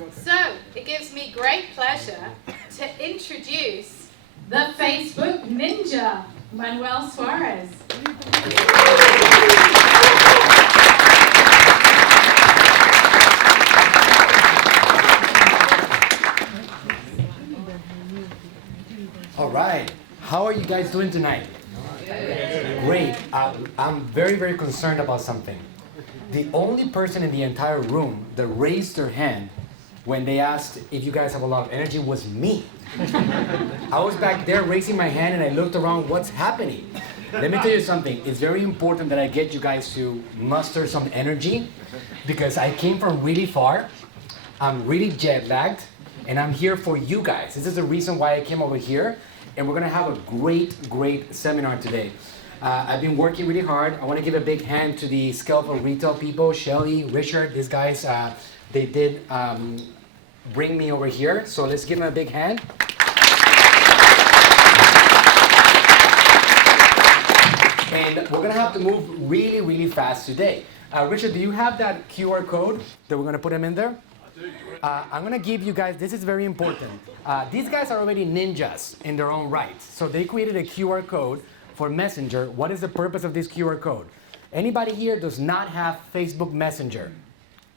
So, it gives me great pleasure to introduce the Facebook Ninja, Manuel Suarez. All right. How are you guys doing tonight? Great. I'm very, very concerned about something. The only person in the entire room that raised their hand when they asked if you guys have a lot of energy was me. I was back there raising my hand and I looked around, what's happening? Let me tell you something. It's very important that I get you guys to muster some energy because I came from really far. I'm really jet lagged and I'm here for you guys. This is the reason why I came over here, and we're gonna have a great seminar today. I've been working really hard. I want to give a big hand to the Skillful Retail people, Shelly, Richard, these guys. They did bring me over here, so let's give them a big hand. And we're going to have to move really fast today. Richard, do you have that QR code that we're going to put them in there? I'm going to give you guys, this is very important. These guys are already ninjas in their own right. So they created a QR code for Messenger. What is the purpose of this QR code? Anybody here does not have Facebook Messenger?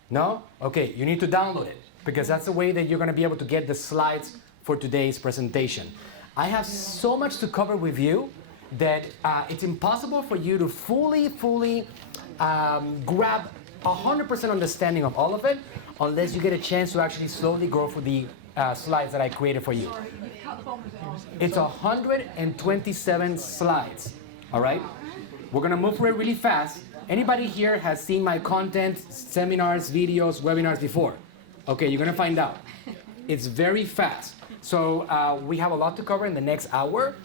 No? Okay, you need to download it because that's the way that you're going to be able to get the slides for today's presentation. I have so much to cover with you that it's impossible for you to fully grab 100% understanding of all of it unless you get a chance to actually slowly go through the slides that I created for you. It's 127 slides, all right? We're gonna move through it really fast. Anybody here has seen my content, seminars, videos, webinars before? Okay, you're gonna find out. It's very fast. So we have a lot to cover in the next hour.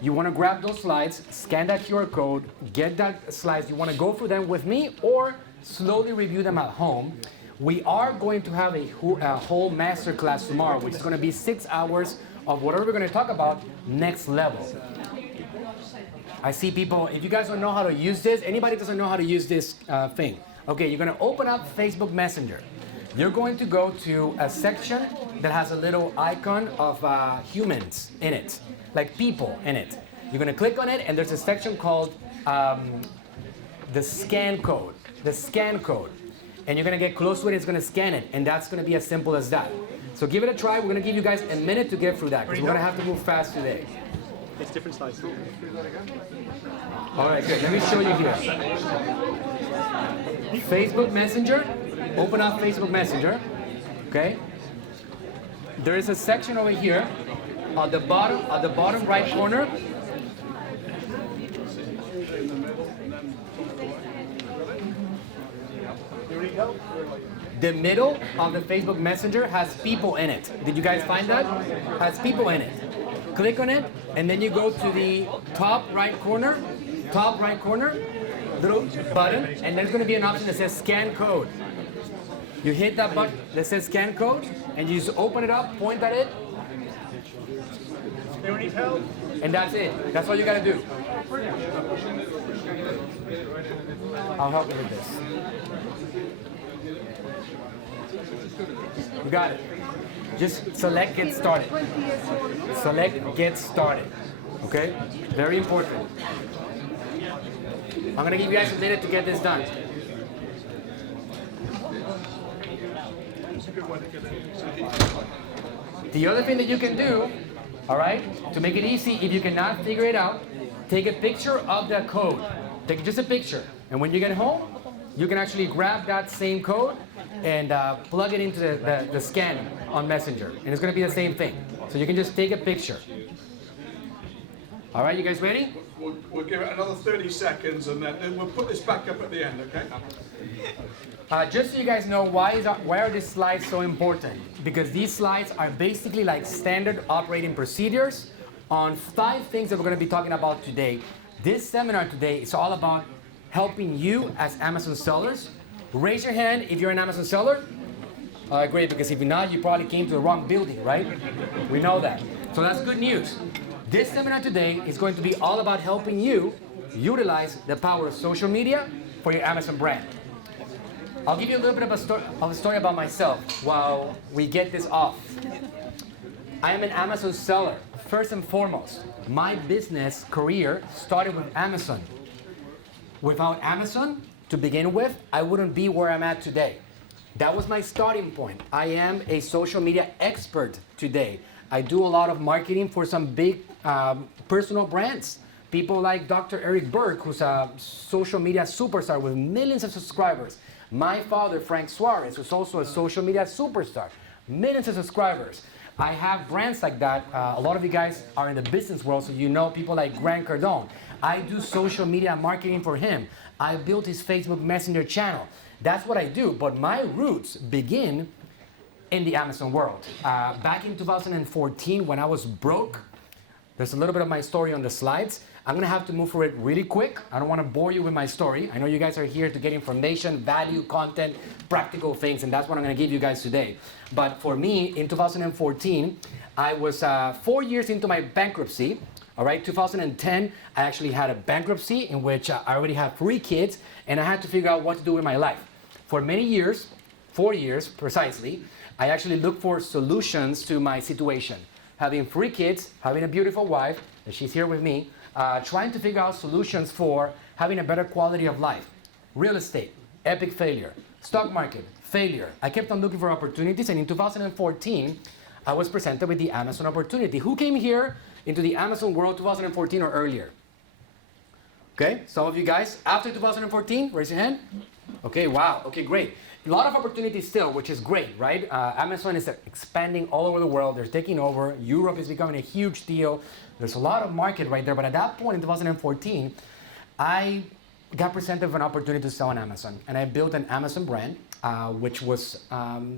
You wanna grab those slides, scan that QR code, get that slides. You wanna go through them with me or slowly review them at home. We are going to have a whole master class tomorrow, which is going to be 6 hours of whatever we're going to talk about next level. I see people, if you guys don't know how to use this, anybody doesn't know how to use this thing. Okay, you're going to open up Facebook Messenger. You're going to go to a section that has a little icon of humans in it, like people in it. You're going to click on it and there's a section called the scan code. The scan code. And you're going to get close to it, it's going to scan it, and that's going to be as simple as that. So give it a try. We're going to give you guys a minute to get through that, because we're going to have to move fast today. It's different slides. All right, good. Let me show you here. Facebook Messenger. Open up Facebook Messenger. Okay. There is a section over here at the bottom right corner. The middle of the Facebook Messenger has people in it. Did you guys find that? Has people in it. Click on it, and then you go to the top right corner, little button, and there's going to be an option that says scan code. You hit that button that says scan code, and you just open it up, point at it, and that's it. That's all you got to do. I'll help you with this. You got it. Just select get started. Select get started. Okay? Very important. I'm going to give you guys a minute to get this done. The other thing that you can do, all right, to make it easy, if you cannot figure it out, take a picture of the code. Take just a picture. And when you get home, you can actually grab that same code and plug it into the scan on Messenger. And it's going to be the same thing. So you can just take a picture. All right, you guys ready? We'll give it another 30 seconds and then we'll put this back up at the end, okay? Just so you guys know, why are these slides so important? Because these slides are basically like standard operating procedures on 5 things that we're going to be talking about today. This seminar today is all about helping you as Amazon sellers. Raise your hand if you're an Amazon seller. Great, because if you're not, you probably came to the wrong building, right? We know that. So that's good news. This seminar today is going to be all about helping you utilize the power of social media for your Amazon brand. I'll give you a little bit of a story about myself while we get this off. I am an Amazon seller. First and foremost, my business career started with Amazon. Without Amazon, to begin with, I wouldn't be where I'm at today. That was my starting point. I am a social media expert today. I do a lot of marketing for some big personal brands. People like Dr. Eric Berg, who's a social media superstar with millions of subscribers. My father, Frank Suarez, who's also a social media superstar, millions of subscribers. I have brands like that. A lot of you guys are in the business world, so you know people like Grant Cardone. I do social media marketing for him. I built his Facebook Messenger channel. That's what I do, but my roots begin in the Amazon world. Back in 2014, when I was broke, there's a little bit of my story on the slides. I'm gonna have to move through it really quick. I don't wanna bore you with my story. I know you guys are here to get information, value, content, practical things, and that's what I'm gonna give you guys today. But for me, in 2014, I was 4 years into my bankruptcy. All right, 2010, I actually had a bankruptcy in which I already had 3 kids, and I had to figure out what to do with my life. For many years, 4 years precisely, I actually looked for solutions to my situation. Having 3 kids, having a beautiful wife, and she's here with me, trying to figure out solutions for having a better quality of life. Real estate, epic failure. Stock market, failure. I kept on looking for opportunities, and in 2014, I was presented with the Amazon opportunity. Who came here into the Amazon world 2014 or earlier? Okay, some of you guys, after 2014, raise your hand. Okay, wow, okay, great. A lot of opportunities still, which is great, right? Amazon is expanding all over the world. They're taking over. Europe is becoming a huge deal. There's a lot of market right there. But at that point in 2014, I got presented with an opportunity to sell on Amazon. And I built an Amazon brand, which was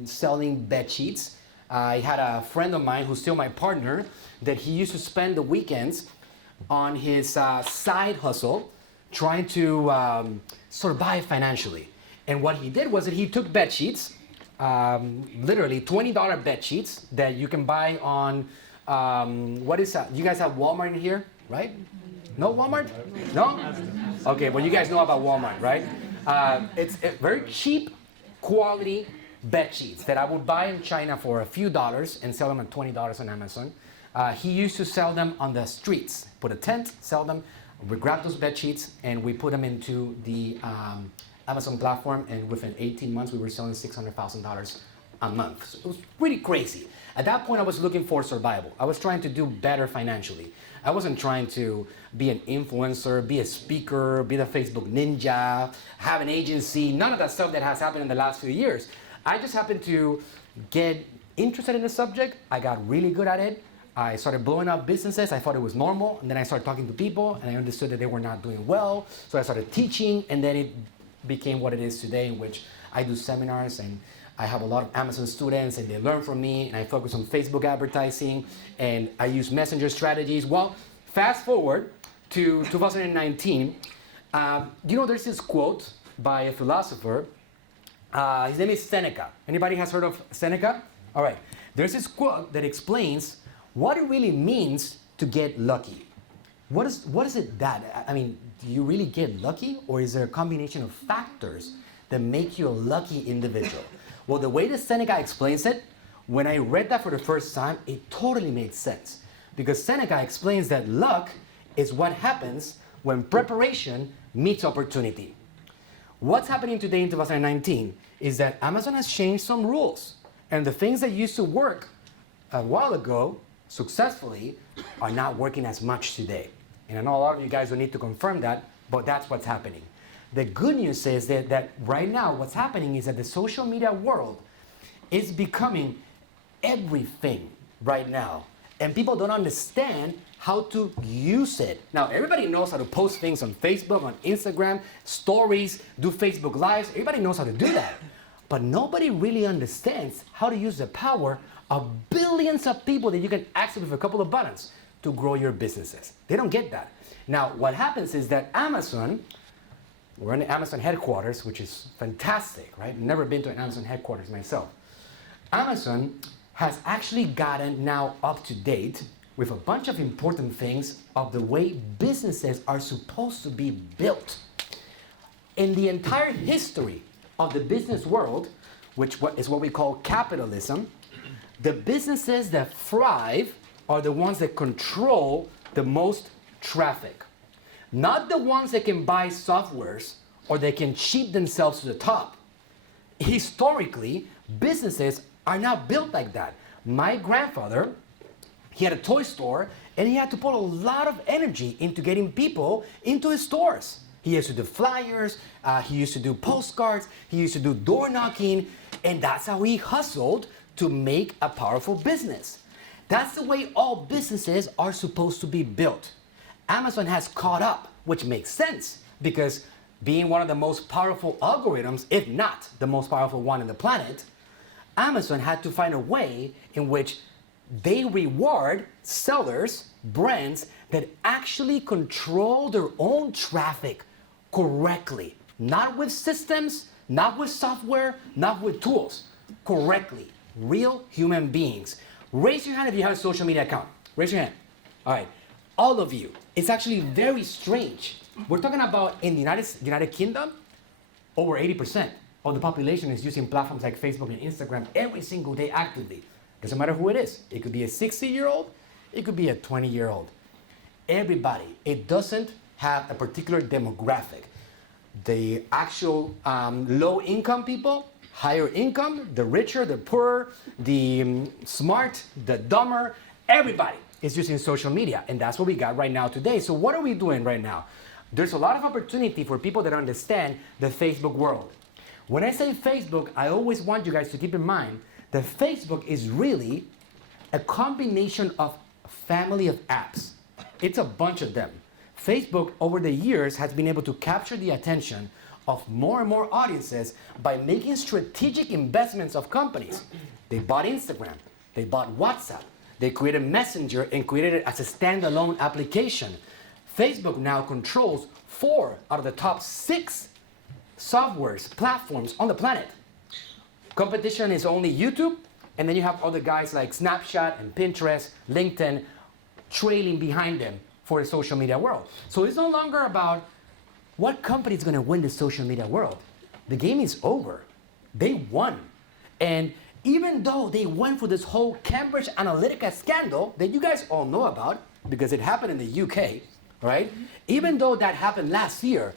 selling bed sheets. I had a friend of mine who's still my partner that he used to spend the weekends on his side hustle trying to survive financially. And what he did was that he took bed sheets, literally $20 bed sheets that you can buy on, what is that? You guys have Walmart in here, right? No Walmart? No? Okay, well you guys know about Walmart, right? It's a very cheap quality bed sheets that I would buy in China for a few dollars and sell them at $20 on Amazon. He used to sell them on the streets, put a tent, sell them. We grabbed those bed sheets and we put them into the Amazon platform, and within 18 months we were selling $600,000 a month. So it was pretty crazy. At that point I was looking for survival. I was trying to do better financially. I wasn't trying to be an influencer, be a speaker, be the Facebook ninja, have an agency, none of that stuff that has happened in the last few years. I just happened to get interested in the subject. I got really good at it. I started blowing up businesses. I thought it was normal. And then I started talking to people and I understood that they were not doing well. So I started teaching, and then it became what it is today, in which I do seminars and I have a lot of Amazon students and they learn from me, and I focus on Facebook advertising and I use messenger strategies. Well, fast forward to 2019. You know, there's this quote by a philosopher. His name is Seneca. Anybody has heard of Seneca? All right. There's this quote that explains what it really means to get lucky. What is it that, I mean, do you really get lucky, or is there a combination of factors that make you a lucky individual? Well, the way that Seneca explains it, when I read that for the first time, it totally made sense. Because Seneca explains that luck is what happens when preparation meets opportunity. What's happening today in 2019 is that Amazon has changed some rules. And the things that used to work a while ago successfully are not working as much today. And I know a lot of you guys will need to confirm that, but that's what's happening. The good news is that right now what's happening is that the social media world is becoming everything right now. And people don't understand how to use it. Now, everybody knows how to post things on Facebook, on Instagram, stories, do Facebook Lives. Everybody knows how to do that. But nobody really understands how to use the power of billions of people that you can access with a couple of buttons to grow your businesses. They don't get that. Now, what happens is that Amazon, we're in the Amazon headquarters, which is fantastic, right? Never been to an Amazon headquarters myself. Amazon has actually gotten now up to date with a bunch of important things of the way businesses are supposed to be built. In the entire history of the business world, which is what we call capitalism, the businesses that thrive are the ones that control the most traffic. Not the ones that can buy softwares or they can cheat themselves to the top. Historically, businesses are not built like that. My grandfather, he had a toy store and he had to put a lot of energy into getting people into his stores. He used to do flyers, he used to do postcards, he used to do door knocking, and that's how he hustled to make a powerful business. That's the way all businesses are supposed to be built. Amazon has caught up, which makes sense because being one of the most powerful algorithms, if not the most powerful one on the planet, Amazon had to find a way in which they reward sellers, brands that actually control their own traffic correctly. Not with systems, not with software, not with tools. Correctly. Real human beings. Raise your hand if you have a social media account. Raise your hand. All right. All of you. It's actually very strange. We're talking about in the United Kingdom, over 80% of the population is using platforms like Facebook and Instagram every single day actively. Doesn't matter who it is. It could be a 60-year-old. It could be a 20-year-old. Everybody. It doesn't have a particular demographic. The actual low-income people, higher income, the richer, the poorer, the smart, the dumber, everybody is using social media. And that's what we got right now today. So what are we doing right now? There's a lot of opportunity for people that understand the Facebook world. When I say Facebook, I always want you guys to keep in mind that Facebook is really a combination of a family of apps. It's a bunch of them. Facebook, over the years, has been able to capture the attention of more and more audiences by making strategic investments of companies. They bought Instagram, they bought WhatsApp, they created Messenger and created it as a standalone application. Facebook now controls 4 out of the top 6 softwares, platforms on the planet. Competition is only YouTube, and then you have other guys like Snapchat and Pinterest, LinkedIn, trailing behind them for the social media world. So it's no longer about what company is going to win the social media world. The game is over. They won. And even though they went for this whole Cambridge Analytica scandal that you guys all know about, because it happened in the UK, right? Even though that happened last year,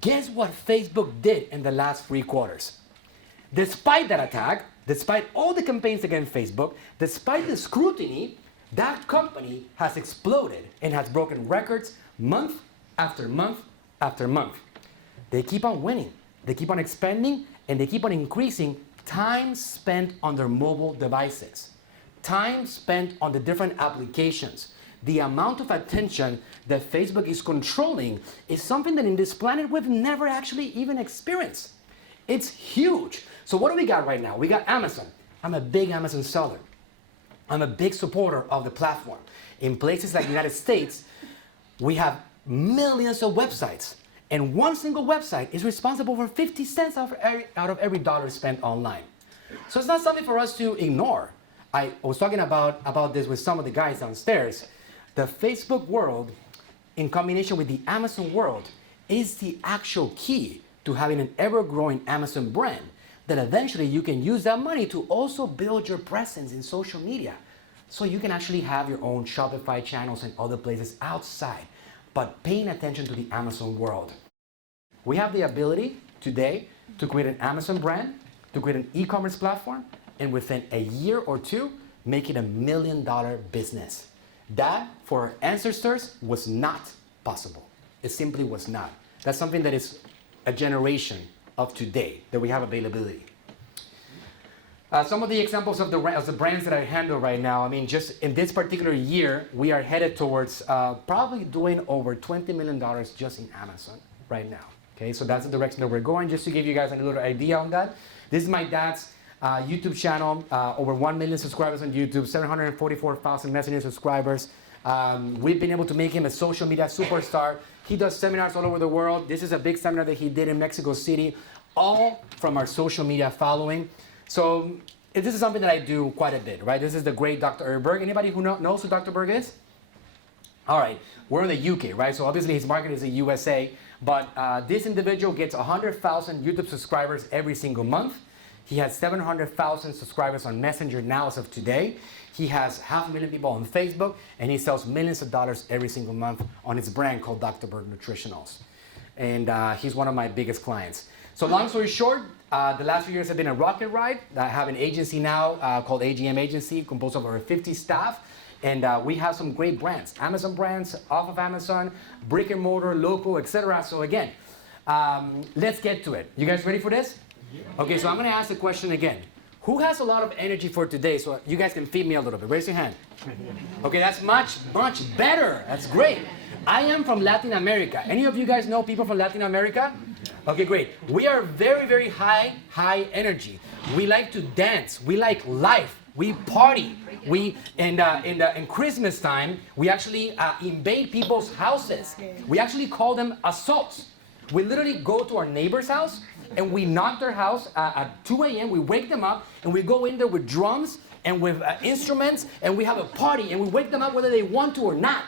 guess what Facebook did in the last 3 quarters? Despite that attack, despite all the campaigns against Facebook, despite the scrutiny, that company has exploded and has broken records month after month after month. They keep on winning, they keep on expanding, and they keep on increasing time spent on their mobile devices, time spent on the different applications. The amount of attention that Facebook is controlling is something that in this planet we've never actually even experienced. It's huge. So what do we got right now? We got Amazon. I'm a big Amazon seller. I'm a big supporter of the platform. In places like the United States, we have millions of websites, and one single website is responsible for 50 cents out of every dollar spent online. So it's not something for us to ignore. I was talking about this with some of the guys downstairs. The Facebook world, in combination with the Amazon world, is the actual key to having an ever-growing Amazon brand that eventually you can use that money to also build your presence in social media. So you can actually have your own Shopify channels and other places outside, but paying attention to the Amazon world. We have the ability today to create an Amazon brand, to create an e-commerce platform, and within a year or 2, make it $1 million business. That, for our ancestors, was not possible. It simply was not. That's something that is a generation of today that we have availability. Some of the examples of the brands that I handle right now, I mean, just in this particular year, we are headed towards probably doing over $20 million just in Amazon right now. Okay, so that's the direction that we're going. Just to give you guys a little idea on that, this is my dad's YouTube channel, over 1 million subscribers on YouTube, 744,000 Messenger subscribers. We've been able to make him a social media superstar. He does seminars all over the world. This is a big seminar that he did in Mexico City, all from our social media following. So this is something that I do quite a bit, right? This is the great Dr. 𝗟𝗢𝗥𝗡. Anybody who knows who Dr. Berg is? All right, we're in the UK, right? So obviously his market is the USA. But this individual gets 100,000 YouTube subscribers every single month. He has 700,000 subscribers on Messenger now as of today. He has 500,000 people on Facebook, and he sells millions of dollars every single month on his brand called Dr. Berg Nutritionals. And he's one of my biggest clients. So long story short, the last few years have been a rocket ride. I have an agency now called AGM Agency, composed of over 50 staff. And we have some great brands, Amazon brands, off of Amazon, brick and mortar, local, etc. So again, let's get to it. You guys ready for this? Okay, so I'm going to ask the question again. Who has a lot of energy for today so you guys can feed me a little bit? Raise your hand. Okay, that's much, much better. That's great. I am from Latin America. Any of you guys know people from Latin America? Okay, great. We are very, very high energy. We like to dance. We like life. We party. We in Christmas time, we actually invade people's houses. We actually call them assaults. We literally go to our neighbor's house and we knock their house at 2 a.m. We wake them up and we go in there with drums and with instruments and we have a party and we wake them up whether they want to or not.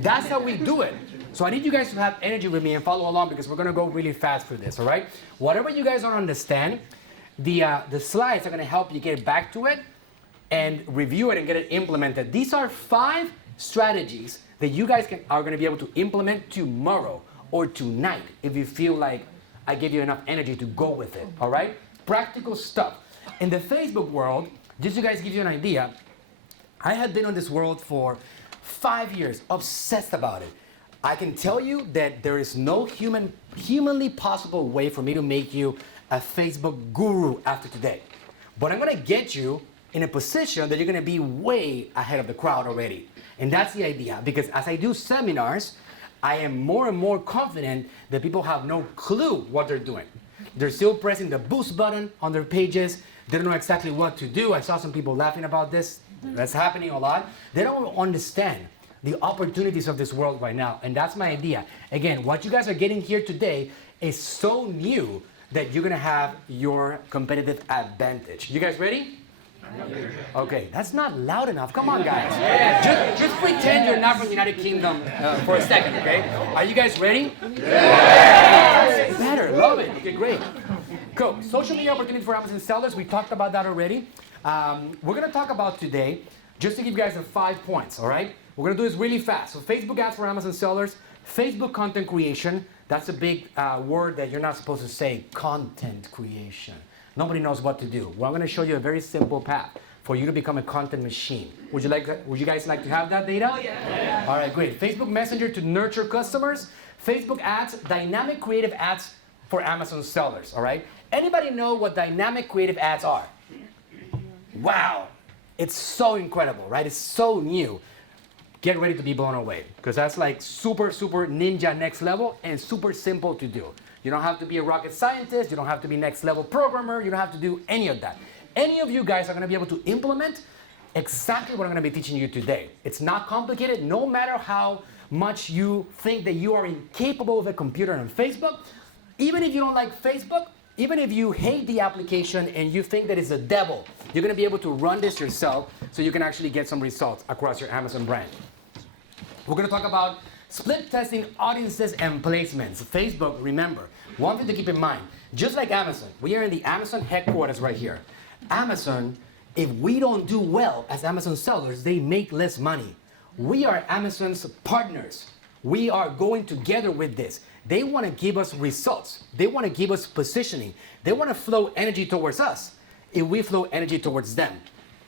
That's how we do it. So I need you guys to have energy with me and follow along because we're going to go really fast for this, all right? Whatever you guys don't understand, the slides are going to help you get back to it and review it and get it implemented. These are 5 strategies that you guys are going to be able to implement tomorrow or tonight if you feel like I give you enough energy to go with it, all right? Practical stuff. In the Facebook world, just so you guys give you an idea, I have been on this world for 5 years, obsessed about it. I can tell you that there is no humanly possible way for me to make you a Facebook guru after today. But I'm going to get you in a position that you're going to be way ahead of the crowd already. And that's the idea, because as I do seminars, I am more and more confident that people have no clue what they're doing. They're still pressing the boost button on their pages. They don't know exactly what to do. I saw some people laughing about this. That's happening a lot. They don't understand the opportunities of this world right now. And that's my idea. Again, what you guys are getting here today is so new that you're going to have your competitive advantage. You guys ready? Okay, that's not loud enough. Come on, guys. Just pretend you're not from the United Kingdom for a second, okay? Are you guys ready? Yeah! Better, love it. Okay, great. Cool. Social media opportunity for Amazon sellers. We talked about that already. We're going to talk about today, just to give you guys the 5 points, all right? We're going to do this really fast. So Facebook ads for Amazon sellers, Facebook content creation. That's a big word that you're not supposed to say, content creation. Nobody knows what to do. Well, I'm going to show you a very simple path for you to become a content machine. Would you guys like to have that data? Oh, yeah. All right, great. Facebook Messenger to nurture customers. Facebook ads, dynamic creative ads for Amazon sellers, all right? Anybody know what dynamic creative ads are? Wow. It's so incredible, right? It's so new. Get ready to be blown away because that's like super, super ninja next level and super simple to do. You don't have to be a rocket scientist. You don't have to be next level programmer. You don't have to do any of that. Any of you guys are going to be able to implement exactly what I'm going to be teaching you today. It's not complicated. No matter how much you think that you are incapable of a computer and Facebook, even if you don't like Facebook, even if you hate the application and you think that it's a devil, you're going to be able to run this yourself so you can actually get some results across your Amazon brand. We're going to talk about split testing audiences and placements. Facebook, remember, one thing to keep in mind, just like Amazon, we are in the Amazon headquarters right here. Amazon, if we don't do well as Amazon sellers, they make less money. We are Amazon's partners. We are going together with this. They want to give us results. They want to give us positioning. They want to flow energy towards us if we flow energy towards them.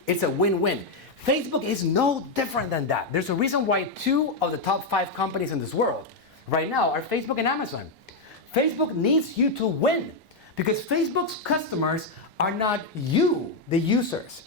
It's a win-win. Facebook is no different than that. There's a reason why 2 of the top 5 companies in this world right now are Facebook and Amazon. Facebook needs you to win because Facebook's customers are not you, the users.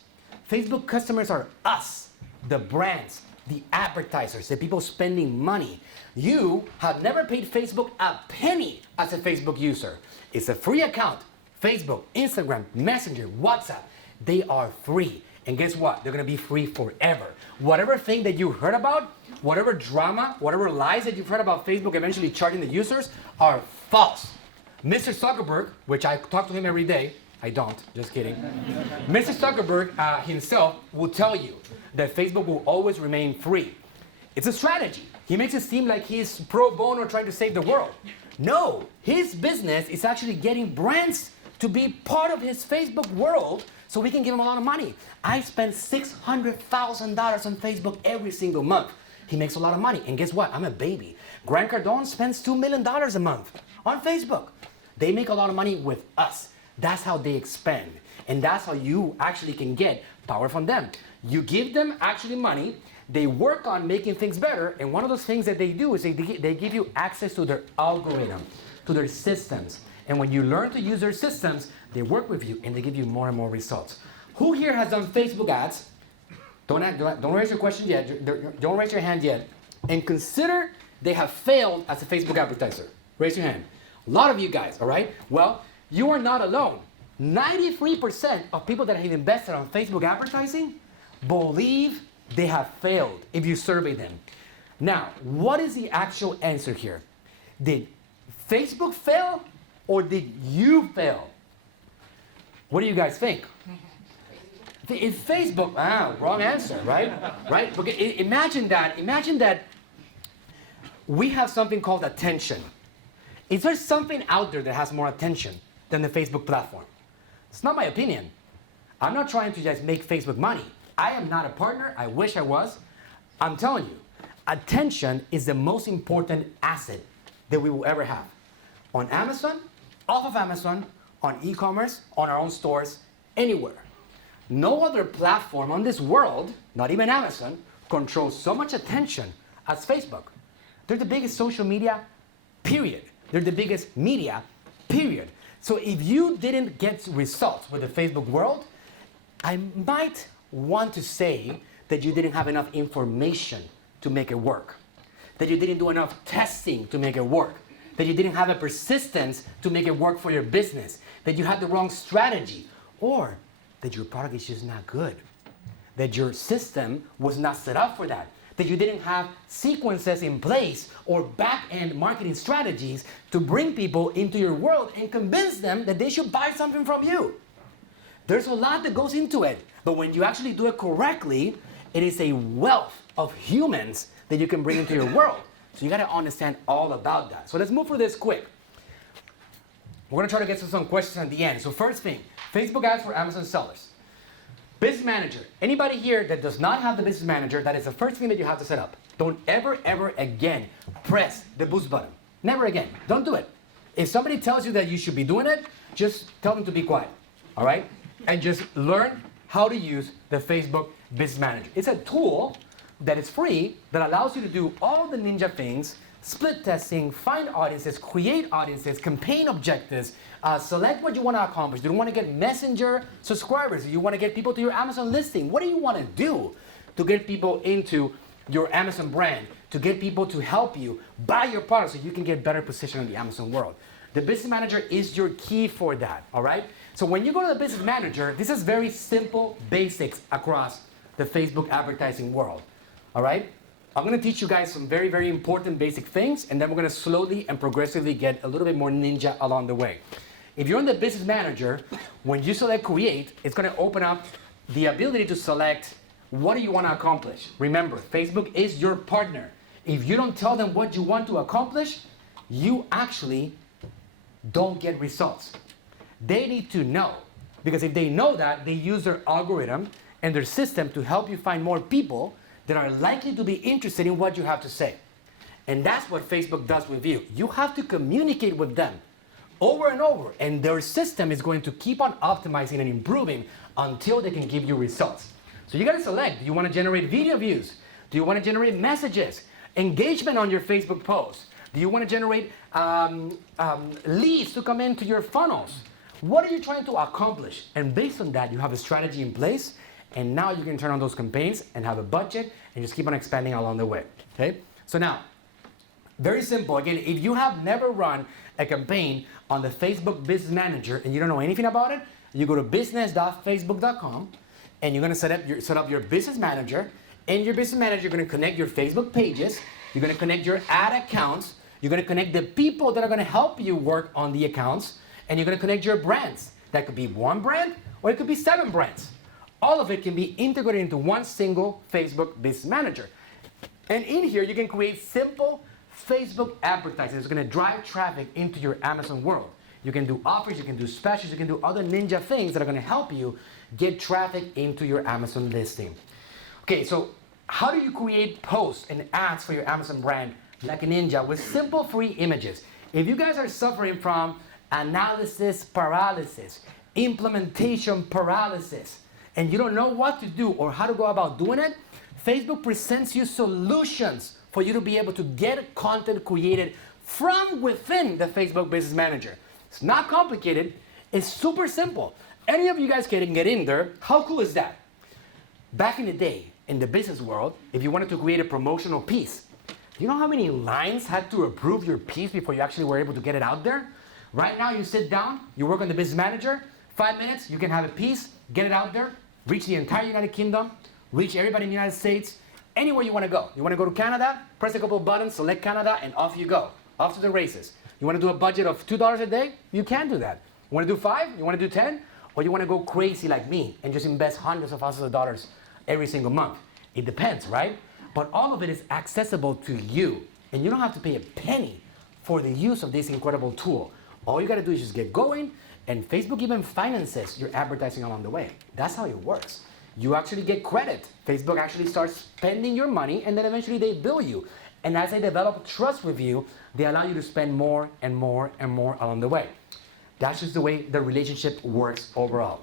Facebook customers are us, the brands, the advertisers, the people spending money. You have never paid Facebook a penny as a Facebook user. It's a free account. Facebook, Instagram, Messenger, WhatsApp, they are free. And guess what? They're going to be free forever. Whatever thing that you heard about, whatever drama, whatever lies that you've heard about Facebook eventually charging the users are false. Mr. Zuckerberg, which I talk to him every day, I don't, just kidding. Mr. Zuckerberg himself will tell you that Facebook will always remain free. It's a strategy. He makes it seem like he's pro bono trying to save the world. No, his business is actually getting brands to be part of his Facebook world so we can give him a lot of money. I spend $600,000 on Facebook every single month. He makes a lot of money. And guess what? I'm a baby. Grant Cardone spends $2 million a month on Facebook. They make a lot of money with us. That's how they expand. And that's how you actually can get power from them. You give them actually money. They work on making things better. And one of those things that they do is they give you access to their algorithm, to their systems. And when you learn to use their systems, they work with you and they give you more and more results. Who here has done Facebook ads? Don't raise your question yet. Don't raise your hand yet. And consider they have failed as a Facebook advertiser. Raise your hand. A lot of you guys, all right? Well, you are not alone. 93% of people that have invested on Facebook advertising believe they have failed if you survey them. Now, what is the actual answer here? Did Facebook fail or did you fail? What do you guys think? If Facebook, wrong answer, right? Right? Because imagine that we have something called attention. Is there something out there that has more attention than the Facebook platform? It's not my opinion. I'm not trying to just make Facebook money. I am not a partner. I wish I was. I'm telling you, attention is the most important asset that we will ever have. On Amazon, off of Amazon, on e-commerce, on our own stores, anywhere. No other platform on this world, not even Amazon, controls so much attention as Facebook. They're the biggest social media, period. They're the biggest media, period. So if you didn't get results with the Facebook world, I might want to say that you didn't have enough information to make it work, that you didn't do enough testing to make it work, that you didn't have a persistence to make it work for your business, that you had the wrong strategy, or that your product is just not good, that your system was not set up for that, that you didn't have sequences in place or back-end marketing strategies to bring people into your world and convince them that they should buy something from you. There's a lot that goes into it, but when you actually do it correctly, it is a wealth of humans that you can bring into your world. So you gotta understand all about that. So let's move through this quick. We're gonna try to get to some questions at the end. So first thing, Facebook ads for Amazon sellers. Business manager. Anybody here that does not have the business manager, that is the first thing that you have to set up. Don't ever again press the boost button. Never again. Don't do it. If somebody tells you that you should be doing it, just tell them to be quiet. All right? And just learn how to use the Facebook business manager. It's a tool that is free that allows you to do all the ninja things: split testing, find audiences, create audiences, campaign objectives, select what you want to accomplish. Do you want to get messenger subscribers? Do you want to get people to your Amazon listing? What do you want to do to get people into your Amazon brand, to get people to help you buy your product so you can get better position in the Amazon world? The business manager is your key for that, all right? So when you go to the business manager, this is very simple basics across the Facebook advertising world, all right? I'm gonna teach you guys some very, very important basic things, and then we're gonna slowly and progressively get a little bit more ninja along the way. If you're in the business manager, when you select create, it's gonna open up the ability to select what do you wanna accomplish. Remember, Facebook is your partner. If you don't tell them what you want to accomplish, you actually don't get results. They need to know, because if they know that, they use their algorithm and their system to help you find more people that are likely to be interested in what you have to say. And that's what Facebook does with you. You have to communicate with them over and over, and their system is going to keep on optimizing and improving until they can give you results. So you gotta select, do you wanna generate video views? Do you wanna generate messages, engagement on your Facebook posts? Do you wanna generate leads to come into your funnels? What are you trying to accomplish? And based on that, you have a strategy in place, and now you can turn on those campaigns and have a budget and just keep on expanding along the way, okay? So now, very simple. Again, if you have never run a campaign on the Facebook Business Manager and you don't know anything about it, you go to business.facebook.com and you're gonna set up your business manager. In your business manager, you're gonna connect your Facebook pages, you're gonna connect your ad accounts, you're gonna connect the people that are gonna help you work on the accounts, and you're gonna connect your brands. That could be one brand or it could be 7 brands. All of it can be integrated into one single Facebook Business Manager. And in here, you can create simple Facebook advertising. It's going to drive traffic into your Amazon world. You can do offers, you can do specials, you can do other ninja things that are going to help you get traffic into your Amazon listing. Okay, so how do you create posts and ads for your Amazon brand like a ninja with simple free images? If you guys are suffering from analysis paralysis, implementation paralysis, and you don't know what to do or how to go about doing it, Facebook presents you solutions for you to be able to get content created from within the Facebook Business Manager. It's not complicated, it's super simple. Any of you guys can get in there. How cool is that? Back in the day, in the business world, if you wanted to create a promotional piece, you know how many lines had to approve your piece before you actually were able to get it out there? Right now, you sit down, you work on the Business Manager, 5 minutes, you can have a piece, get it out there, reach the entire United Kingdom, reach everybody in the United States, anywhere you want to go. You want to go to Canada, press a couple of buttons, select Canada, and off you go. Off to the races. You want to do a budget of $2 a day? You can do that. You want to do 5? You want to do 10? Or you want to go crazy like me and just invest hundreds of thousands of dollars every single month? It depends, right? But all of it is accessible to you. And you don't have to pay a penny for the use of this incredible tool. All you got to do is just get going, and Facebook even finances your advertising along the way. That's how it works. You actually get credit. Facebook actually starts spending your money, and then eventually they bill you. And as they develop trust with you, they allow you to spend more and more and more along the way. That's just the way the relationship works overall.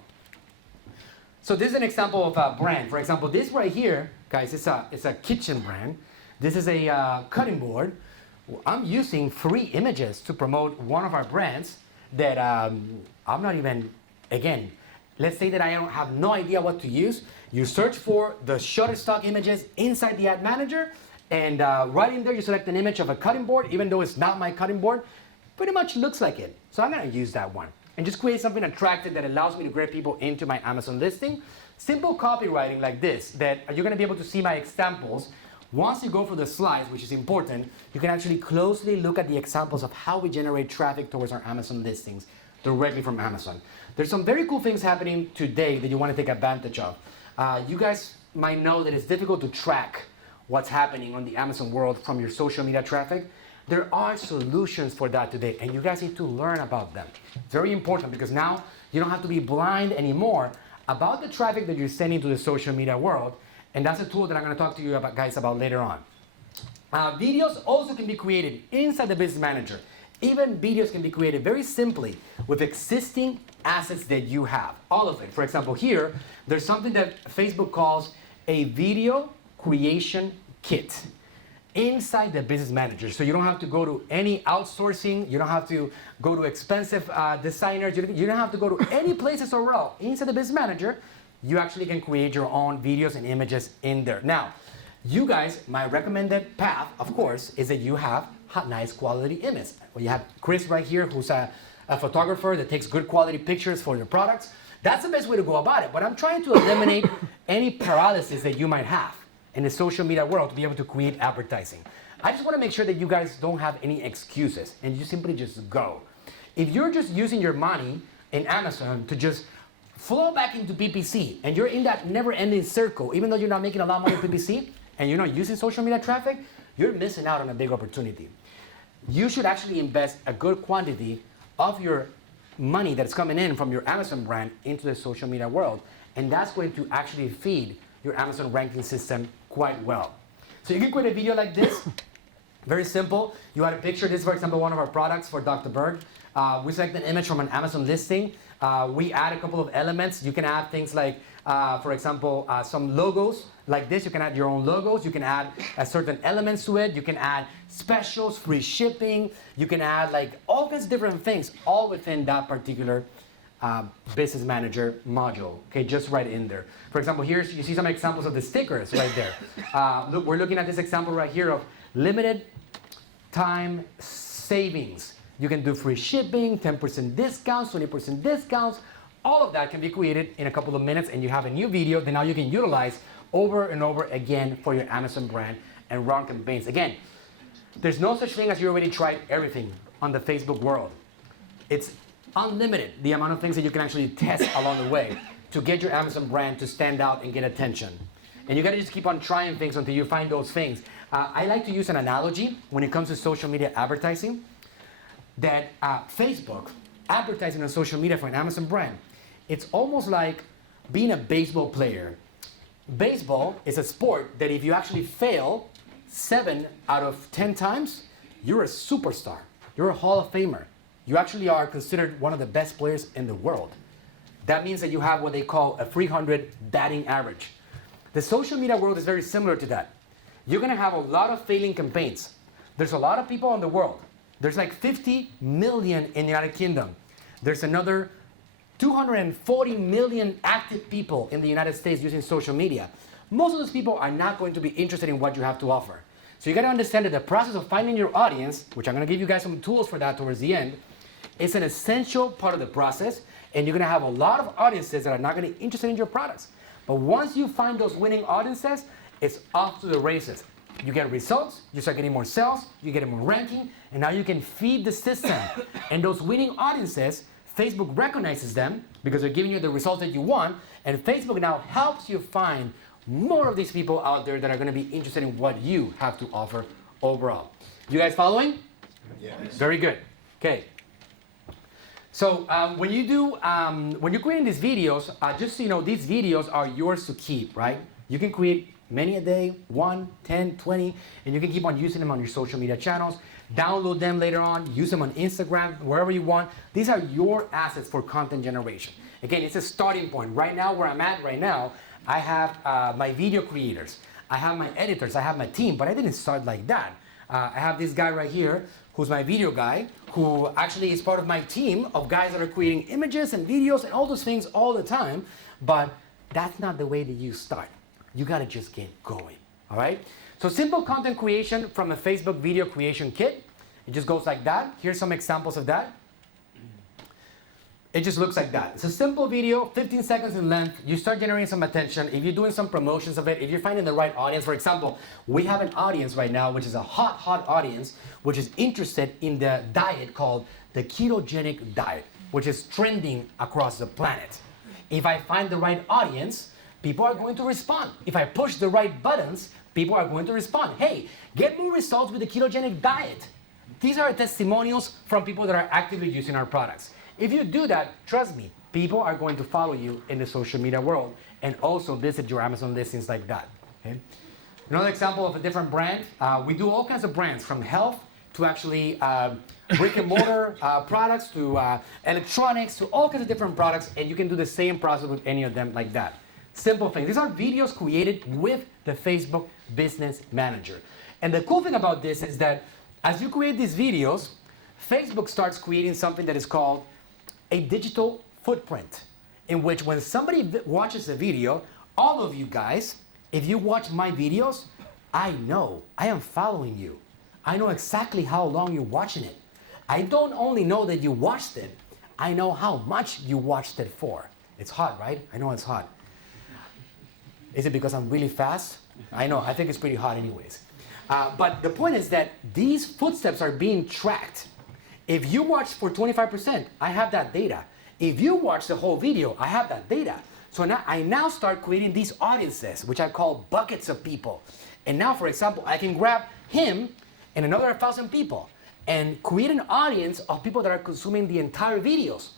So this is an example of a brand. For example, this right here, guys, it's a kitchen brand. This is a cutting board. I'm using free images to promote one of our brands that I'm not even, again, let's say that I don't have no idea what to use. You search for the Shutterstock images inside the ad manager, and right in there you select an image of a cutting board, even though it's not my cutting board. Pretty much looks like it. So I'm gonna use that one and just create something attractive that allows me to get people into my Amazon listing. Simple copywriting like this, that you're gonna be able to see my examples. Once you go for the slides, which is important, you can actually closely look at the examples of how we generate traffic towards our Amazon listings directly from Amazon. There's some very cool things happening today that you want to take advantage of. You guys might know that it's difficult to track what's happening on the Amazon world from your social media traffic. There are solutions for that today, and you guys need to learn about them. Very important, because now you don't have to be blind anymore about the traffic that you're sending to the social media world, and that's a tool that I'm going to talk to you about, guys, about later on. Videos also can be created inside the Business Manager. Even videos can be created very simply with existing assets that you have. All of it. For example, here, there's something that Facebook calls a video creation kit inside the Business Manager. So you don't have to go to any outsourcing. You don't have to go to expensive designers. You don't have to go to any places around. Inside the Business Manager, you actually can create your own videos and images in there. Now, you guys, my recommended path, of course, is that you have a nice quality image. Well, you have Chris right here, who's a photographer that takes good quality pictures for your products. That's the best way to go about it. But I'm trying to eliminate any paralysis that you might have in the social media world to be able to create advertising. I just want to make sure that you guys don't have any excuses and you simply just go. If you're just using your money in Amazon to just flow back into PPC and you're in that never-ending circle, even though you're not making a lot more PPC and you're not using social media traffic, you're missing out on a big opportunity. You should actually invest a good quantity of your money that's coming in from your Amazon brand into the social media world, and that's going to actually feed your Amazon ranking system quite well. So you can create a video like this, very simple. You add a picture. This is, for example, one of our products for Dr. Berg. We select an image from an Amazon listing. We add a couple of elements. You can add things like, for example, some logos like this. You can add your own logos. You can add certain elements to it. You can add specials, free shipping. You can add like all kinds of different things, all within that particular Business Manager module. Okay, just right in there. For example, here you see some examples of the stickers right there. Look, we're looking at this example right here of limited time savings. You can do free shipping, 10% discounts, 20% discounts. All of that can be created in a couple of minutes, and you have a new video that now you can utilize over and over again for your Amazon brand and run campaigns. Again, there's no such thing as you already tried everything on the Facebook world. It's unlimited, the amount of things that you can actually test along the way to get your Amazon brand to stand out and get attention. And you gotta just keep on trying things until you find those things I like to use an analogy when it comes to social media advertising, that Facebook, advertising on social media for an Amazon brand, it's almost like being a baseball player. Baseball is a sport that if you actually fail 7 out of 10 times, you're a superstar. You're a Hall of Famer. You actually are considered one of the best players in the world. That means that you have what they call a 300 batting average. The social media world is very similar to that. You're going to have a lot of failing campaigns. There's a lot of people in the world. There's like 50 million in the United Kingdom. There's another 240 million active people in the United States using social media. Most of those people are not going to be interested in what you have to offer. So you got to understand that the process of finding your audience, which I'm going to give you guys some tools for that towards the end, is an essential part of the process, and you're going to have a lot of audiences that are not going to be interested in your products. But once you find those winning audiences, it's off to the races. You get results, you start getting more sales, you get more ranking, and now you can feed the system. And those winning audiences, Facebook recognizes them because they're giving you the results that you want, and Facebook now helps you find more of these people out there that are going to be interested in what you have to offer overall. You guys following? Yes. Very good. Okay. So when you're creating these videos, just so you know, these videos are yours to keep, right? You can create many a day, 1, 10, 20, and you can keep on using them on your social media channels. Download them later on, use them on Instagram, wherever you want. These are your assets for content generation. Again, it's a starting point. Right now, where I'm at right now, I have my video creators, I have my editors, I have my team, but I didn't start like that. I have this guy right here, who's my video guy, who actually is part of my team of guys that are creating images and videos and all those things all the time, but that's not the way that you start. You gotta just get going, all right? So simple content creation from a Facebook video creation kit. It just goes like that. Here's some examples of that. It just looks like that. It's a simple video, 15 seconds in length. You start generating some attention. If you're doing some promotions of it, if you're finding the right audience, for example, we have an audience right now, which is a hot audience, which is interested in the diet called the ketogenic diet, which is trending across the planet. If I find the right audience, people are going to respond. If I push the right buttons, people are going to respond. Hey, get more results with the ketogenic diet. These are testimonials from people that are actively using our products. If you do that, trust me, people are going to follow you in the social media world and also visit your Amazon listings like that. Okay? Another example of a different brand, we do all kinds of brands, from health to actually brick and mortar products to electronics to all kinds of different products, and you can do the same process with any of them like that. Simple thing. These are videos created with the Facebook Business Manager. And the cool thing about this is that as you create these videos, Facebook starts creating something that is called a digital footprint, in which when somebody watches a video, all of you guys, if you watch my videos, I know, I am following you. I know exactly how long you're watching it. I don't only know that you watched it, I know how much you watched it for. It's hot, right? I know it's hot. Is it because I'm really fast? I know, I think it's pretty hot anyways. But the point is that these footsteps are being tracked. If you watch for 25%, I have that data. If you watch the whole video, I have that data. So now I now start creating these audiences, which I call buckets of people. And now, for example, I can grab him and another 1,000 people and create an audience of people that are consuming the entire videos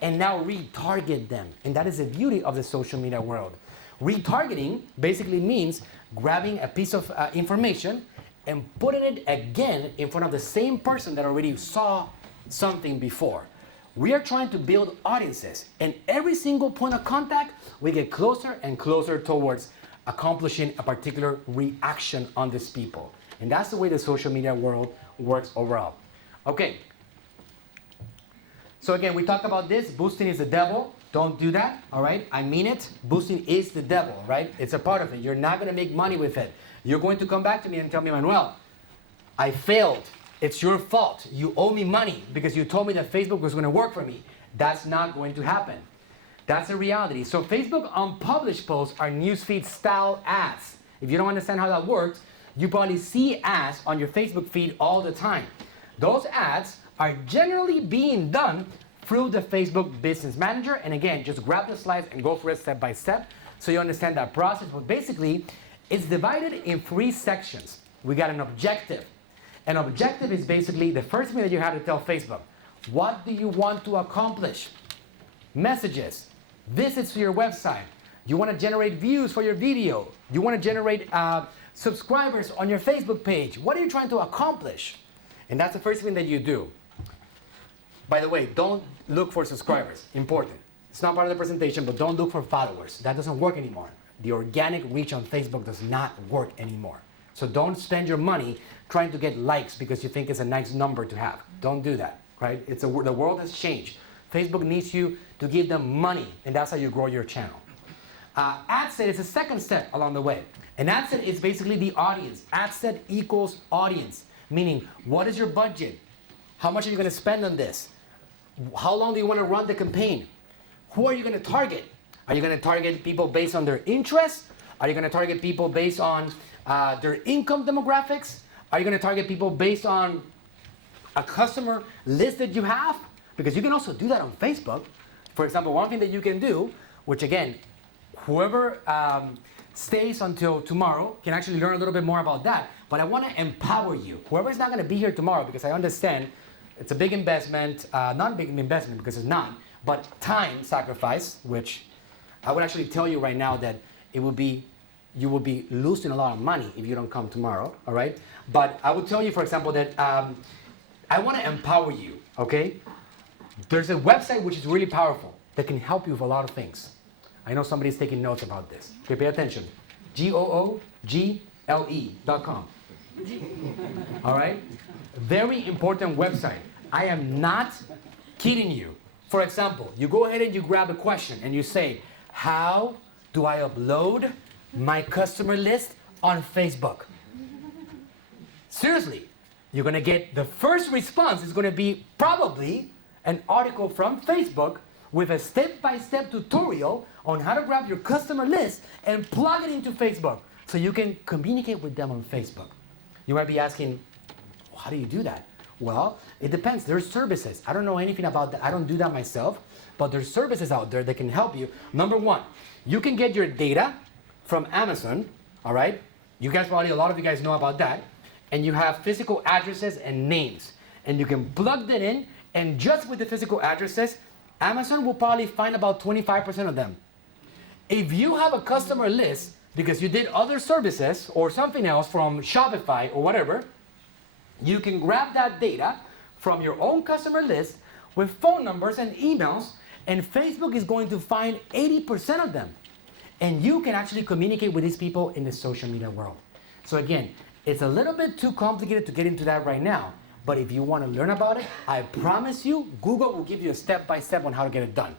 and now retarget them. And that is the beauty of the social media world. Retargeting basically means grabbing a piece of information and putting it again in front of the same person that already saw something before. We are trying to build audiences, and every single point of contact, we get closer and closer towards accomplishing a particular reaction on these people. And that's the way the social media world works overall. Okay. So again, we talked about this. Boosting is the devil. Don't do that, all right? I mean it. Boosting is the devil, right? It's a part of it. You're not going to make money with it. You're going to come back to me and tell me, Manuel, I failed. It's your fault. You owe me money because you told me that Facebook was going to work for me. That's not going to happen. That's a reality. So Facebook unpublished posts are newsfeed style ads. If you don't understand how that works, you probably see ads on your Facebook feed all the time. Those ads are generally being done through the Facebook Business Manager. And again, just grab the slides and go for it step by step so you understand that process. But basically, it's divided in 3 sections. we got an objective. An objective is basically the first thing that you have to tell Facebook. What do you want to accomplish? Messages, visits to your website. You want to generate views for your video. You want to generate subscribers on your Facebook page. What are you trying to accomplish? And that's the first thing that you do. By the way, don't look for subscribers. Important. It's not part of the presentation, but don't look for followers. That doesn't work anymore. The organic reach on Facebook does not work anymore. So don't spend your money trying to get likes because you think it's a nice number to have. Don't do that, right? The world has changed. Facebook needs you to give them money, and that's how you grow your channel. Ad set is the second step along the way. An ad set is basically the audience. Ad set equals audience, meaning what is your budget? How much are you going to spend on this? How long do you want to run the campaign? Who are you going to target? Are you going to target people based on their interests? Are you going to target people based on their income demographics? Are you going to target people based on a customer list that you have? Because you can also do that on Facebook. For example, one thing that you can do, which again, whoever stays until tomorrow can actually learn a little bit more about that. But I want to empower you. Whoever's not going to be here tomorrow, because I understand it's a big investment, not a big investment because it's not, but time sacrifice, which I would actually tell you right now that you will be losing a lot of money if you don't come tomorrow, all right? But I would tell you, for example, that I want to empower you, okay? There's a website which is really powerful that can help you with a lot of things. I know somebody's taking notes about this. Okay, pay attention. 𝗙𝗢𝗥𝗡.com. All right? Very important website. I am not kidding you. For example, you go ahead and you grab a question and you say, how do I upload my customer list on Facebook? Seriously, you're going to get the first response is going to be probably an article from Facebook with a step-by-step tutorial on how to grab your customer list and plug it into Facebook so you can communicate with them on Facebook. You might be asking, how do you do that? Well, it depends. There's services. I don't know anything about that. I don't do that myself, but there's services out there that can help you. Number one, you can get your data from Amazon, all right? You guys probably, a lot of you guys know about that. And you have physical addresses and names. And you can plug that in, and just with the physical addresses, Amazon will probably find about 25% of them. If you have a customer list, because you did other services or something else from Shopify or whatever, you can grab that data from your own customer list with phone numbers and emails, and Facebook is going to find 80% of them. And you can actually communicate with these people in the social media world. So again, it's a little bit too complicated to get into that right now, but if you want to learn about it, I promise you, Google will give you a step-by-step on how to get it done.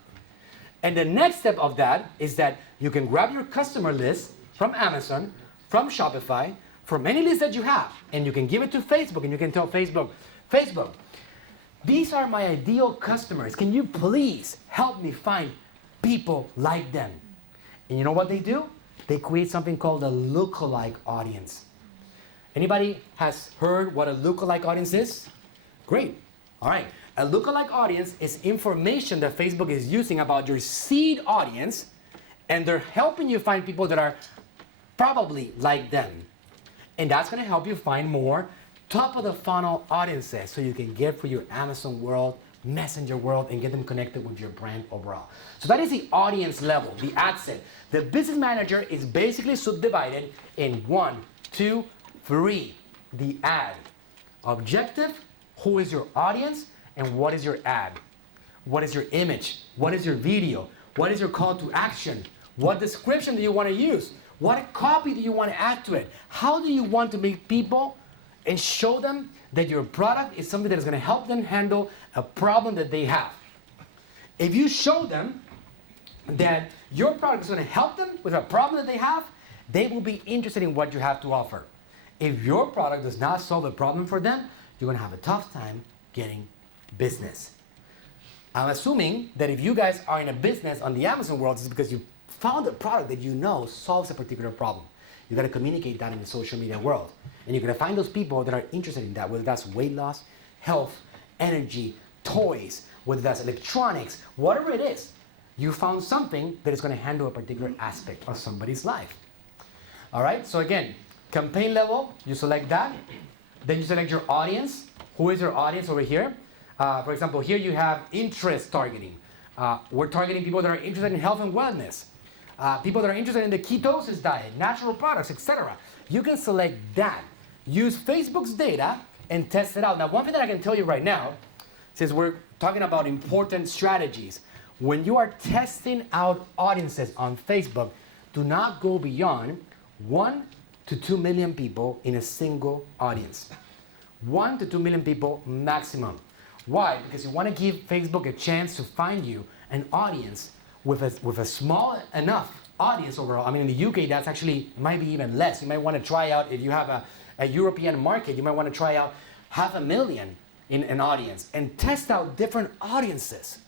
And the next step of that is that you can grab your customer list from Amazon, from Shopify, from any list that you have, and you can give it to Facebook, and you can tell Facebook, Facebook, these are my ideal customers. Can you please help me find people like them? And you know what they do? They create something called a lookalike audience. Anybody has heard what a lookalike audience is? Great. All right. A lookalike audience is information that Facebook is using about your seed audience, and they're helping you find people that are probably like them. And that's going to help you find more top-of-the-funnel audiences so you can get for your Amazon world, Messenger world, and get them connected with your brand overall. So that is the audience level, the ad set. The business manager is basically subdivided in 1, 2, 3. The ad. Objective, who is your audience, and what is your ad? What is your image? What is your video? What is your call to action? What description do you want to use? What copy do you want to add to it? How do you want to make people and show them that your product is something that is going to help them handle a problem that they have? If you show them that your product is going to help them with a problem that they have, they will be interested in what you have to offer. If your product does not solve a problem for them, you're going to have a tough time getting business. I'm assuming that if you guys are in a business on the Amazon world, it's because you found a product that you know solves a particular problem. You got to communicate that in the social media world. And you're going to find those people that are interested in that, whether that's weight loss, health, energy, toys, whether that's electronics, whatever it is. You found something that is going to handle a particular aspect of somebody's life. All right? So again, Campaign level, you select that. Then you select your audience. Who is your audience over here? For example, here you have interest targeting. We're targeting people that are interested in health and wellness. People that are interested in the ketosis diet, natural products, etc. You can select that. Use Facebook's data and test it out. Now, one thing that I can tell you right now, since we're talking about important strategies, when you are testing out audiences on Facebook, do not go beyond 1 to 2 million people in a single audience. 1 to 2 million people maximum. Why? Because you want to give Facebook a chance to find you an audience with a small enough audience overall. I mean, in the UK, that's actually might be even less. You might want to try out, if you have a European market, you might want to try out 500,000 in an audience and test out different audiences.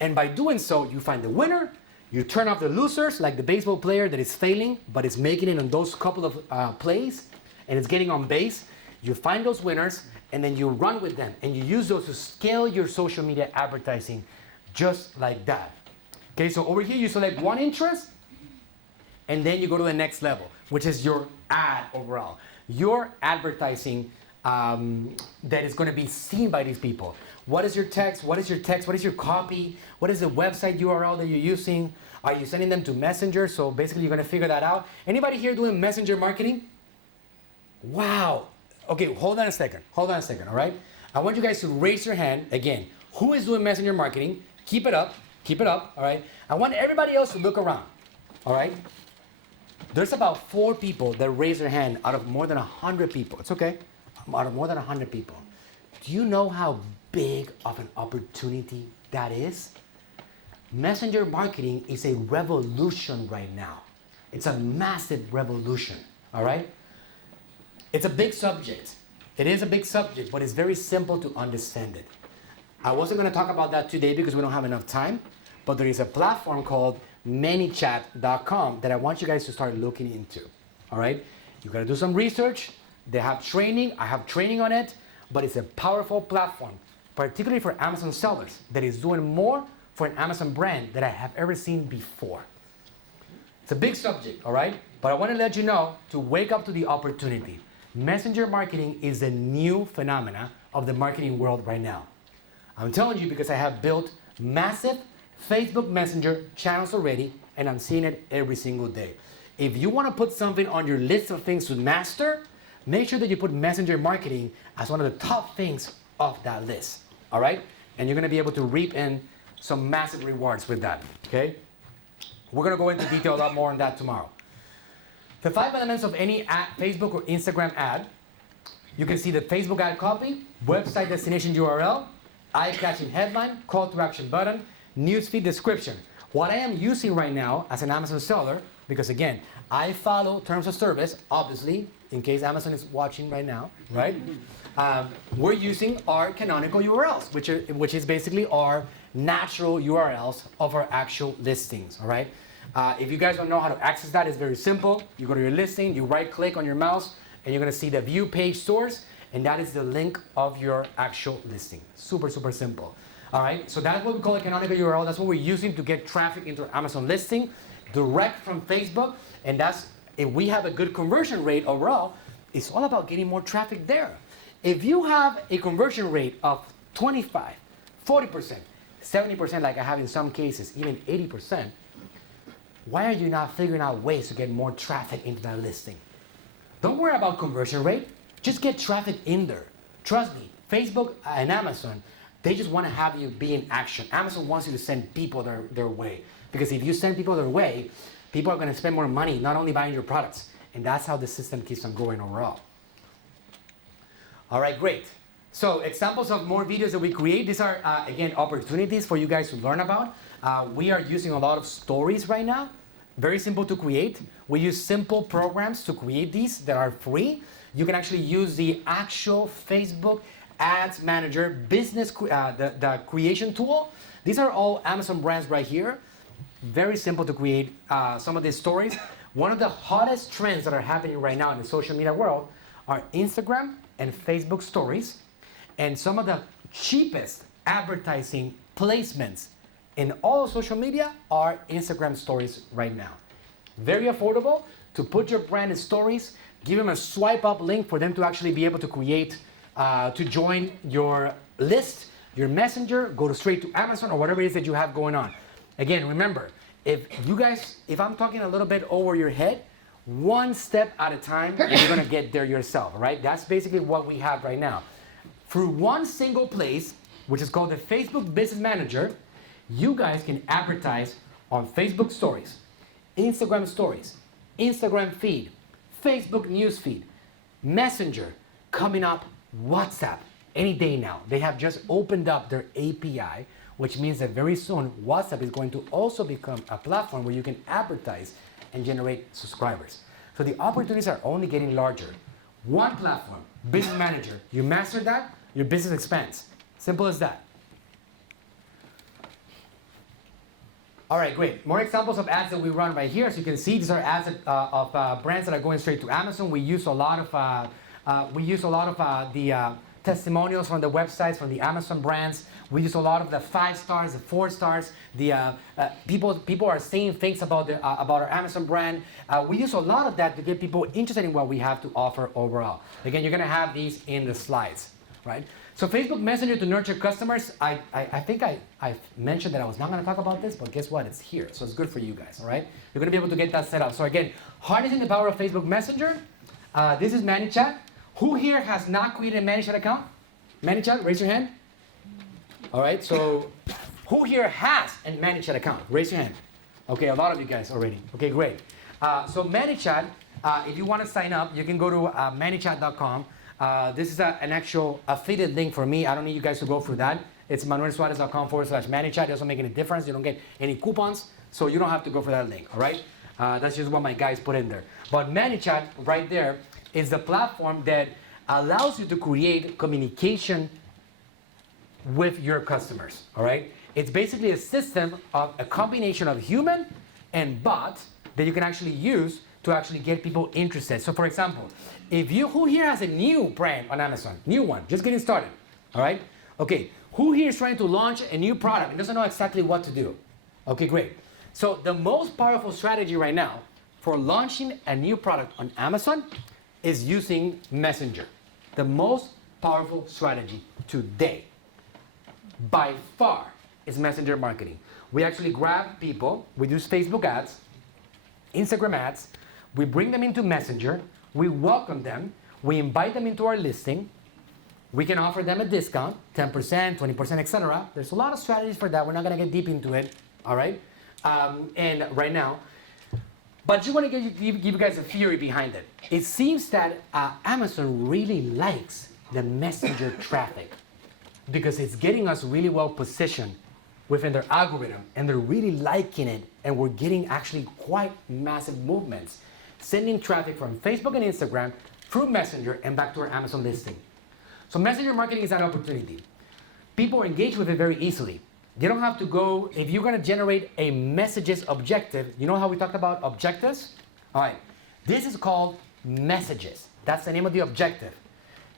And by doing so, you find the winner, you turn off the losers, like the baseball player that is failing, but is making it on those couple of plays, and it's getting on base. You find those winners, and then you run with them, and you use those to scale your social media advertising just like that. Okay, so over here you select one interest, and then you go to the next level, which is your ad overall. Your advertising that is going to be seen by these people. What is your text? What is your text? What is your copy? What is the website URL that you're using? Are you sending them to Messenger? So basically you're going to figure that out. Anybody here doing Messenger marketing? Wow. Okay, hold on a second, all right? I want you guys to raise your hand, again, who is doing Messenger marketing? Keep it up, all right? I want everybody else to look around, all right? There's about 4 people that raise their hand out of more than 100 people. It's okay, out of more than 100 people. Do you know how big of an opportunity that is? Messenger marketing is a revolution right now. It's a massive revolution, all right? It's a big subject. It is a big subject, but it's very simple to understand it. I wasn't going to talk about that today because we don't have enough time, but there is a platform called ManyChat.com that I want you guys to start looking into, all right? You got to do some research. They have training. I have training on it, but it's a powerful platform, particularly for Amazon sellers, that is doing more for an Amazon brand that I have ever seen before. It's a big subject, all right? But I want to let you know to wake up to the opportunity. Messenger marketing is a new phenomena of the marketing world right now. I'm telling you because I have built massive Facebook Messenger channels already, and I'm seeing it every single day. If you want to put something on your list of things to master, make sure that you put Messenger marketing as one of the top things off that list, all right? And you're going to be able to reap in some massive rewards with that, okay? We're going to go into detail a lot more on that tomorrow. The 5 elements of any ad, Facebook or Instagram ad, you can see the Facebook ad copy, website destination URL, eye-catching headline, call to action button, newsfeed description. What I am using right now as an Amazon seller, because again, I follow terms of service, obviously, in case Amazon is watching right now, right? We're using our canonical URLs, which is basically our natural URLs of our actual listings, all right? If you guys don't know how to access that, it's very simple. You go to your listing, you right-click on your mouse, and you're going to see the View Page Source, and that is the link of your actual listing. Super, super simple. All right, so that's what we call a canonical URL. That's what we're using to get traffic into our Amazon listing, direct from Facebook, and that's, if we have a good conversion rate overall, it's all about getting more traffic there. If you have a conversion rate of 25, 40%, 70% like I have in some cases, even 80%, why are you not figuring out ways to get more traffic into that listing? Don't worry about conversion rate. Just get traffic in there. Trust me, Facebook and Amazon, they just want to have you be in action. Amazon wants you to send people their way. Because if you send people their way, people are going to spend more money not only buying your products. And that's how the system keeps on going overall. All right, great. So examples of more videos that we create. These are, again, opportunities for you guys to learn about. We are using a lot of stories right now. Very simple to create. We use simple programs to create these that are free. You can actually use the actual Facebook Ads Manager business, the creation tool. These are all Amazon brands right here. Very simple to create some of these stories. One of the hottest trends that are happening right now in the social media world are Instagram and Facebook stories. And some of the cheapest advertising placements in all of social media are Instagram stories right now. Very affordable to put your brand in stories, give them a swipe up link for them to actually be able to create, to join your list, your messenger, go straight to Amazon or whatever it is that you have going on. Again, remember, if I'm talking a little bit over your head, one step at a time, you're gonna get there yourself, right? That's basically what we have right now. Through one single place, which is called the Facebook Business Manager, you guys can advertise on Facebook stories, Instagram stories, Instagram feed, Facebook news feed, Messenger, coming up, WhatsApp, any day now. They have just opened up their API, which means that very soon WhatsApp is going to also become a platform where you can advertise and generate subscribers. So the opportunities are only getting larger. One platform, Business Manager. You master that, your business expands. Simple as that. All right, great. More examples of ads that we run right here. As you can see, these are ads of brands that are going straight to Amazon. We use a lot of the testimonials from the websites, from the Amazon brands. We use a lot of the 5 stars, the 4 stars. The people are saying things about our Amazon brand. We use a lot of that to get people interested in what we have to offer overall. Again, you're going to have these in the slides, right? So Facebook Messenger to nurture customers. I think I mentioned that I was not going to talk about this, but guess what? It's here, so it's good for you guys. All right, you're going to be able to get that set up. So again, harnessing the power of Facebook Messenger. This is ManyChat. Who here has not created a ManyChat account? ManyChat, raise your hand. All right, so who here has a ManyChat account? Raise your hand. Okay, a lot of you guys already. Okay, great. So ManyChat, if you want to sign up, you can go to manychat.com. This is an actual affiliate link for me. I don't need you guys to go through that. It's manuelsuarez.com/ManyChat. It doesn't make any difference. You don't get any coupons, so you don't have to go for that link, all right? That's just what my guys put in there. But ManyChat right there is the platform that allows you to create communication with your customers, all right? It's basically a system of a combination of human and bot that you can actually use to actually get people interested. So for example, who here has a new brand on Amazon? New one, just getting started, all right? Okay, who here is trying to launch a new product and doesn't know exactly what to do? Okay, great. So the most powerful strategy right now for launching a new product on Amazon is using Messenger. The most powerful strategy today, by far, is Messenger marketing. We actually grab people, we use Facebook ads, Instagram ads, we bring them into Messenger, we welcome them, we invite them into our listing, we can offer them a discount, 10%, 20%, etc. There's a lot of strategies for that. We're not going to get deep into it, all right? And right now, but just want to give you guys a theory behind it. It seems that Amazon really likes the Messenger traffic because it's getting us really well positioned within their algorithm, and they're really liking it, and we're getting actually quite massive movements, sending traffic from Facebook and Instagram through Messenger and back to our Amazon listing. So Messenger marketing is that opportunity. People engage with it very easily. You don't have to go, if you're gonna generate a messages objective, you know how we talked about objectives? All right, this is called messages. That's the name of the objective.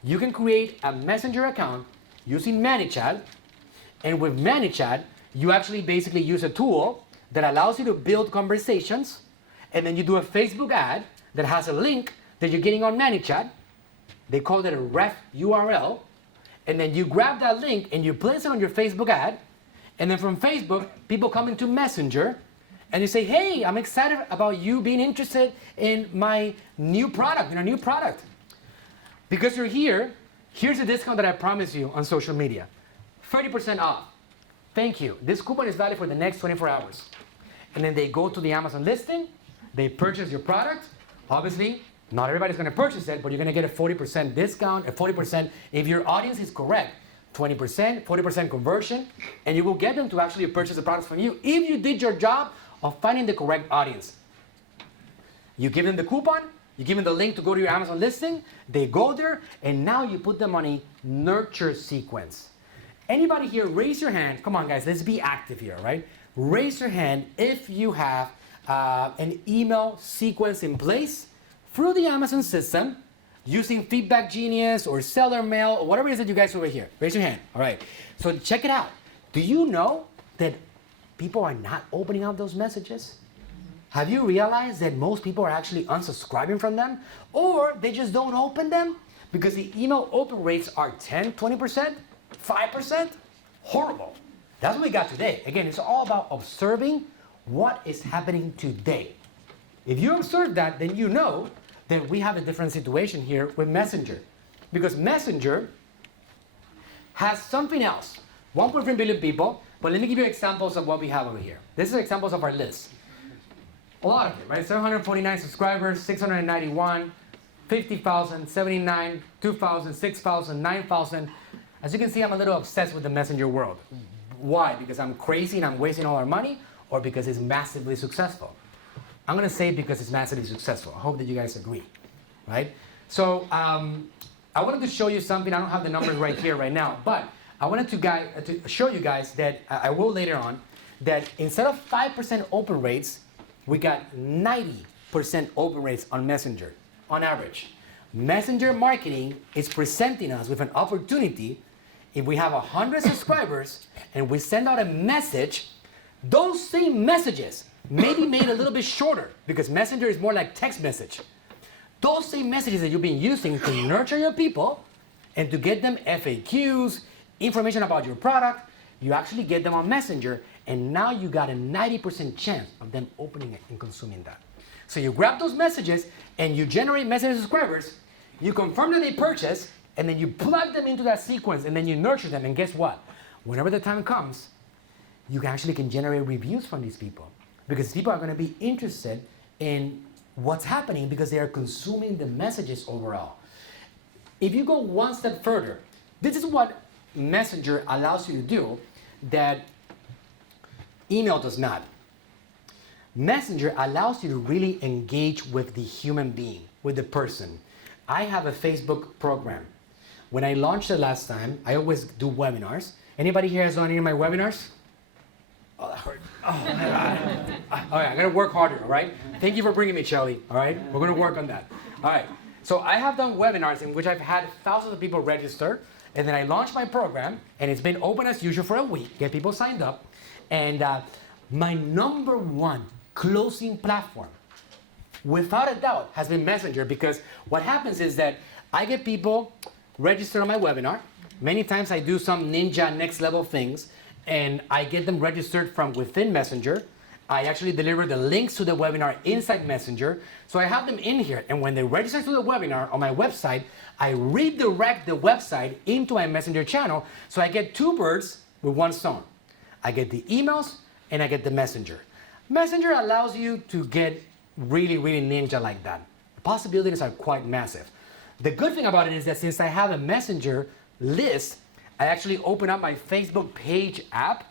You can create a Messenger account using ManyChat, and with ManyChat, you actually basically use a tool that allows you to build conversations, and then you do a Facebook ad that has a link that you're getting on ManyChat. They call it a ref URL, and then you grab that link and you place it on your Facebook ad, and then from Facebook, people come into Messenger, and you say, hey, I'm excited about you being interested in my new product, in our new product. Because you're here, here's a discount that I promise you on social media. 30% off. Thank you. This coupon is valid for the next 24 hours. And then they go to the Amazon listing, they purchase your product. Obviously, not everybody's going to purchase it, but you're going to get a 40% discount, a 40%, if your audience is correct, 20%, 40% conversion, and you will get them to actually purchase the products from you if you did your job of finding the correct audience. You give them the coupon, you give them the link to go to your Amazon listing, they go there, and now you put them on a nurture sequence. Anybody here, raise your hand. Come on, guys, let's be active here, right? Raise your hand if you have an email sequence in place through the Amazon system using Feedback Genius or Seller Mail or whatever it is that you guys over here. Raise your hand. All right. So check it out. Do you know that people are not opening up those messages? Have you realized that most people are actually unsubscribing from them? Or they just don't open them? Because the email open rates are 10, 20%, 5%? Horrible. That's what we got today. Again, it's all about observing what is happening today. If you observe that, then you know that we have a different situation here with Messenger. Because Messenger has something else. 1.3 billion people, but let me give you examples of what we have over here. This is examples of our list. A lot of it, right? 749 subscribers, 691, 50,000, 79, 2,000, 6,000, 9,000. As you can see, I'm a little obsessed with the Messenger world. Why? Because I'm crazy and I'm wasting all our money, or because it's massively successful? I'm going to say because it's massively successful. I hope that you guys agree, right? So I wanted to show you something. I don't have the numbers right here right now, but I wanted to show you guys that I will later on, that instead of 5% open rates, we got 90% open rates on Messenger on average. Messenger marketing is presenting us with an opportunity. If we have 100 subscribers and we send out a message, those same messages may be made a little bit shorter because Messenger is more like text message. Those same messages that you've been using to nurture your people and to get them FAQs, information about your product, you actually get them on Messenger, and now you got a 90% chance of them opening it and consuming that. So you grab those messages and you generate Messenger subscribers, you confirm that they purchase, and then you plug them into that sequence, and then you nurture them, and guess what? Whenever the time comes, you actually can generate reviews from these people, because people are going to be interested in what's happening because they are consuming the messages overall. If you go one step further, this is what Messenger allows you to do that email does not. Messenger allows you to really engage with the human being, with the person. I have a Facebook program. When I launched it last time, I always do webinars. Anybody here has done any of my webinars? Oh, that hurt. Oh, my God. All right, I'm going to work harder, all right? Thank you for bringing me, Shelly, all right? We're going to work on that. All right, so I have done webinars in which I've had thousands of people register, and then I launched my program, and it's been open as usual for a week, get people signed up, and my number one closing platform, without a doubt, has been Messenger, because what happens is that I get people registered on my webinar. Many times I do some ninja next level things, and I get them registered from within Messenger. I actually deliver the links to the webinar inside Messenger. So I have them in here, and when they register to the webinar on my website, I redirect the website into my Messenger channel, so I get two birds with one stone. I get the emails, and I get the Messenger. Messenger allows you to get really, really ninja like that. The possibilities are quite massive. The good thing about it is that since I have a Messenger list, I actually open up my Facebook page app.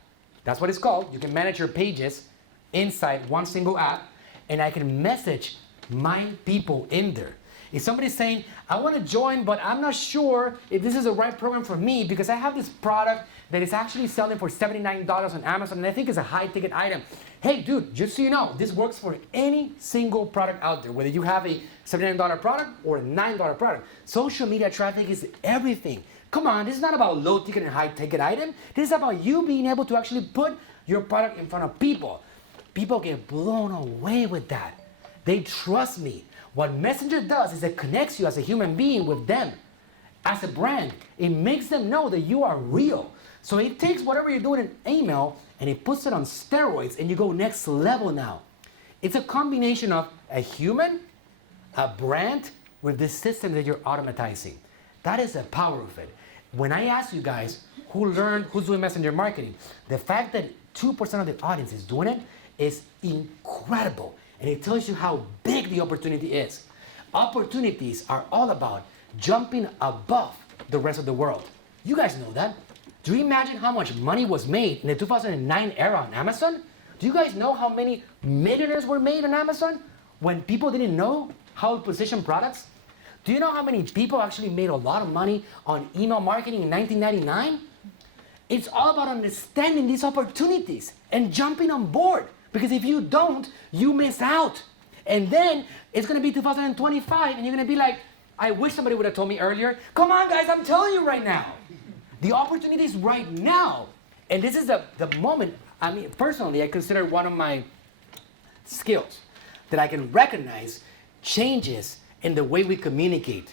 That's what it's called. You can manage your pages inside one single app, and I can message my people in there. If somebody's saying, I want to join, but I'm not sure if this is the right program for me because I have this product that is actually selling for $79 on Amazon, and I think it's a high-ticket item. Hey, dude, just so you know, this works for any single product out there, whether you have a $79 product or a $9 product. Social media traffic is everything. Come on, this is not about low-ticket and high-ticket item. This is about you being able to actually put your product in front of people. People get blown away with that. They trust me. What Messenger does is it connects you as a human being with them. As a brand, it makes them know that you are real. So it takes whatever you're doing in email and it puts it on steroids, and you go next level now. It's a combination of a human, a brand, with this system that you're automatizing. That is the power of it. When I ask you guys who's doing Messenger marketing, the fact that 2% of the audience is doing it is incredible. And it tells you how big the opportunity is. Opportunities are all about jumping above the rest of the world. You guys know that. Do you imagine how much money was made in the 2009 era on Amazon? Do you guys know how many millionaires were made on Amazon when people didn't know how to position products? Do you know how many people actually made a lot of money on email marketing in 1999? It's all about understanding these opportunities and jumping on board. Because if you don't, you miss out. And then it's going to be 2025, and you're going to be like, I wish somebody would have told me earlier. Come on, guys, I'm telling you right now. The opportunity is right now. And this is the moment, I mean, personally, I consider one of my skills. that I can recognize changes in the way we communicate.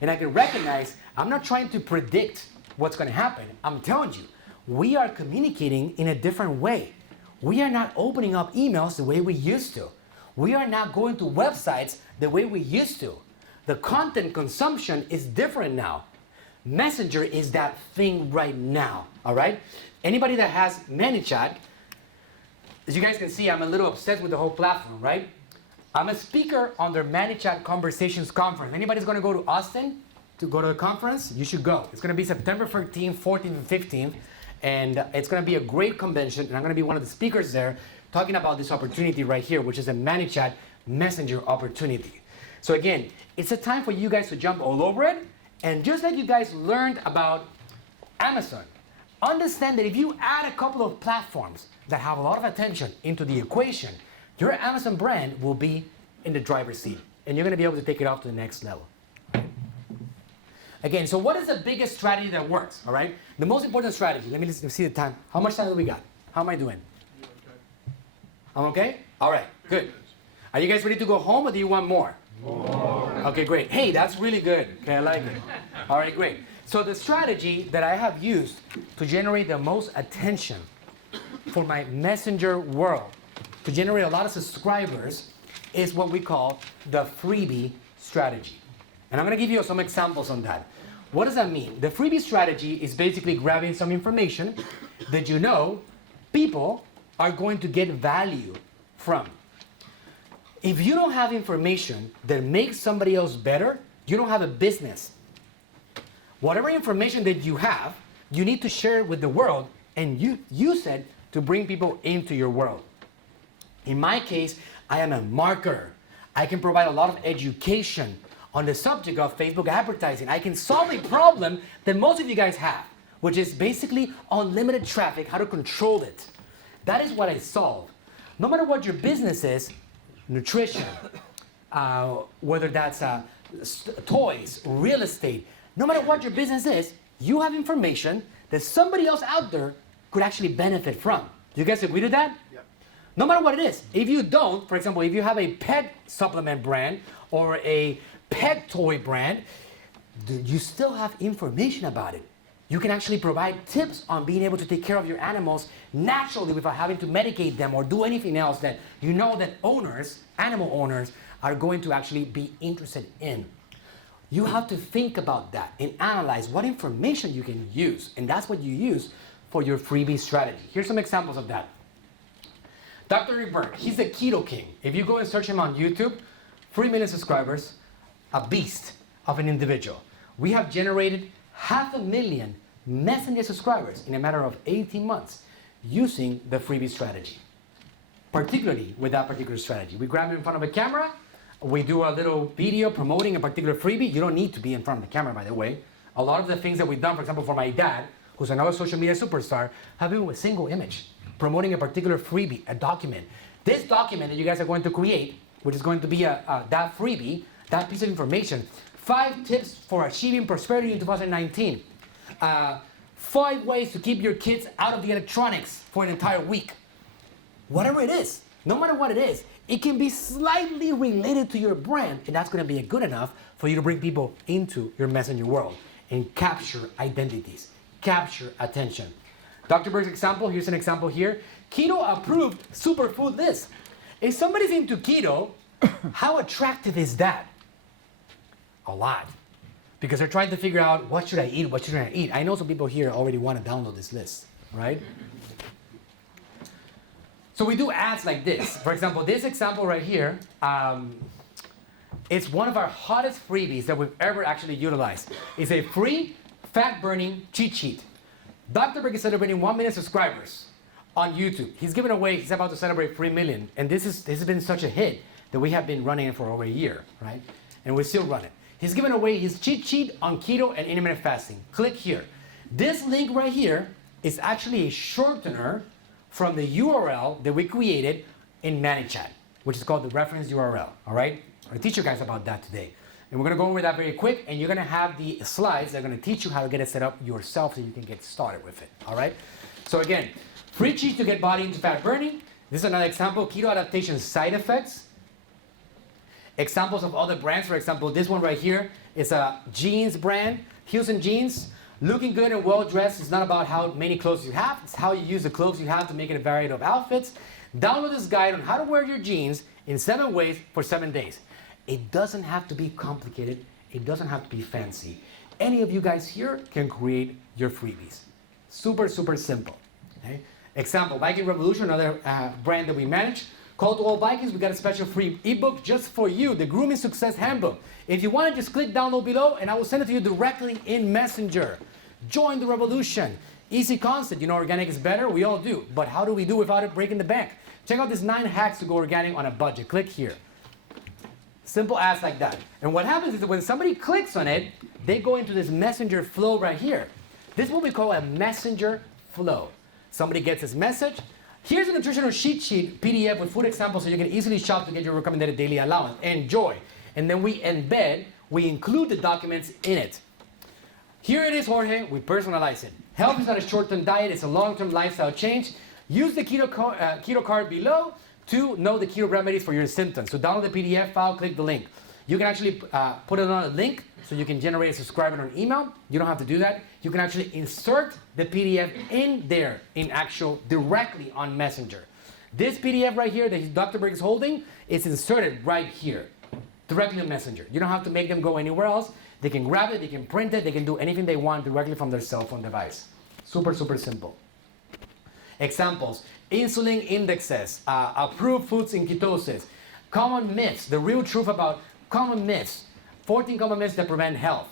And I can recognize I'm not trying to predict what's going to happen. I'm telling you, we are communicating in a different way. We are not opening up emails the way we used to. We are not going to websites the way we used to. The content consumption is different now. Messenger is that thing right now, all right? Anybody that has ManyChat, as you guys can see, I'm a little obsessed with the whole platform, right? I'm a speaker on their ManyChat Conversations Conference. Anybody's going to go to Austin to go to the conference? You should go. It's going to be September 13th, 14th, and 15th. And it's going to be a great convention. And I'm going to be one of the speakers there talking about this opportunity right here, which is a ManyChat Messenger opportunity. So again, it's a time for you guys to jump all over it. And just like you guys learned about Amazon, understand that if you add a couple of platforms that have a lot of attention into the equation, your Amazon brand will be in the driver's seat. And you're going to be able to take it up to the next level. Again, so what is the biggest strategy that works, all right? The most important strategy, let me see the time. How much time do we got? How am I doing? I'm okay? All right, good. Are you guys ready to go home or do you want more? More. Okay, great. Hey, that's really good. Okay, I like it. All right, great. So the strategy that I have used to generate the most attention for my Messenger world, to generate a lot of subscribers, is what we call the freebie strategy. And I'm going to give you some examples on that. What does that mean? The freebie strategy is basically grabbing some information that you know people are going to get value from. If you don't have information that makes somebody else better, you don't have a business. Whatever information that you have, you need to share it with the world and use it to bring people into your world. In my case, I am a marketer. I can provide a lot of education on the subject of Facebook advertising. I can solve a problem that most of you guys have, which is basically unlimited traffic, how to control it. That is what I solve. No matter what your business is, nutrition, whether that's toys, real estate, no matter what your business is, you have information that somebody else out there could actually benefit from. Do you guys agree to that? Yep. No matter what it is. If you don't, for example, if you have a pet supplement brand or a pet toy brand, you still have information about it. You can actually provide tips on being able to take care of your animals naturally without having to medicate them or do anything else that you know that owners, animal owners, are going to actually be interested in. You have to think about that and analyze what information you can use, and that's what you use for your freebie strategy. Here's some examples of that. Dr. Rebirth, he's the Keto King. If you go and search him on YouTube, 3 million subscribers, a beast of an individual. We have generated 500,000 Messenger subscribers in a matter of 18 months using the freebie strategy, particularly with that particular strategy. We grab him in front of a camera, we do a little video promoting a particular freebie. You don't need to be in front of the camera, by the way. A lot of the things that we've done, for example, for my dad, who's another social media superstar, have been with a single image, promoting a particular freebie, a document. This document that you guys are going to create, which is going to be that freebie, that piece of information, 5 tips for achieving prosperity in 2019. 5 ways to keep your kids out of the electronics for an entire week. Whatever it is, no matter what it is, it can be slightly related to your brand, and that's going to be good enough for you to bring people into your Messenger world and capture identities, capture attention. Dr. Berg's example, here's an example here. Keto approved superfood list. If somebody's into keto, how attractive is that? A lot. Because they're trying to figure out, what should I eat, what shouldn't I eat? I know some people here already want to download this list, right? So we do ads like this. For example, this example right here, it's one of our hottest freebies that we've ever actually utilized. It's a free fat-burning cheat sheet. Dr. Berg is celebrating 1 million subscribers on YouTube. He's about to celebrate 3 million. And this has been such a hit that we have been running it for over a year, right? And we still run it. He's giving away his cheat sheet on keto and intermittent fasting. Click here. This link right here is actually a shortener from the URL that we created in ManyChat, which is called the reference URL, all right? I'm going to teach you guys about that today. And we're going to go over that very quick, and you're going to have the slides that are going to teach you how to get it set up yourself so you can get started with it, all right? So again, free cheat to get body into fat burning. This is another example, keto adaptation side effects. Examples of other brands, for example, this one right here is a jeans brand, Houston Jeans. Looking good and well dressed is not about how many clothes you have, it's how you use the clothes you have to make it a variety of outfits. Download this guide on how to wear your jeans in 7 ways for 7 days. It doesn't have to be complicated, it doesn't have to be fancy. Any of you guys here can create your freebies. Super, super simple. Okay? Example, Viking Revolution, another brand that we manage. Call to all Vikings, we got a special free ebook just for you, the Grooming Success Handbook. If you want it, just click download below and I will send it to you directly in Messenger. Join the revolution. Easy concept, you know organic is better, we all do. But how do we do without it breaking the bank? Check out these 9 hacks to go organic on a budget. Click here. Simple as like that. And what happens is that when somebody clicks on it, they go into this messenger flow right here. This is what we call a messenger flow. Somebody gets this message. Here's a nutritional cheat sheet PDF with food examples so you can easily shop to get your recommended daily allowance. Enjoy. And then we embed, we include the documents in it. Here it is, Jorge. We personalize it. Health is not a short-term diet. It's a long-term lifestyle change. Use the keto card below to know the keto remedies for your symptoms. So download the PDF file, click the link. You can actually put it on a link so you can generate a subscriber on email. You don't have to do that. You can actually insert the PDF in there, directly on Messenger. This PDF right here that Dr. Berg is holding is inserted right here, directly on Messenger. You don't have to make them go anywhere else. They can grab it, they can print it, they can do anything they want directly from their cell phone device. Super, super simple. Examples, insulin indexes, approved foods in ketosis, common myths, the real truth about common myths, 14 common myths that prevent health,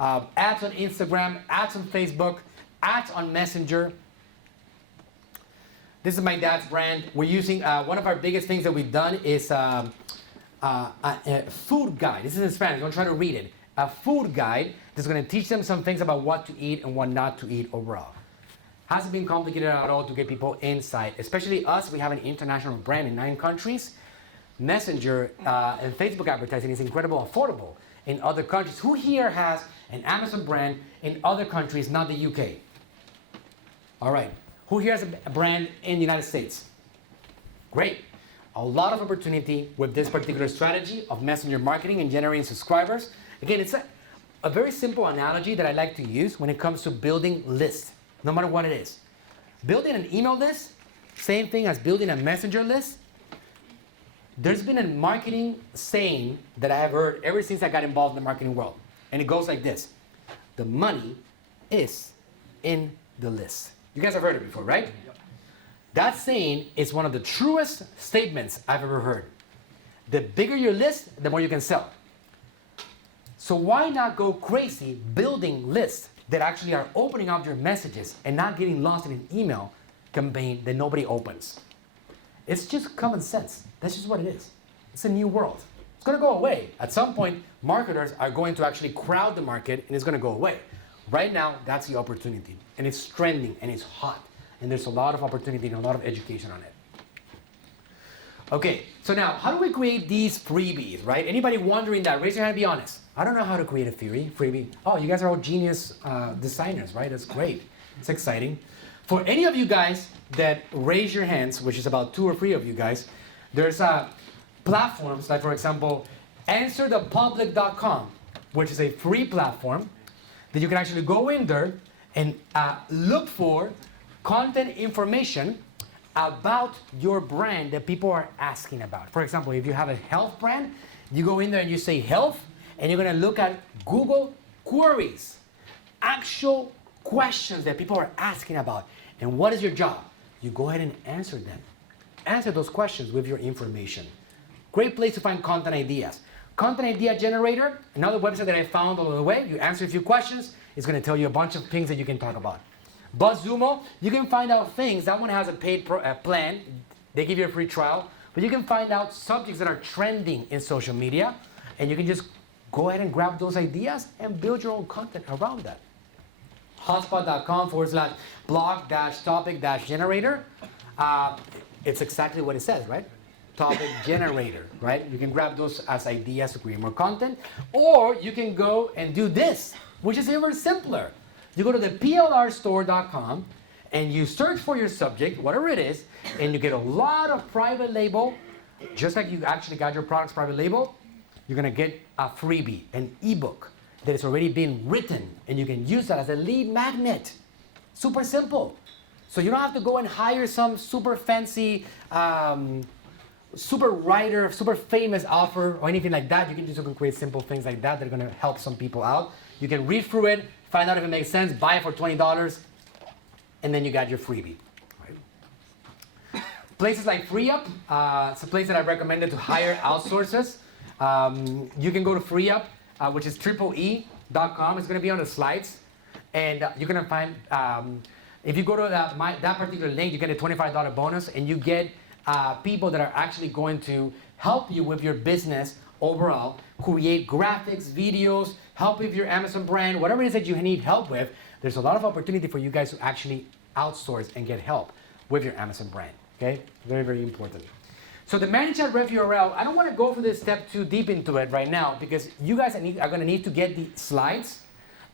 ads on Instagram, ads on Facebook, ads on Messenger. This is my dad's brand. We're using, one of our biggest things that we've done is a food guide. This is in Spanish, I'm gonna try to read it. A food guide that's gonna teach them some things about what to eat and what not to eat overall. Hasn't been complicated at all to get people inside, especially us. We have an international brand in 9 countries. Messenger and Facebook advertising is incredibly affordable in other countries. Who here has an Amazon brand in other countries, not the UK? All right. Who here has a brand in the United States? Great. A lot of opportunity with this particular strategy of messenger marketing and generating subscribers. Again, it's a very simple analogy that I like to use when it comes to building lists, no matter what it is. Building an email list, same thing as building a messenger list. There's been a marketing saying that I have heard ever since I got involved in the marketing world. And it goes like this. The money is in the list. You guys have heard it before, right? Yep. That saying is one of the truest statements I've ever heard. The bigger your list, the more you can sell. So why not go crazy building lists that actually are opening up your messages and not getting lost in an email campaign that nobody opens? It's just common sense. That's just what it is. It's a new world. It's going to go away. At some point, marketers are going to actually crowd the market and it's going to go away. Right now, that's the opportunity. And it's trending and it's hot. And there's a lot of opportunity and a lot of education on it. Okay, so now, how do we create these freebies, right? Anybody wondering that? Raise your hand and be honest. I don't know how to create a freebie. Oh, you guys are all genius designers, right? That's great. It's exciting. For any of you guys that raise your hands, which is about 2 or 3 of you guys, there's platforms like, for example, answerthepublic.com, which is a free platform that you can actually go in there and look for content information about your brand that people are asking about. For example, if you have a health brand, you go in there and you say health, and you're going to look at Google queries, actual questions that people are asking about. And what is your job? You go ahead and answer them. Answer those questions with your information. Great place to find content ideas. Content Idea Generator, another website that I found along the way. You answer a few questions, it's going to tell you a bunch of things that you can talk about. BuzzSumo, you can find out things. That one has a paid plan. They give you a free trial. But you can find out subjects that are trending in social media. And you can just go ahead and grab those ideas and build your own content around that. Hotspot.com/blog-topic-generator. It's exactly what it says, right? Topic generator, right? You can grab those as ideas to create more content. Or you can go and do this, which is even simpler. You go to the plrstore.com and you search for your subject, whatever it is, and you get a lot of private label, just like you actually got your products private label. you're going to get a freebie, an ebook that is already been written, and you can use that as a lead magnet. Super simple. So you don't have to go and hire some super fancy, super writer, super famous author or anything like that. You can just create simple things like that that are going to help some people out. You can read through it, find out if it makes sense, buy it for $20, and then you got your freebie. Right? Places like FreeUp, it's a place that I recommended to hire outsourcers. You can go to FreeUp, which is EE.com. It's going to be on the slides. And you're going to find, if you go to that particular link, you get a $25 bonus, and you get people that are actually going to help you with your business overall, create graphics, videos, help with your Amazon brand, whatever it is that you need help with. There's a lot of opportunity for you guys to actually outsource and get help with your Amazon brand. Okay? Very, very important. So the manage ad ref URL, I don't want to go for this step too deep into it right now because you guys are going to need to get the slides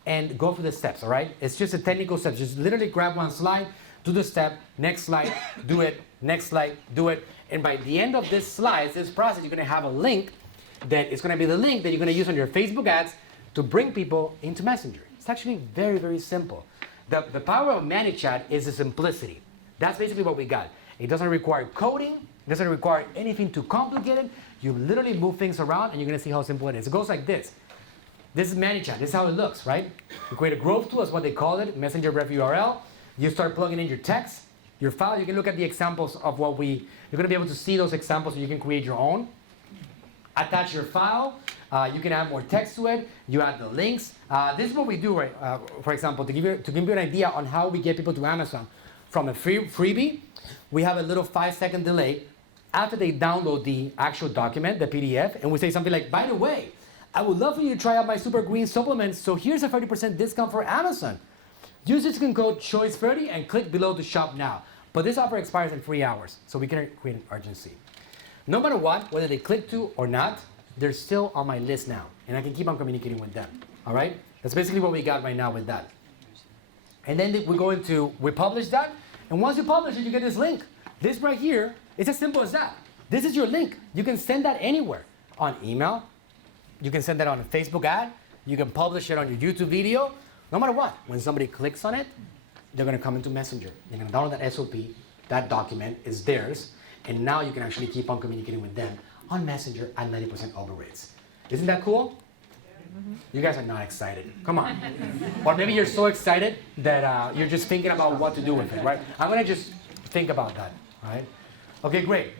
and go through the steps, all right? It's just a technical step. Just literally grab one slide, do the step, next slide, do it, next slide, do it. And by the end of this slide, this process, you're going to have a link that is going to be the link that you're going to use on your Facebook ads to bring people into Messenger. It's actually very, very simple. The power of ManyChat is the simplicity. That's basically what we got. It doesn't require coding. It doesn't require anything too complicated. You literally move things around, and you're going to see how simple it is. It goes like this. This is ManyChat. This is how it looks, right? You create a growth tool, is what they call it, Messenger ref URL. You start plugging in your text, your file. You can look at the examples of what you're going to be able to see those examples so you can create your own. Attach your file. You can add more text to it. You add the links. This is what we do, right? For example, to give you an idea on how we get people to Amazon from a freebie, we have a little 5-second delay after they download the actual document, the PDF, and we say something like, by the way, I would love for you to try out my super green supplements, so here's a 30% discount for Amazon. Use this code CHOICE30 and click below to shop now. But this offer expires in 3 hours, so we can create an urgency. No matter what, whether they click to or not, they're still on my list now, and I can keep on communicating with them, all right? That's basically what we got right now with that. And then we publish that, and once you publish it, you get this link. This right here, it's as simple as that. This is your link. You can send that anywhere, on email. You can send that on a Facebook ad. You can publish it on your YouTube video. No matter what, when somebody clicks on it, they're going to come into Messenger. They're going to download that SOP. That document is theirs. And now you can actually keep on communicating with them on Messenger at 90% open rates. Isn't that cool? You guys are not excited. Come on. Or maybe you're so excited that you're just thinking about what to do with it, right? I'm going to just think about that, right? Okay, great.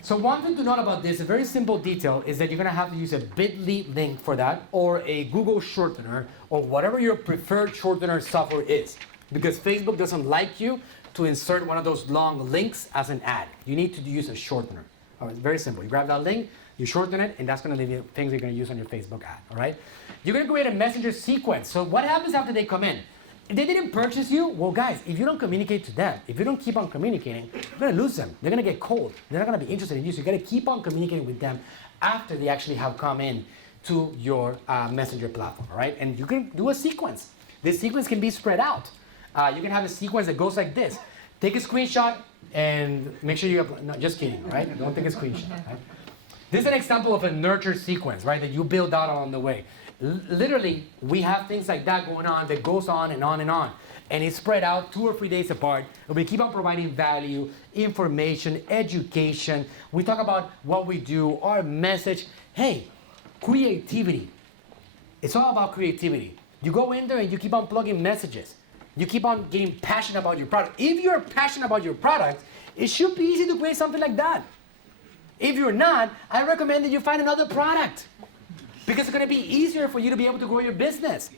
So one thing to note about this, a very simple detail, is that you're going to have to use a bit.ly link for that, or a Google shortener, or whatever your preferred shortener software is. Because Facebook doesn't like you to insert one of those long links as an ad. You need to use a shortener. All right, very simple. You grab that link, you shorten it, and that's going to leave you things you're going to use on your Facebook ad. All right? You're going to create a messenger sequence. So what happens after they come in? If they didn't purchase you, well, guys, if you don't communicate to them, if you don't keep on communicating, you're going to lose them. They're going to get cold. They're not going to be interested in you. So you got to keep on communicating with them after they actually have come in to your messenger platform. All right? And you can do a sequence. This sequence can be spread out. You can have a sequence that goes like this. Take a screenshot and make sure you upload. No, just kidding, right? Don't take a screenshot. Right? This is an example of a nurture sequence, right? That you build out along the way. Literally, we have things like that going on that goes on and on and on. And it's spread out 2 or 3 days apart. And we keep on providing value, information, education. We talk about what we do, our message. Hey, creativity. It's all about creativity. You go in there and you keep on plugging messages. You keep on getting passionate about your product. If you're passionate about your product, it should be easy to create something like that. If you're not, I recommend that you find another product, because it's going to be easier for you to be able to grow your business.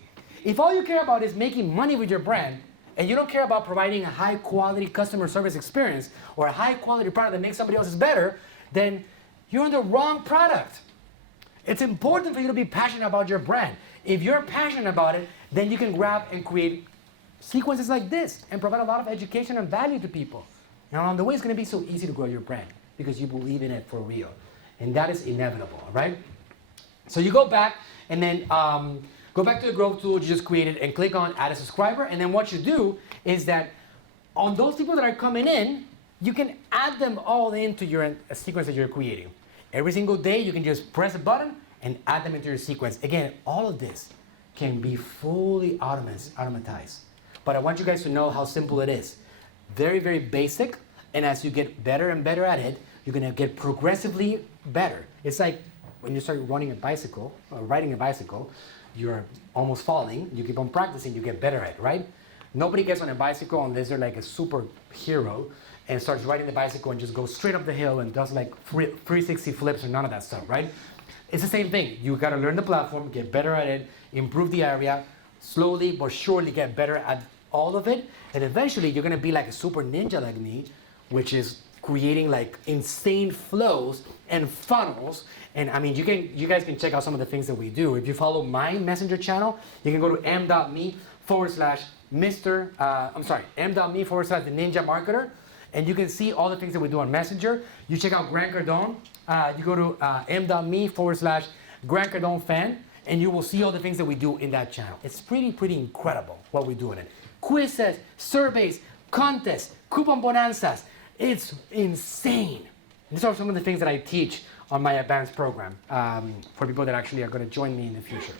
If all you care about is making money with your brand, and you don't care about providing a high-quality customer service experience or a high-quality product that makes somebody else's better, then you're on the wrong product. It's important for you to be passionate about your brand. If you're passionate about it, then you can grab and create sequences like this and provide a lot of education and value to people. And along the way, it's going to be so easy to grow your brand because you believe in it for real. And that is inevitable, all right? So you go back and then go back to the growth tool you just created and click on add a subscriber. And then what you do is that on those people that are coming in, you can add them all into your sequence that you're creating. Every single day, you can just press a button and add them into your sequence. Again, all of this can be fully automatized. But I want you guys to know how simple it is. Very, very basic, and as you get better and better at it, you're gonna get progressively better. It's like when you start running a bicycle, or riding a bicycle, you're almost falling, you keep on practicing, you get better at it, right? Nobody gets on a bicycle unless they're like a superhero and starts riding the bicycle and just goes straight up the hill and does like 360 flips or none of that stuff, right? It's the same thing. You gotta learn the platform, get better at it, improve the area, slowly but surely get better at all of it, and eventually you're gonna be like a super ninja like me, which is creating like insane flows and funnels. And I mean, you guys can check out some of the things that we do. If you follow my messenger channel, you can go to m.me/the ninja marketer, and you can see all the things that we do on Messenger. You check out 𝗟𝗡𝗥𝗡, you go to m.me/𝗟𝗡𝗥𝗡 fan, and you will see all the things that we do in that channel. It's pretty incredible what we do in it. Quizzes, surveys, contests, coupon bonanzas. It's insane. These are some of the things that I teach on my advanced program for people that actually are going to join me in the future.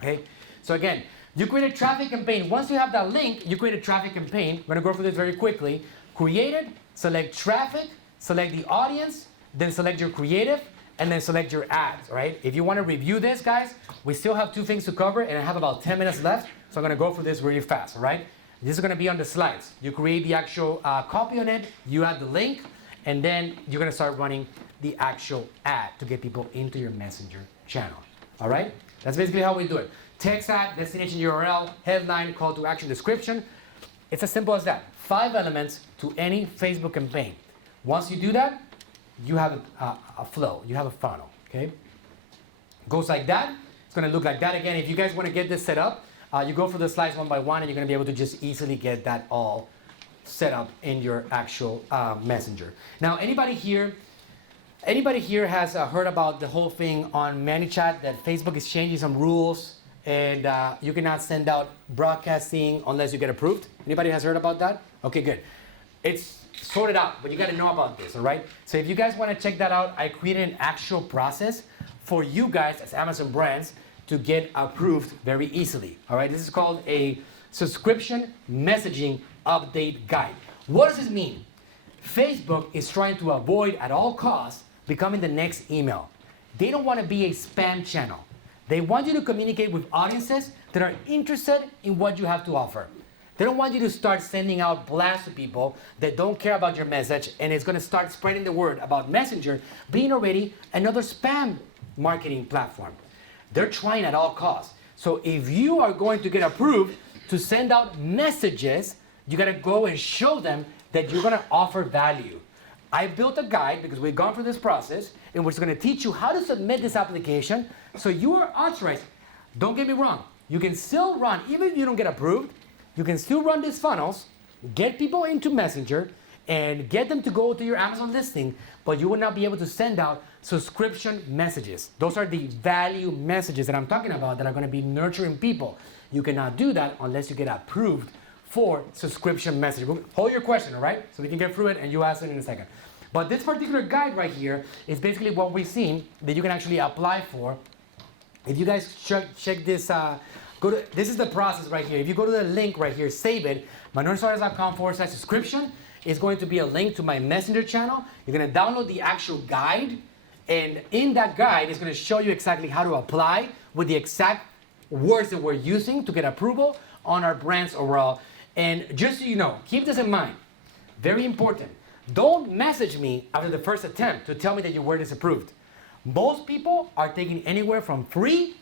Okay? So again, you create a traffic campaign. Once you have that link, you create a traffic campaign. I'm going to go through this very quickly. Create it, select traffic, select the audience, then select your creative, and then select your ads, right? If you want to review this, guys, we still have 2 things to cover, and I have about 10 minutes left, so I'm going to go through this really fast, all right? This is going to be on the slides. You create the actual copy on it, you add the link, and then you're going to start running the actual ad to get people into your Messenger channel, all right? That's basically how we do it. Text ad, destination URL, headline, call to action, description. It's as simple as that. 5 elements to any Facebook campaign. Once you do that, you have a flow, you have a funnel, okay? Goes like that. It's going to look like that again. If you guys want to get this set up, you go through the slides one by one, and you're going to be able to just easily get that all set up in your actual Messenger. Now, anybody here has heard about the whole thing on ManyChat that Facebook is changing some rules and you cannot send out broadcasting unless you get approved? Anybody has heard about that? Okay, good. It's sorted out, but you got to know about this, all right? So if you guys want to check that out, I created an actual process for you guys as Amazon brands to get approved very easily, all right? This is called a subscription messaging update guide. What does this mean? Facebook is trying to avoid at all costs becoming the next email. They don't want to be a spam channel. They want you to communicate with audiences that are interested in what you have to offer. They don't want you to start sending out blasts to people that don't care about your message, and it's going to start spreading the word about Messenger being already another spam marketing platform. They're trying at all costs. So if you are going to get approved to send out messages, you got to go and show them that you're going to offer value. I built a guide because we've gone through this process in which is going to teach you how to submit this application so you are authorized. Don't get me wrong. You can still run, even if you don't get approved, you can still run these funnels, get people into Messenger, and get them to go to your Amazon listing, but you will not be able to send out subscription messages. Those are the value messages that I'm talking about that are going to be nurturing people. You cannot do that unless you get approved for subscription message. Hold your question, all right? So we can get through it and you ask it in a second. But this particular guide right here is basically what we've seen that you can actually apply for. If you guys check this, this is the process right here. If you go to the link right here, save it, manuelsuarez.com/subscription is going to be a link to my Messenger channel. You're going to download the actual guide, and in that guide, it's going to show you exactly how to apply with the exact words that we're using to get approval on our brands overall. And just so you know, keep this in mind. Very important. Don't message me after the first attempt to tell me that your word is approved. Most people are taking anywhere from 3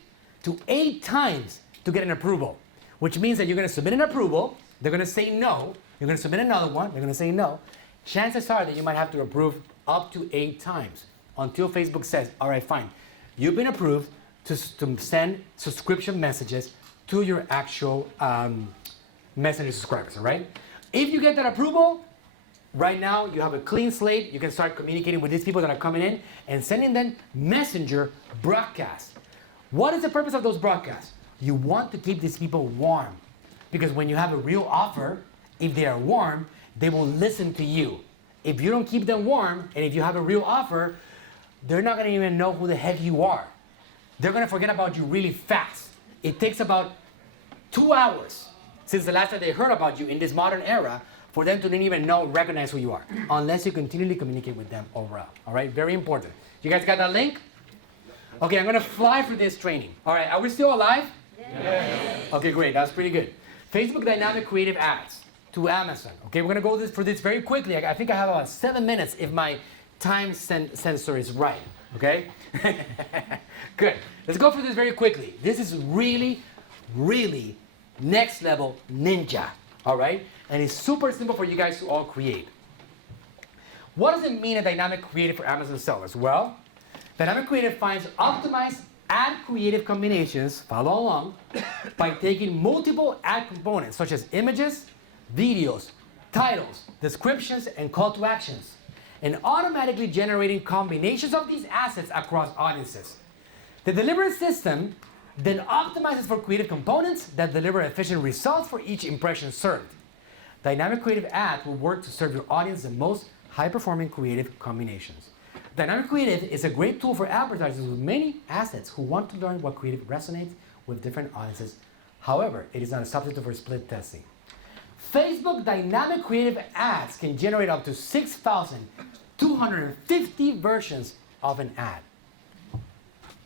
to 8 times to get an approval, which means that you're going to submit an approval, they're going to say no, you're going to submit another one, they're going to say no. Chances are that you might have to approve up to 8 times until Facebook says, all right, fine, you've been approved to send subscription messages to your actual Messenger subscribers, all right? If you get that approval, right now you have a clean slate. You can start communicating with these people that are coming in and sending them Messenger broadcasts. What is the purpose of those broadcasts? You want to keep these people warm, because when you have a real offer, if they are warm, they will listen to you. If you don't keep them warm, and if you have a real offer, they're not going to even know who the heck you are. they're going to forget about you really fast. It takes about 2 hours since the last time they heard about you in this modern era for them to not even know, recognize who you are, unless you continually communicate with them overall. All right, very important. You guys got that link? Okay, I'm going to fly for this training. All right, are we still alive? Yes. Okay, great. That's pretty good. Facebook Dynamic Creative Ads to Amazon. Okay, we're going to go for this very quickly. I think I have about 7 minutes if my time sensor is right. Okay? Good. Let's go for this very quickly. This is really, really next level ninja. All right? And it's super simple for you guys to all create. What does it mean a dynamic creative for Amazon sellers? Well, dynamic creative finds optimized ad creative combinations, follow along, by taking multiple ad components such as images, videos, titles, descriptions, and call to actions, and automatically generating combinations of these assets across audiences. The delivery system then optimizes for creative components that deliver efficient results for each impression served. Dynamic creative ads will work to serve your audience the most high-performing creative combinations. Dynamic creative is a great tool for advertisers with many assets who want to learn what creative resonates with different audiences. However, it is not a substitute for split testing. Facebook Dynamic Creative Ads can generate up to 6,250 versions of an ad.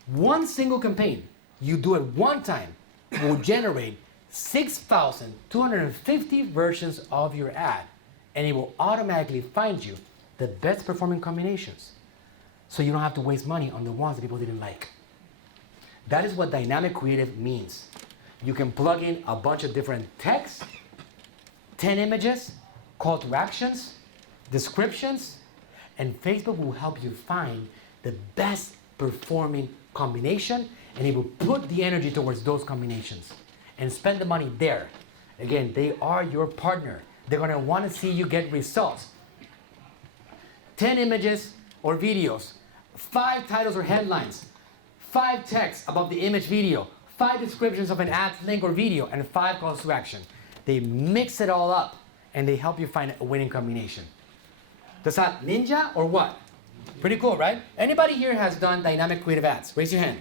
One single campaign, you do it one time, will generate 6,250 versions of your ad, and it will automatically find you the best performing combinations. So you don't have to waste money on the ones that people didn't like. That is what dynamic creative means. You can plug in a bunch of different text, 10 images, call to actions, descriptions, and Facebook will help you find the best performing combination, and it will put the energy towards those combinations and spend the money there. Again, they are your partner. They're going to want to see you get results. 10 images or videos, 5 titles or headlines, 5 texts about the image video, 5 descriptions of an ad link or video, and 5 calls to action. They mix it all up and they help you find a winning combination. Does that ninja or what? Pretty cool, right? Anybody here has done dynamic creative ads? Raise your hand.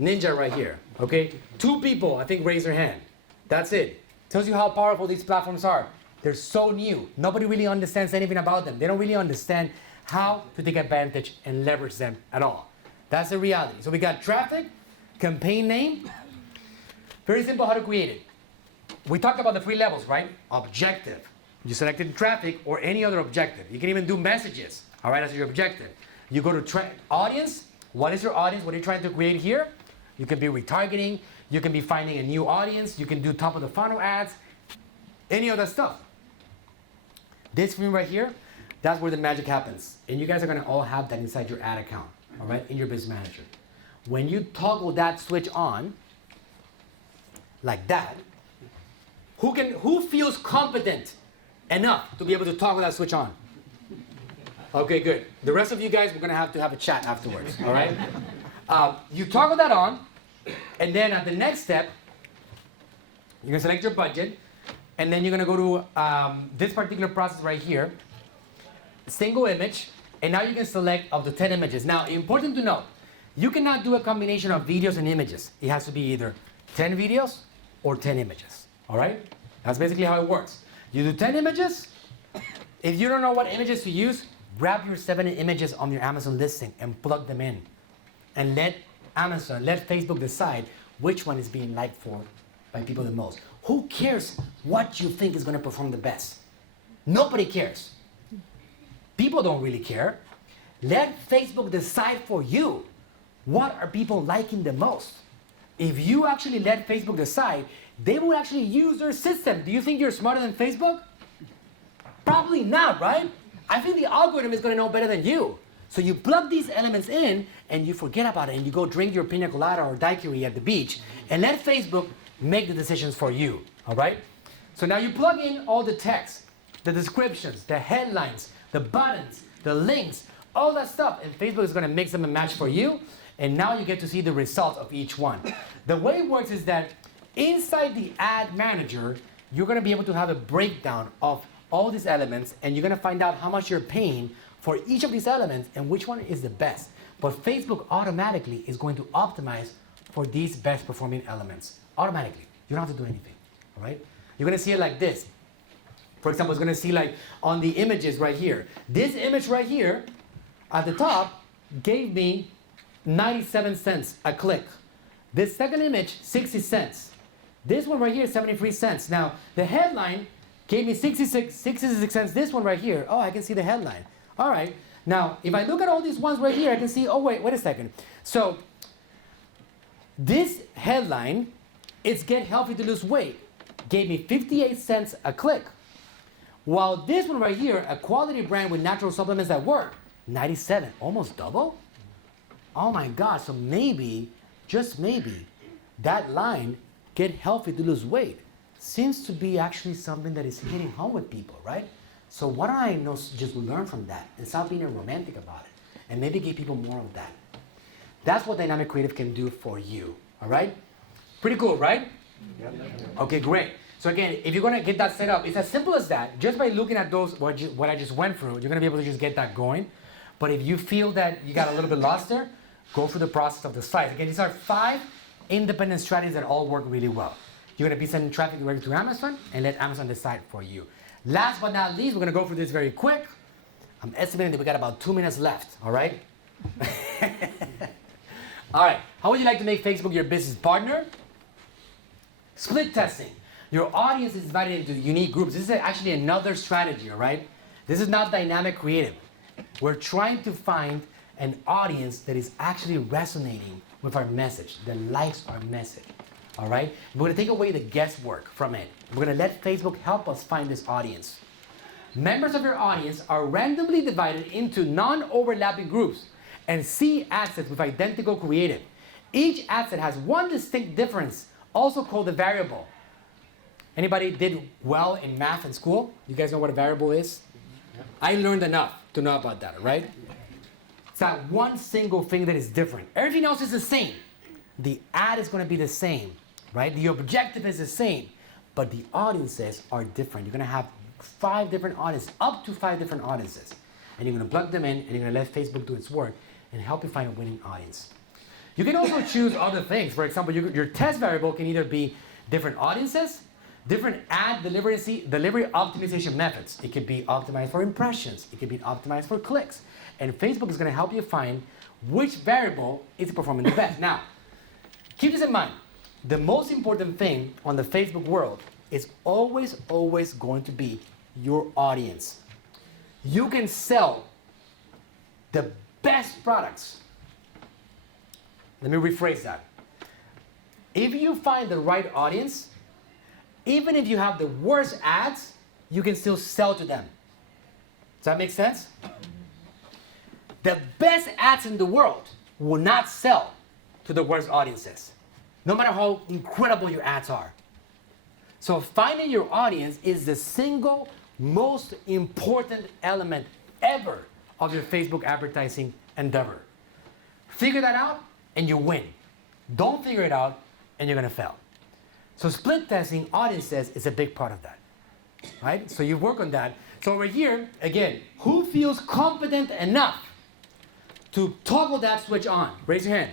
Ninja right here, okay? 2 people, I think, raise their hand. That's it. Tells you how powerful these platforms are. They're so new. Nobody really understands anything about them. They don't really understand how to take advantage and leverage them at all. That's the reality. So we got traffic, campaign name. Very simple how to create it. We talked about the 3 levels, right? Objective. You selected traffic or any other objective. You can even do messages, all right, as your objective. You go to audience. What is your audience? What are you trying to create here? You can be retargeting. You can be finding a new audience. You can do top of the funnel ads, any of that stuff. This screen right here, that's where the magic happens. And you guys are going to all have that inside your ad account, all right, in your business manager. When you toggle that switch on, like that, who feels competent enough to be able to toggle that switch on? Okay, good. The rest of you guys, we're going to have a chat afterwards, all right? You toggle that on, and then at the next step, you're going to select your budget, and then you're going to go to this particular process right here, single image, and now you can select up to 10 images. Now, important to note, you cannot do a combination of videos and images. It has to be either 10 videos or 10 images, all right? That's basically how it works. You do 10 images. If you don't know what images to use, grab your 7 images on your Amazon listing and plug them in. And let Facebook decide which one is being liked for by people the most. Who cares what you think is going to perform the best? Nobody cares. People don't really care. Let Facebook decide for you what are people liking the most. If you actually let Facebook decide, they will actually use their system. Do you think you're smarter than Facebook? Probably not, right? I think the algorithm is going to know better than you. So you plug these elements in and you forget about it and you go drink your pina colada or daiquiri at the beach and let Facebook make the decisions for you, all right? So now you plug in all the text, the descriptions, the headlines, the buttons, the links, all that stuff, and Facebook is going to mix them and match for you, and now you get to see the results of each one. The way it works is that inside the ad manager, you're going to be able to have a breakdown of all these elements, and you're going to find out how much you're paying for each of these elements and which one is the best. But Facebook automatically is going to optimize for these best performing elements. Automatically. You don't have to do anything. All right? You're going to see it like this. For example, it's going to see like on the images right here. This image right here at the top gave me 97 cents a click. This second image, 60 cents. This one right here, 73 cents. Now, the headline gave me 66 cents. This one right here, oh, I can see the headline. All right. Now, if I look at all these ones right here, I can see, oh, wait a second. So, this headline, it's Get Healthy to Lose Weight, gave me 58 cents a click. While this one right here, a quality brand with natural supplements that work, 97, almost double? Oh my God, so maybe, just maybe, that line, Get Healthy to Lose Weight, seems to be actually something that is hitting home with people, right? So why don't I just learn from that and stop being a romantic about it and maybe give people more of that. That's what Dynamic Creative can do for you, all right? Pretty cool, right? Yep. Okay, great. So again, if you're gonna get that set up, it's as simple as that. Just by looking at those, what I just went through, you're gonna be able to just get that going. But if you feel that you got a little bit lost there, go through the process of the slides. Again, these are 5 independent strategies that all work really well. You're gonna be sending traffic directly to Amazon and let Amazon decide for you. Last but not least, we're gonna go through this very quick. I'm estimating that we got about 2 minutes left, all right? All right, how would you like to make Facebook your business partner? Split testing. Your audience is divided into unique groups. This is actually another strategy, all right? This is not dynamic creative. We're trying to find an audience that is actually resonating with our message, that likes our message, all right? We're gonna take away the guesswork from it. We're gonna let Facebook help us find this audience. Members of your audience are randomly divided into non-overlapping groups and see ad sets with identical creative. Each ad set has one distinct difference, also called a variable. Anybody did well in math in school? You guys know what a variable is? I learned enough to know about that, right? It's that one single thing that is different. Everything else is the same. The ad is going to be the same, right? The objective is the same, but the audiences are different. You're going to have 5 different audiences, up to 5 different audiences. And you're going to plug them in, and you're going to let Facebook do its work and help you find a winning audience. You can also choose other things. For example, your test variable can either be different audiences, different ad delivery optimization methods. It could be optimized for impressions. It could be optimized for clicks. And Facebook is going to help you find which variable is performing the best. Now, keep this in mind. The most important thing on the Facebook world is always, always going to be your audience. You can sell the best products. Let me rephrase that. If you find the right audience, even if you have the worst ads, you can still sell to them. Does that make sense? The best ads in the world will not sell to the worst audiences, no matter how incredible your ads are. So finding your audience is the single most important element ever of your Facebook advertising endeavor. Figure that out and you win. Don't figure it out and you're gonna fail. So split testing audiences is a big part of that, right? So you work on that. So over here, again, who feels confident enough to toggle that switch on? Raise your hand.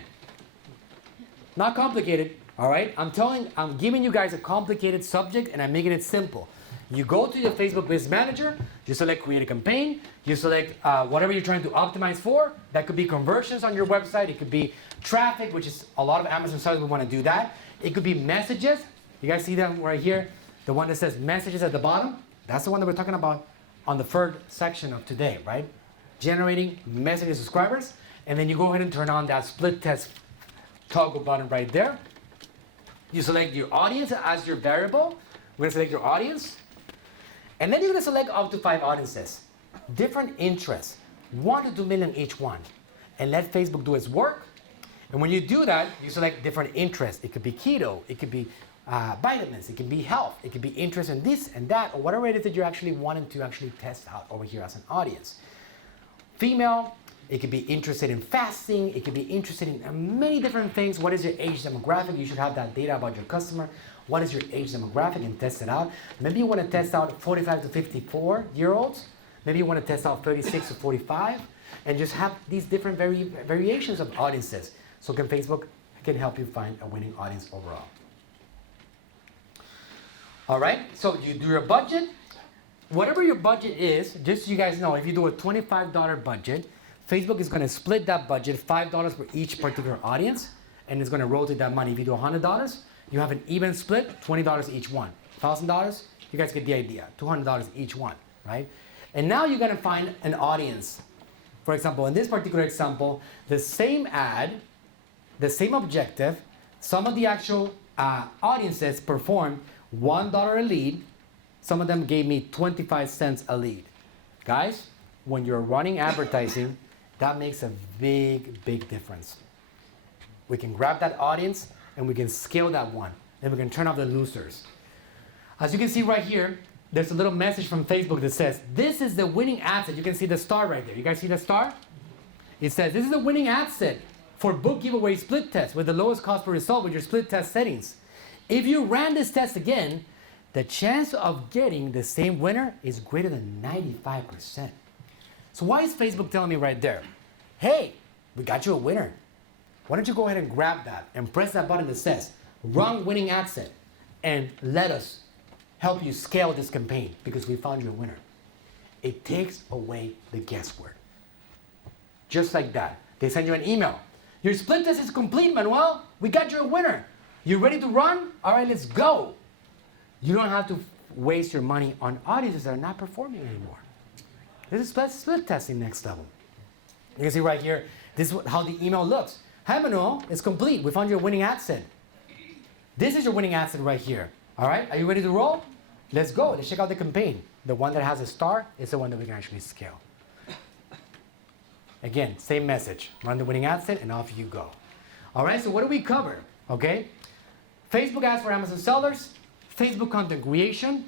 Not complicated, all right? I'm giving you guys a complicated subject and I'm making it simple. You go to your Facebook Business Manager, you select Create a Campaign, you select whatever you're trying to optimize for. That could be conversions on your website, it could be traffic, which is a lot of Amazon sellers will want to do that. It could be messages. You guys see them right here? The one that says messages at the bottom? That's the one that we're talking about on the third section of today, right? Generating messages to subscribers. And then you go ahead and turn on that split test toggle button right there. You select your audience as your variable. We're going to select your audience. And then you're going to select up to 5 audiences. Different interests, 1 to 2 million each one. And let Facebook do its work. And when you do that, you select different interests. It could be keto, it could be vitamins, it can be health, it could be interest in this and that, or whatever it is that you're actually wanting to actually test out over here as an audience. Female, it could be interested in fasting, it could be interested in many different things. What is your age demographic? You should have that data about your customer. What is your age demographic and test it out. Maybe you want to test out 45 to 54-year-olds. Maybe you want to test out 36 to 45 and just have these different variations of audiences. So Facebook can help you find a winning audience overall. All right, so you do your budget. Whatever your budget is, just so you guys know, if you do a $25 budget, Facebook is going to split that budget, $5 for each particular audience, and it's going to rotate that money. If you do $100, you have an even split, $20 each one. $1,000, you guys get the idea, $200 each one, right? And now you're going to find an audience. For example, in this particular example, the same ad, the same objective, some of the actual audiences performed $1 a lead. Some of them gave me 25 cents a lead. Guys, when you're running advertising, that makes a big, big difference. We can grab that audience and we can scale that one. And we can turn off the losers. As you can see right here, there's a little message from Facebook that says, this is the winning ad set. You can see the star right there. You guys see the star? It says, this is the winning ad set for book giveaway split test with the lowest cost per result with your split test settings. If you ran this test again, the chance of getting the same winner is greater than 95%. So why is Facebook telling me right there, hey, we got you a winner. Why don't you go ahead and grab that and press that button that says, run winning ad set, and let us help you scale this campaign because we found you a winner. It takes away the guesswork. Just like that. They send you an email. Your split test is complete, Manuel. We got you a winner. You ready to run? All right, let's go. You don't have to waste your money on audiences that are not performing anymore. This is split testing next level. You can see right here, this is how the email looks. Hi, Manuel, it's complete. We found your winning ad set. This is your winning ad set right here. All right, are you ready to roll? Let's go. Let's check out the campaign. The one that has a star is the one that we can actually scale. Again, same message. Run the winning ad set and off you go. All right, so what do we cover? Okay, Facebook ads for Amazon sellers, Facebook content creation,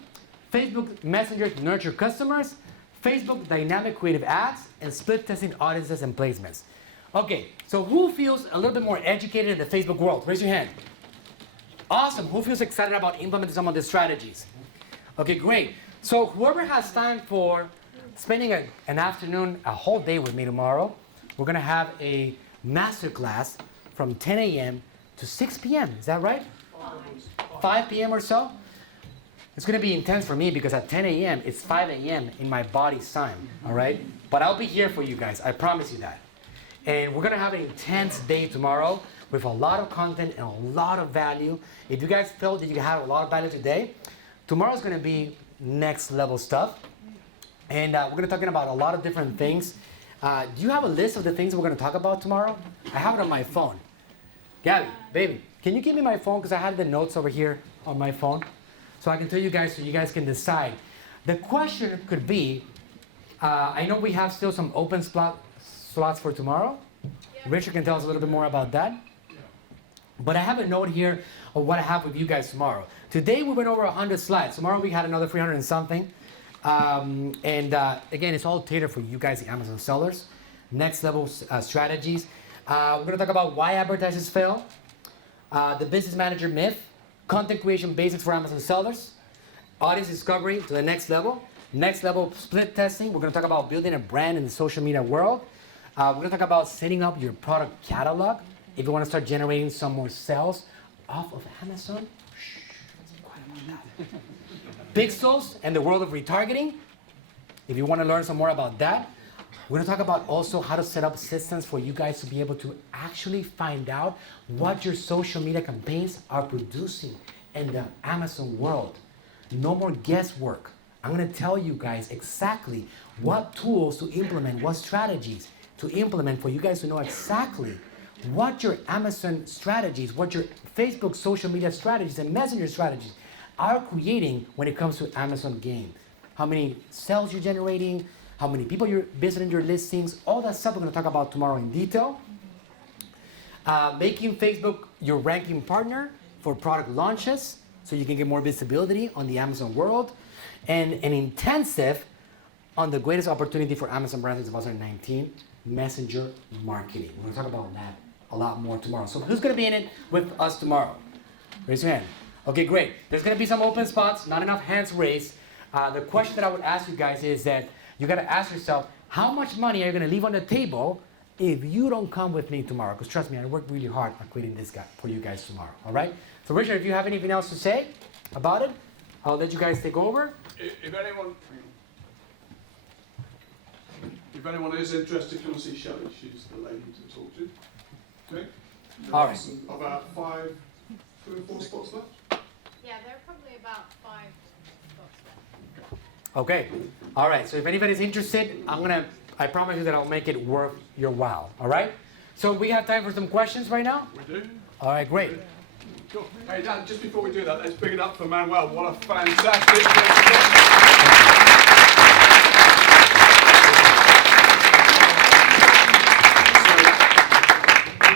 Facebook Messenger to nurture customers, Facebook dynamic creative ads, and split testing audiences and placements. Okay, so who feels a little bit more educated in the Facebook world? Raise your hand. Awesome. Who feels excited about implementing some of the strategies? Okay, great. So whoever has time for spending an afternoon, a whole day with me tomorrow, we're going to have a masterclass from 10 a.m. to 6 p.m. Is that right? 5 p.m. or so? It's going to be intense for me because at 10 a.m. it's 5 a.m. in my body's time, all right? But I'll be here for you guys. I promise you that. And we're going to have an intense day tomorrow with a lot of content and a lot of value. If you guys felt that you have a lot of value today, tomorrow's going to be next level stuff. And we're going to be talking about a lot of different things. Do you have a list of the things we're going to talk about tomorrow? I have it on my phone. Gabby, baby, can you give me my phone? Because I have the notes over here on my phone. So I can tell you guys so you guys can decide. The question could be, I know we have still some open slots for tomorrow. Yeah. Richard can tell us a little bit more about that. Yeah. But I have a note here of what I have with you guys tomorrow. Today we went over 100 slides. Tomorrow we had another 300 and something. Again, it's all tailored for you guys, the Amazon sellers. Next level strategies. We're going to talk about why advertisers fail, the business manager myth, content creation basics for Amazon sellers, audience discovery to the next level split testing. We're going to talk about building a brand in the social media world. We're going to talk about setting up your product catalog if you want to start generating some more sales off of Amazon. Pixels and the world of retargeting. If you want to learn some more about that, we're going to talk about also how to set up systems for you guys to be able to actually find out what your social media campaigns are producing in the Amazon world. No more guesswork. I'm going to tell you guys exactly what tools to implement, what strategies to implement for you guys to know exactly what your Amazon strategies, what your Facebook social media strategies and messenger strategies are creating when it comes to Amazon game. How many sales you're generating, how many people you're visiting your listings, all that stuff we're going to talk about tomorrow in detail. Making Facebook your ranking partner for product launches so you can get more visibility on the Amazon world. And an intensive on the greatest opportunity for Amazon brands in 2019, messenger marketing. We're going to talk about that a lot more tomorrow. So who's going to be in it with us tomorrow? Raise your hand. Okay, great. There's going to be some open spots, not enough hands raised. The question that I would ask you guys is that you got to ask yourself, how much money are you going to leave on the table if you don't come with me tomorrow? Because trust me, I worked really hard on creating this guy for you guys tomorrow, all right? So Richard, if you have anything else to say about it, I'll let you guys take over. If anyone is interested, come and see Shelley. She's the lady to talk to. Okay? All right. About 3 or 4 spots left. Yeah, there are probably about 5 spots left. Okay. All right. So if anybody's interested, I promise you that I'll make it worth your while. All right? So we have time for some questions right now? We do. All right, great. Cool. Hey, Dan, just before we do that, let's bring it up for Manuel. What a fantastic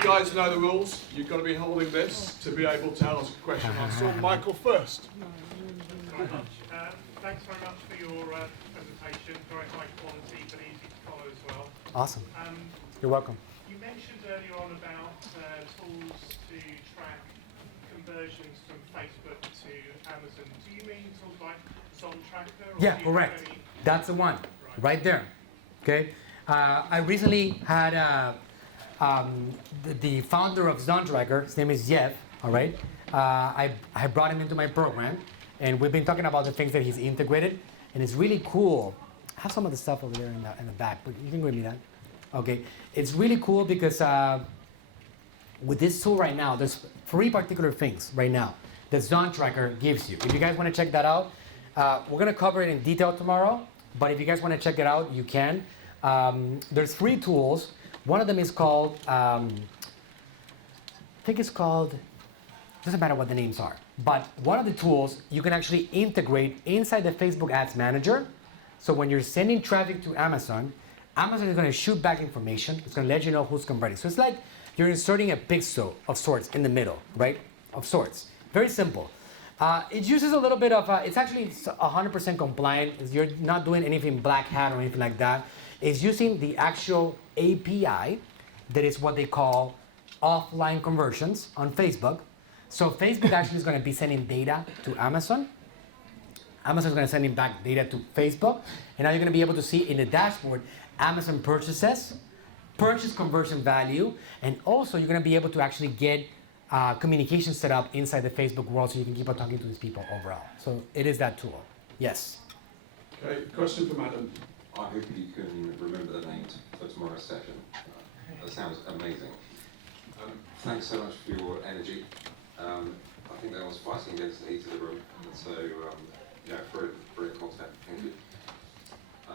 You guys know the rules. You've got to be holding this to be able to ask a question. I saw Michael first. Thanks very much for your presentation. Very high quality, but easy to follow as well. Awesome. You're welcome. You mentioned earlier on about tools to track conversions from Facebook to Amazon. Do you mean tools like 𝗠𝗢𝗥𝗡? Yeah, correct. That's the one. Right there. Okay. I recently had the founder of 𝗠𝗢𝗥𝗡, his name is Jeff, all right? I brought him into my program, and we've been talking about the things that he's integrated, and it's really cool. I have some of the stuff over there in the back, but you can give me that. Okay, it's really cool because with this tool right now, there's 3 particular things right now that 𝗠𝗢𝗥𝗡 gives you. If you guys want to check that out, we're going to cover it in detail tomorrow, but if you guys want to check it out, you can. There's 3 tools. One of them is called, I think it's called, doesn't matter what the names are, but one of the tools you can actually integrate inside the Facebook Ads Manager. So when you're sending traffic to Amazon, Amazon is going to shoot back information. It's going to let you know who's converting. So it's like you're inserting a pixel of sorts in the middle, right? Of sorts. Very simple. It uses a little bit of, it's actually 100% compliant. You're not doing anything black hat or anything like that. It's using the actual API that is what they call offline conversions on Facebook. So Facebook actually is going to be sending data to Amazon. Amazon is going to send back data to Facebook. And now you're going to be able to see in the dashboard Amazon purchases, purchase conversion value, and also you're going to be able to actually get communication set up inside the Facebook world so you can keep on talking to these people overall. So it is that tool. Yes? Okay, question from Adam. I hope you can remember the name for tomorrow's session. That sounds amazing. Thanks so much for your energy. I think that was fighting against the heat of the room. And so, yeah, brilliant content. Thank you.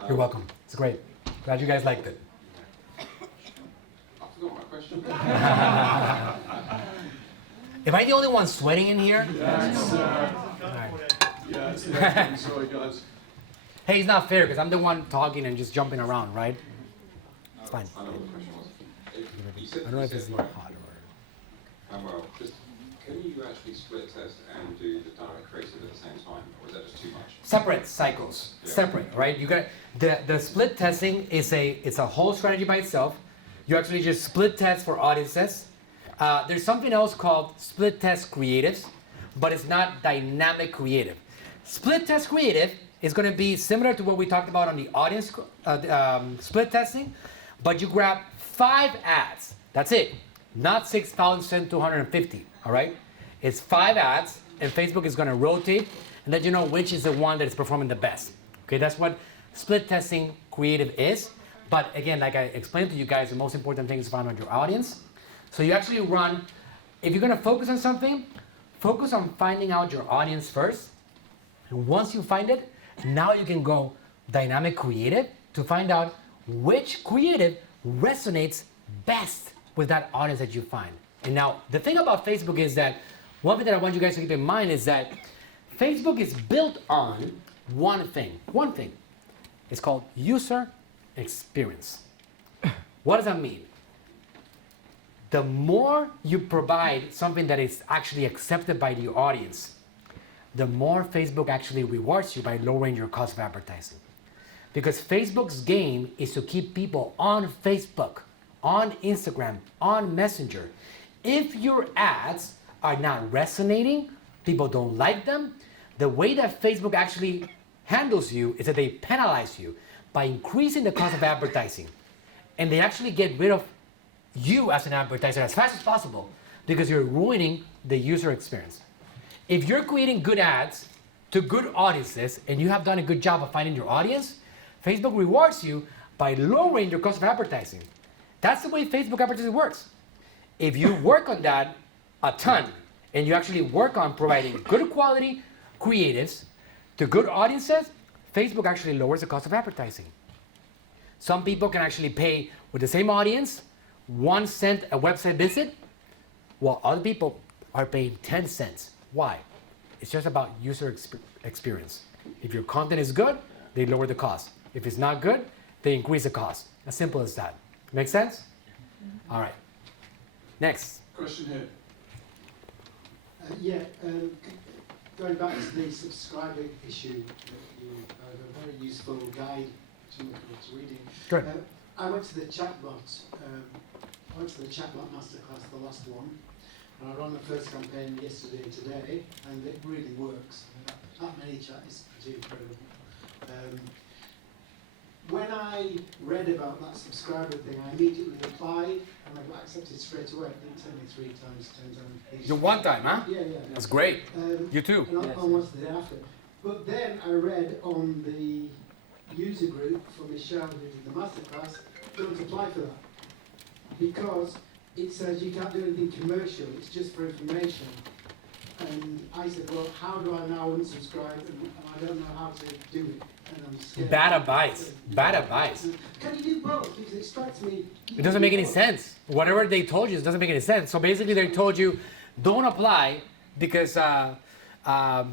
You're welcome. It's great. Glad you guys liked it. I forgot my question. Am I the only one sweating in here? Yeah, it's sorry, guys. Hey, it's not fair because I'm the one talking and just jumping around, right? It's fine. I know what the question was. I don't know if it's not hot or... Well, just can you actually split test and do the direct creative at the same time, or is that just too much? Separate cycles. Yeah. Separate, right? You got the split testing is it's a whole strategy by itself. You actually just split test for audiences. There's something else called split test creatives, but it's not dynamic creative. Split test creative is going to be similar to what we talked about on the audience split testing, but you grab 5 ads. That's it. Not 6,250, all right? It's 5 ads, and Facebook is going to rotate and let you know which is the one that is performing the best. Okay, that's what split testing creative is. But again, like I explained to you guys, the most important thing is to find out your audience. So you actually run, if you're going to focus on something, focus on finding out your audience first. And once you find it, now you can go dynamic creative to find out which creative resonates best with that audience that you find. And now, the thing about Facebook is that, one thing that I want you guys to keep in mind is that Facebook is built on one thing. It's called user experience. What does that mean? The more you provide something that is actually accepted by the audience, the more Facebook actually rewards you by lowering your cost of advertising. Because Facebook's game is to keep people on Facebook, on Instagram, on Messenger. If your ads are not resonating, people don't like them, the way that Facebook actually handles you is that they penalize you by increasing the cost of advertising. And they actually get rid of you as an advertiser as fast as possible because you're ruining the user experience. If you're creating good ads to good audiences and you have done a good job of finding your audience, Facebook rewards you by lowering your cost of advertising. That's the way Facebook advertising works. If you work on that a ton and you actually work on providing good quality creatives to good audiences, Facebook actually lowers the cost of advertising. Some people can actually pay with the same audience 1 cent a website visit, while other people are paying 10 cents. Why? It's just about user experience. If your content is good, they lower the cost. If it's not good, they increase the cost. As simple as that. Make sense? All right. Next. Question here. Going back to the subscribing issue, you have a very useful guide to reading. Good. I went to the chatbot. I went to the chatbot masterclass, the last one, and I ran the first campaign yesterday and today, and it really works. That many chat is pretty incredible. When I read about that subscriber thing, I immediately applied, and I got accepted straight away. It didn't take me 3 times, 10 times. You one time, huh? Yeah. That's great. You too. And on once the day after. But then I read on the user group for Michelle who did the masterclass, don't apply for that. Because it says you can't do anything commercial, it's just for information. And I said, well, how do I now unsubscribe? And I don't know how to do it. And I'm scared. Bad advice. Bad advice. Can you do both? Because it strikes me. It doesn't make any sense. Whatever they told you, it doesn't make any sense. So basically, they told you, don't apply because I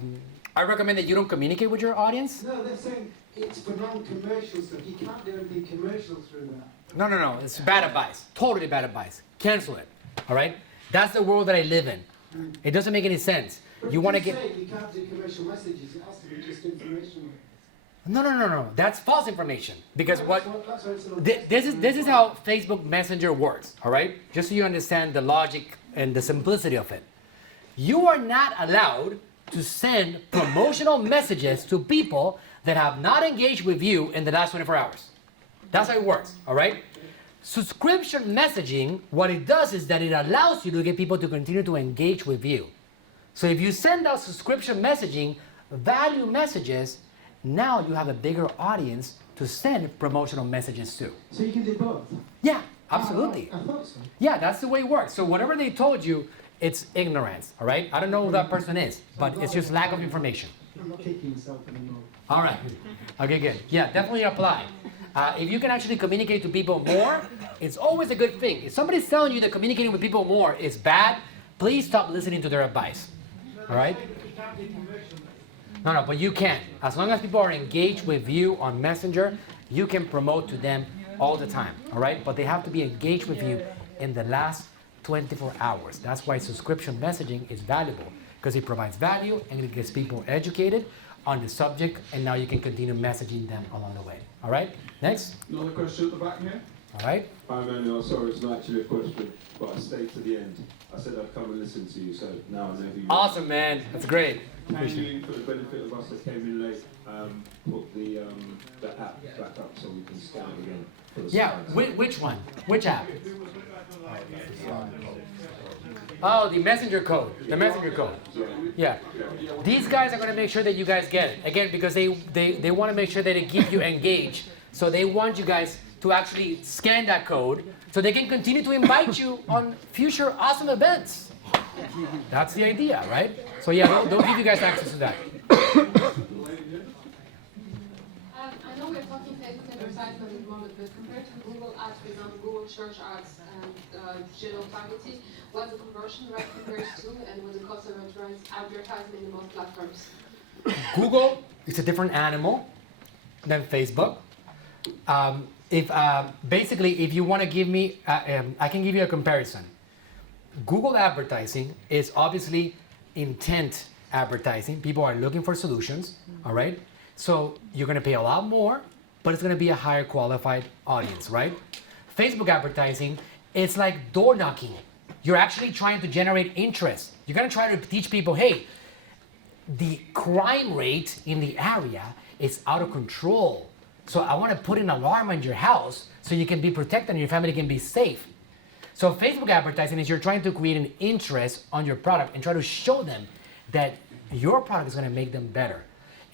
recommend that you don't communicate with your audience. No, they're saying it's for non-commercial stuff. You can't do anything commercial through that. No. It's bad advice. Totally bad advice. Cancel it. All right? That's the world that I live in. It doesn't make any sense. But You want to say get... you can't do commercial messages. It has to be just informational. No. That's false information. Because That's what... that's it's all- This is how Facebook Messenger works, all right? Just so you understand the logic and the simplicity of it. You are not allowed to send promotional messages to people that have not engaged with you in the last 24 hours. That's how it works, all right? Subscription messaging, what it does is that it allows you to get people to continue to engage with you. So if you send out subscription messaging, value messages, now you have a bigger audience to send promotional messages to. So you can do both? Yeah, absolutely. I thought so. Yeah, that's the way it works. So whatever they told you, it's ignorance, all right? I don't know who that person is, but it's just lack of information. I'm not kicking myself anymore. All right. Okay, good. Yeah, definitely apply. If you can actually communicate to people more, it's always a good thing. If somebody's telling you that communicating with people more is bad, please stop listening to their advice. All right? No, but you can. As long as people are engaged with you on Messenger, you can promote to them all the time. All right? But they have to be engaged with you in the last 24 hours. That's why subscription messaging is valuable, because it provides value and it gets people educated on the subject, and now you can continue messaging them along the way. All right? Next. Another question at the back here. All right. Hi Manuel, sorry it's not actually a question, but I stayed to the end. I said I'd come and listen to you, so now I know who you are. Awesome, man. That's great. Can you, for the benefit of us that came in late, put the app back up so we can scan it again? For the Yeah, slides? which one? Which app? Oh, the messenger code. The messenger code. Yeah. These guys are going to make sure that you guys get it. Again, because they want to make sure that they keep you engaged. So they want you guys to actually scan that code so they can continue to invite you on future awesome events. That's the idea, right? So yeah, they'll give you guys access to that. I know we're talking Facebook advertisement at the moment, but compared to Google Ads, for example, Google Search Ads and digital targeting, what's the conversion rate compared to, and what's the cost of advertising in most platforms? Google is a different animal than Facebook. If you want to give me, I can give you a comparison. Google advertising is obviously intent advertising. People are looking for solutions, all right? So you're going to pay a lot more, but it's going to be a higher qualified audience, right? Facebook advertising, it's like door knocking. You're actually trying to generate interest. You're going to try to teach people, hey, the crime rate in the area is out of control. So I want to put an alarm on your house so you can be protected and your family can be safe. So Facebook advertising is you're trying to create an interest on your product and try to show them that your product is going to make them better.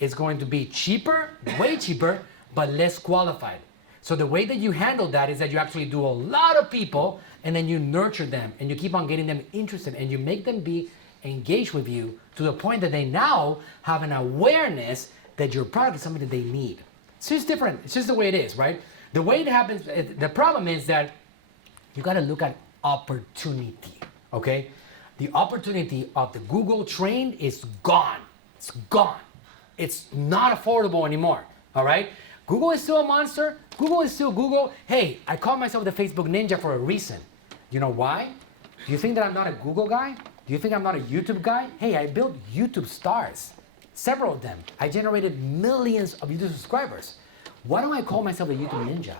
It's going to be cheaper, way cheaper, but less qualified. So the way that you handle that is that you actually do a lot of people and then you nurture them and you keep on getting them interested and you make them be engaged with you to the point that they now have an awareness that your product is something that they need. It's just different. It's just the way it is, right? The way it happens, the problem is that you got to look at opportunity, okay? The opportunity of the Google train is gone. It's gone. It's not affordable anymore, all right? Google is still a monster. Google is still Google. Hey, I call myself the Facebook ninja for a reason. You know why? Do you think that I'm not a Google guy? Do you think I'm not a YouTube guy? Hey, I built YouTube stars, several of them. I generated millions of YouTube subscribers. Why do I call myself a YouTube ninja?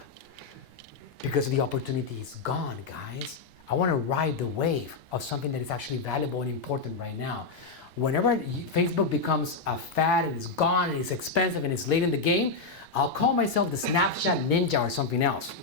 Because the opportunity is gone, guys. I want to ride the wave of something that is actually valuable and important right now. Whenever Facebook becomes a fad and it's gone and it's expensive and it's late in the game, I'll call myself the Snapchat ninja or something else.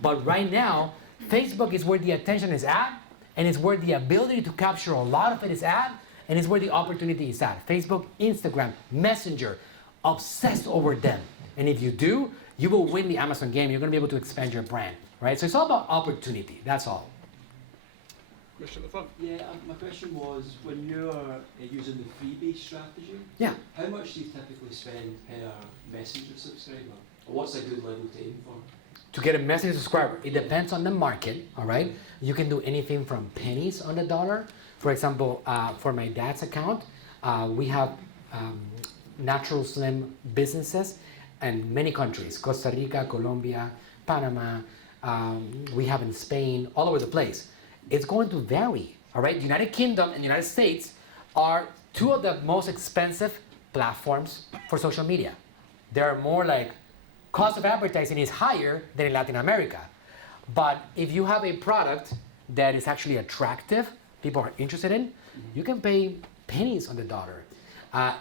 But right now, Facebook is where the attention is at, and it's where the ability to capture a lot of it is at, and it's where the opportunity is at. Facebook, Instagram, Messenger, obsessed over them. And if you do, you will win the Amazon game. You're going to be able to expand your brand, right? So it's all about opportunity. That's all. Question at the front. Yeah, my question was, when you're using the free-based strategy, Yeah. how much do you typically spend per Messenger subscriber? Or what's a good level to aim for? To get a Messenger subscriber, it depends on the market, all right? You can do anything from pennies on the dollar. For example, for my dad's account, we have natural slim businesses in many countries, Costa Rica, Colombia, Panama, we have in Spain, all over the place. It's going to vary, all right? The United Kingdom and the United States are two of the most expensive platforms for social media. They're more like, cost of advertising is higher than in Latin America. But if you have a product that is actually attractive, people are interested in, you can pay pennies on the dollar.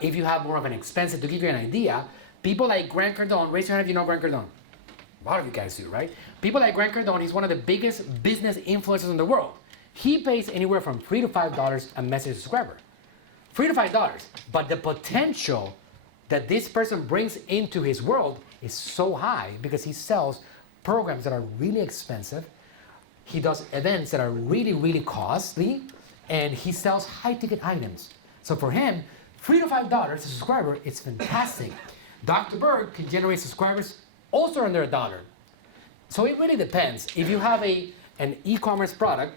If you have more of an expensive, to give you an idea, people like Grant Cardone, raise your hand if you know Grant Cardone. A lot of you guys do, right? People like Grant Cardone, he's one of the biggest business influencers in the world. He pays anywhere from $3 to $5 a message subscriber. $3 to $5. But the potential that this person brings into his world is so high because he sells programs that are really expensive. He does events that are really, really costly, and he sells high-ticket items. So for him, $3 to $5 a subscriber is fantastic. Dr. Berg can generate subscribers also under $1. So it really depends. If you have an e-commerce product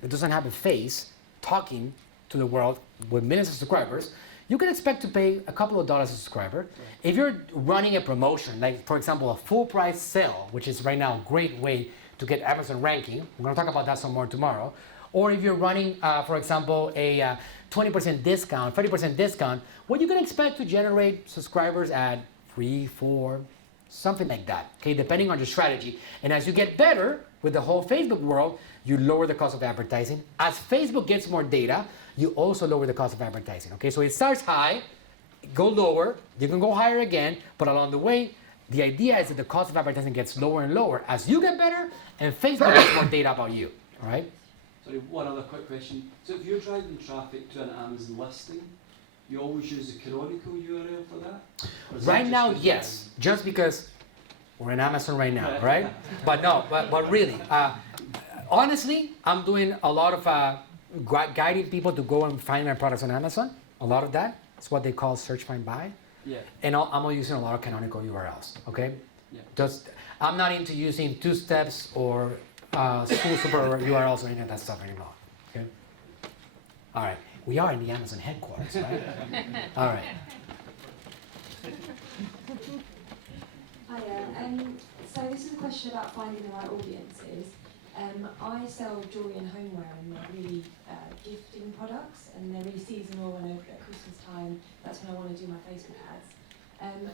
that doesn't have a face talking to the world with millions of subscribers, you can expect to pay a couple of dollars a subscriber. If you're running a promotion, like for example, a full price sale, which is right now a great way to get Amazon ranking, we're gonna talk about that some more tomorrow. Or if you're running, for example, a 20% discount, 30% discount, well, you can expect to generate subscribers at 3, 4, something like that, okay, depending on your strategy. And as you get better with the whole Facebook world, you lower the cost of advertising. As Facebook gets more data, you also lower the cost of advertising, okay? So it starts high, go lower, you can go higher again, but along the way, the idea is that the cost of advertising gets lower and lower as you get better and Facebook gets more data about you, all right? Sorry, one other quick question. So if you're driving traffic to an Amazon listing, you always use the canonical URL for that? Right now, yes, just because we're in Amazon right now, right? But no, but really, honestly, I'm doing a lot of guiding people to go and find my products on Amazon. A lot of that. It's what they call search, find, buy. Yeah. And I'm using a lot of canonical URLs, okay? Yeah. Just, I'm not into using 2 steps or super URLs or any of that stuff anymore, okay? All right, we are in the Amazon headquarters, right? All right. Hiya. So this is a question about finding the right audiences. I sell jewellery and homeware, and they're really gifting products, and they're really seasonal, and at Christmas time, that's when I want to do my Facebook ads.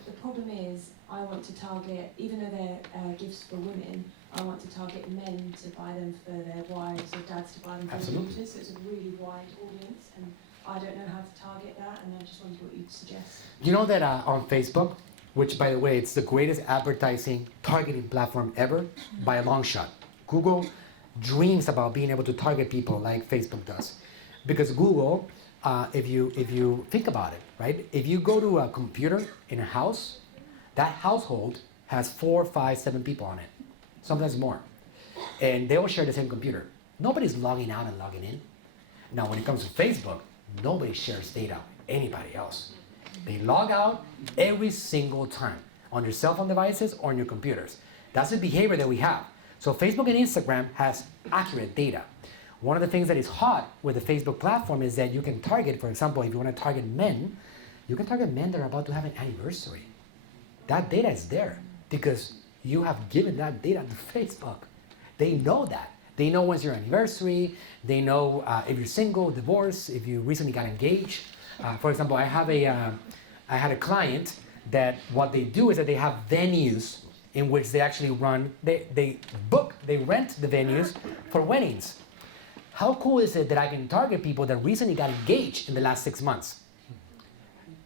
The problem is, I want to target, even though they're gifts for women, I want to target men to buy them for their wives or dads to buy them for their daughters, so it's a really wide audience, and I don't know how to target that, and I just wondered what you'd suggest. You know that on Facebook, which, by the way, it's the greatest advertising targeting platform ever by a long shot. Google dreams about being able to target people like Facebook does. Because Google, if you think about it, right? If you go to a computer in a house, that household has 4, 5, 7 people on it, sometimes more. And they all share the same computer. Nobody's logging out and logging in. Now, when it comes to Facebook, nobody shares data with anybody else. They log out every single time on your cell phone devices or on your computers. That's the behavior that we have. So Facebook and Instagram has accurate data. One of the things that is hot with the Facebook platform is that you can target, for example, if you want to target men, you can target men that are about to have an anniversary. That data is there because you have given that data to Facebook. They know that. They know when's your anniversary. They know if you're single, divorced, if you recently got engaged. For example, I had a client that what they do is that they have venues in which they actually run, they rent the venues for weddings. How cool is it that I can target people that recently got engaged in the last 6 months?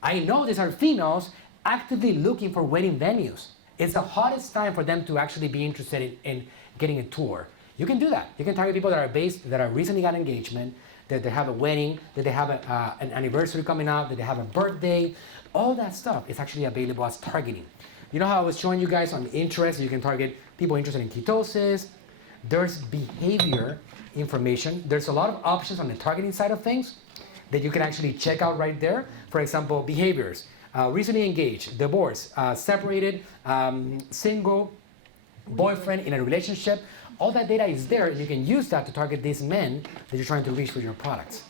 I know these are females actively looking for wedding venues. It's the hottest time for them to actually be interested in getting a tour. You can do that. You can target people that are recently got engagement, that they have a wedding, that they have an anniversary coming up, that they have a birthday. All that stuff is actually available as targeting. You know how I was showing you guys on interest, you can target people interested in ketosis. There's behavior information. There's a lot of options on the targeting side of things that you can actually check out right there. For example, behaviors, recently engaged, divorced, separated, single, boyfriend in a relationship. All that data is there, and you can use that to target these men that you're trying to reach with your products.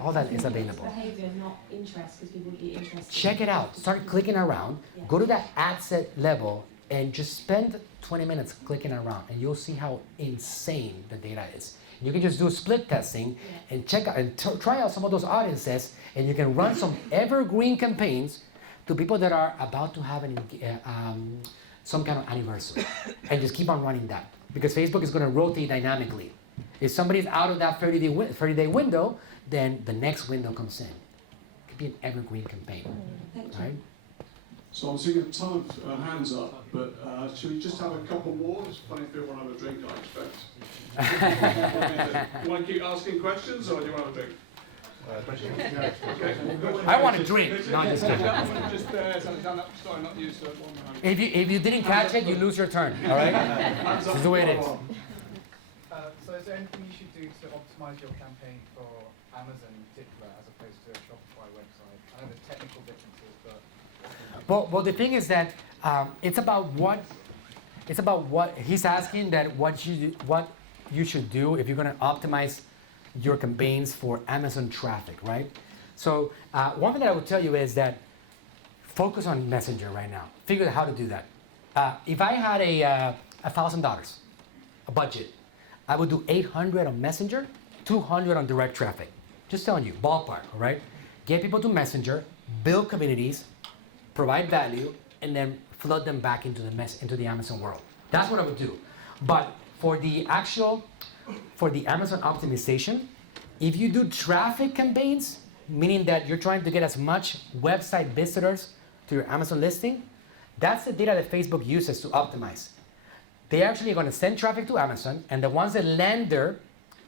All that is available. Behavior, not interest, because people would be interested. Check it out. Start clicking around. Yeah. Go to that ad set level and just spend 20 minutes clicking around, and you'll see how insane the data is. You can just do split testing and check out and try out some of those audiences, and you can run some evergreen campaigns to people that are about to have some kind of anniversary, and just keep on running that. Because Facebook is going to rotate dynamically. If somebody's out of that 30-day window, then the next window comes in. It could be an evergreen campaign. Thank Right? So I'm seeing a ton of hands up, but should we just have a couple more? There's plenty of people want to have a drink, I expect. You want to keep asking questions, or do you want to drink? Okay. I want to drink. No, just kidding. Just sorry, not you, sir. If you didn't catch it, you lose your turn. All right? This is the way it is. So is there anything you should do to optimize your campaign for Amazon in particular, as opposed to a Shopify website? I know there's technical differences, but... Well, the thing is that it's about what he's asking, that what you should do if you're going to optimize your campaigns for Amazon traffic, right? So one thing that I would tell you is that focus on Messenger right now. Figure out how to do that. If I had $1,000, a budget, I would do 800 on Messenger, 200 on direct traffic. Just telling you, ballpark, all right? Get people to Messenger, build communities, provide value, and then flood them back into the Amazon world. That's what I would do. But for the Amazon optimization, if you do traffic campaigns, meaning that you're trying to get as much website visitors to your Amazon listing, that's the data that Facebook uses to optimize. They actually are going to send traffic to Amazon, and the ones that land there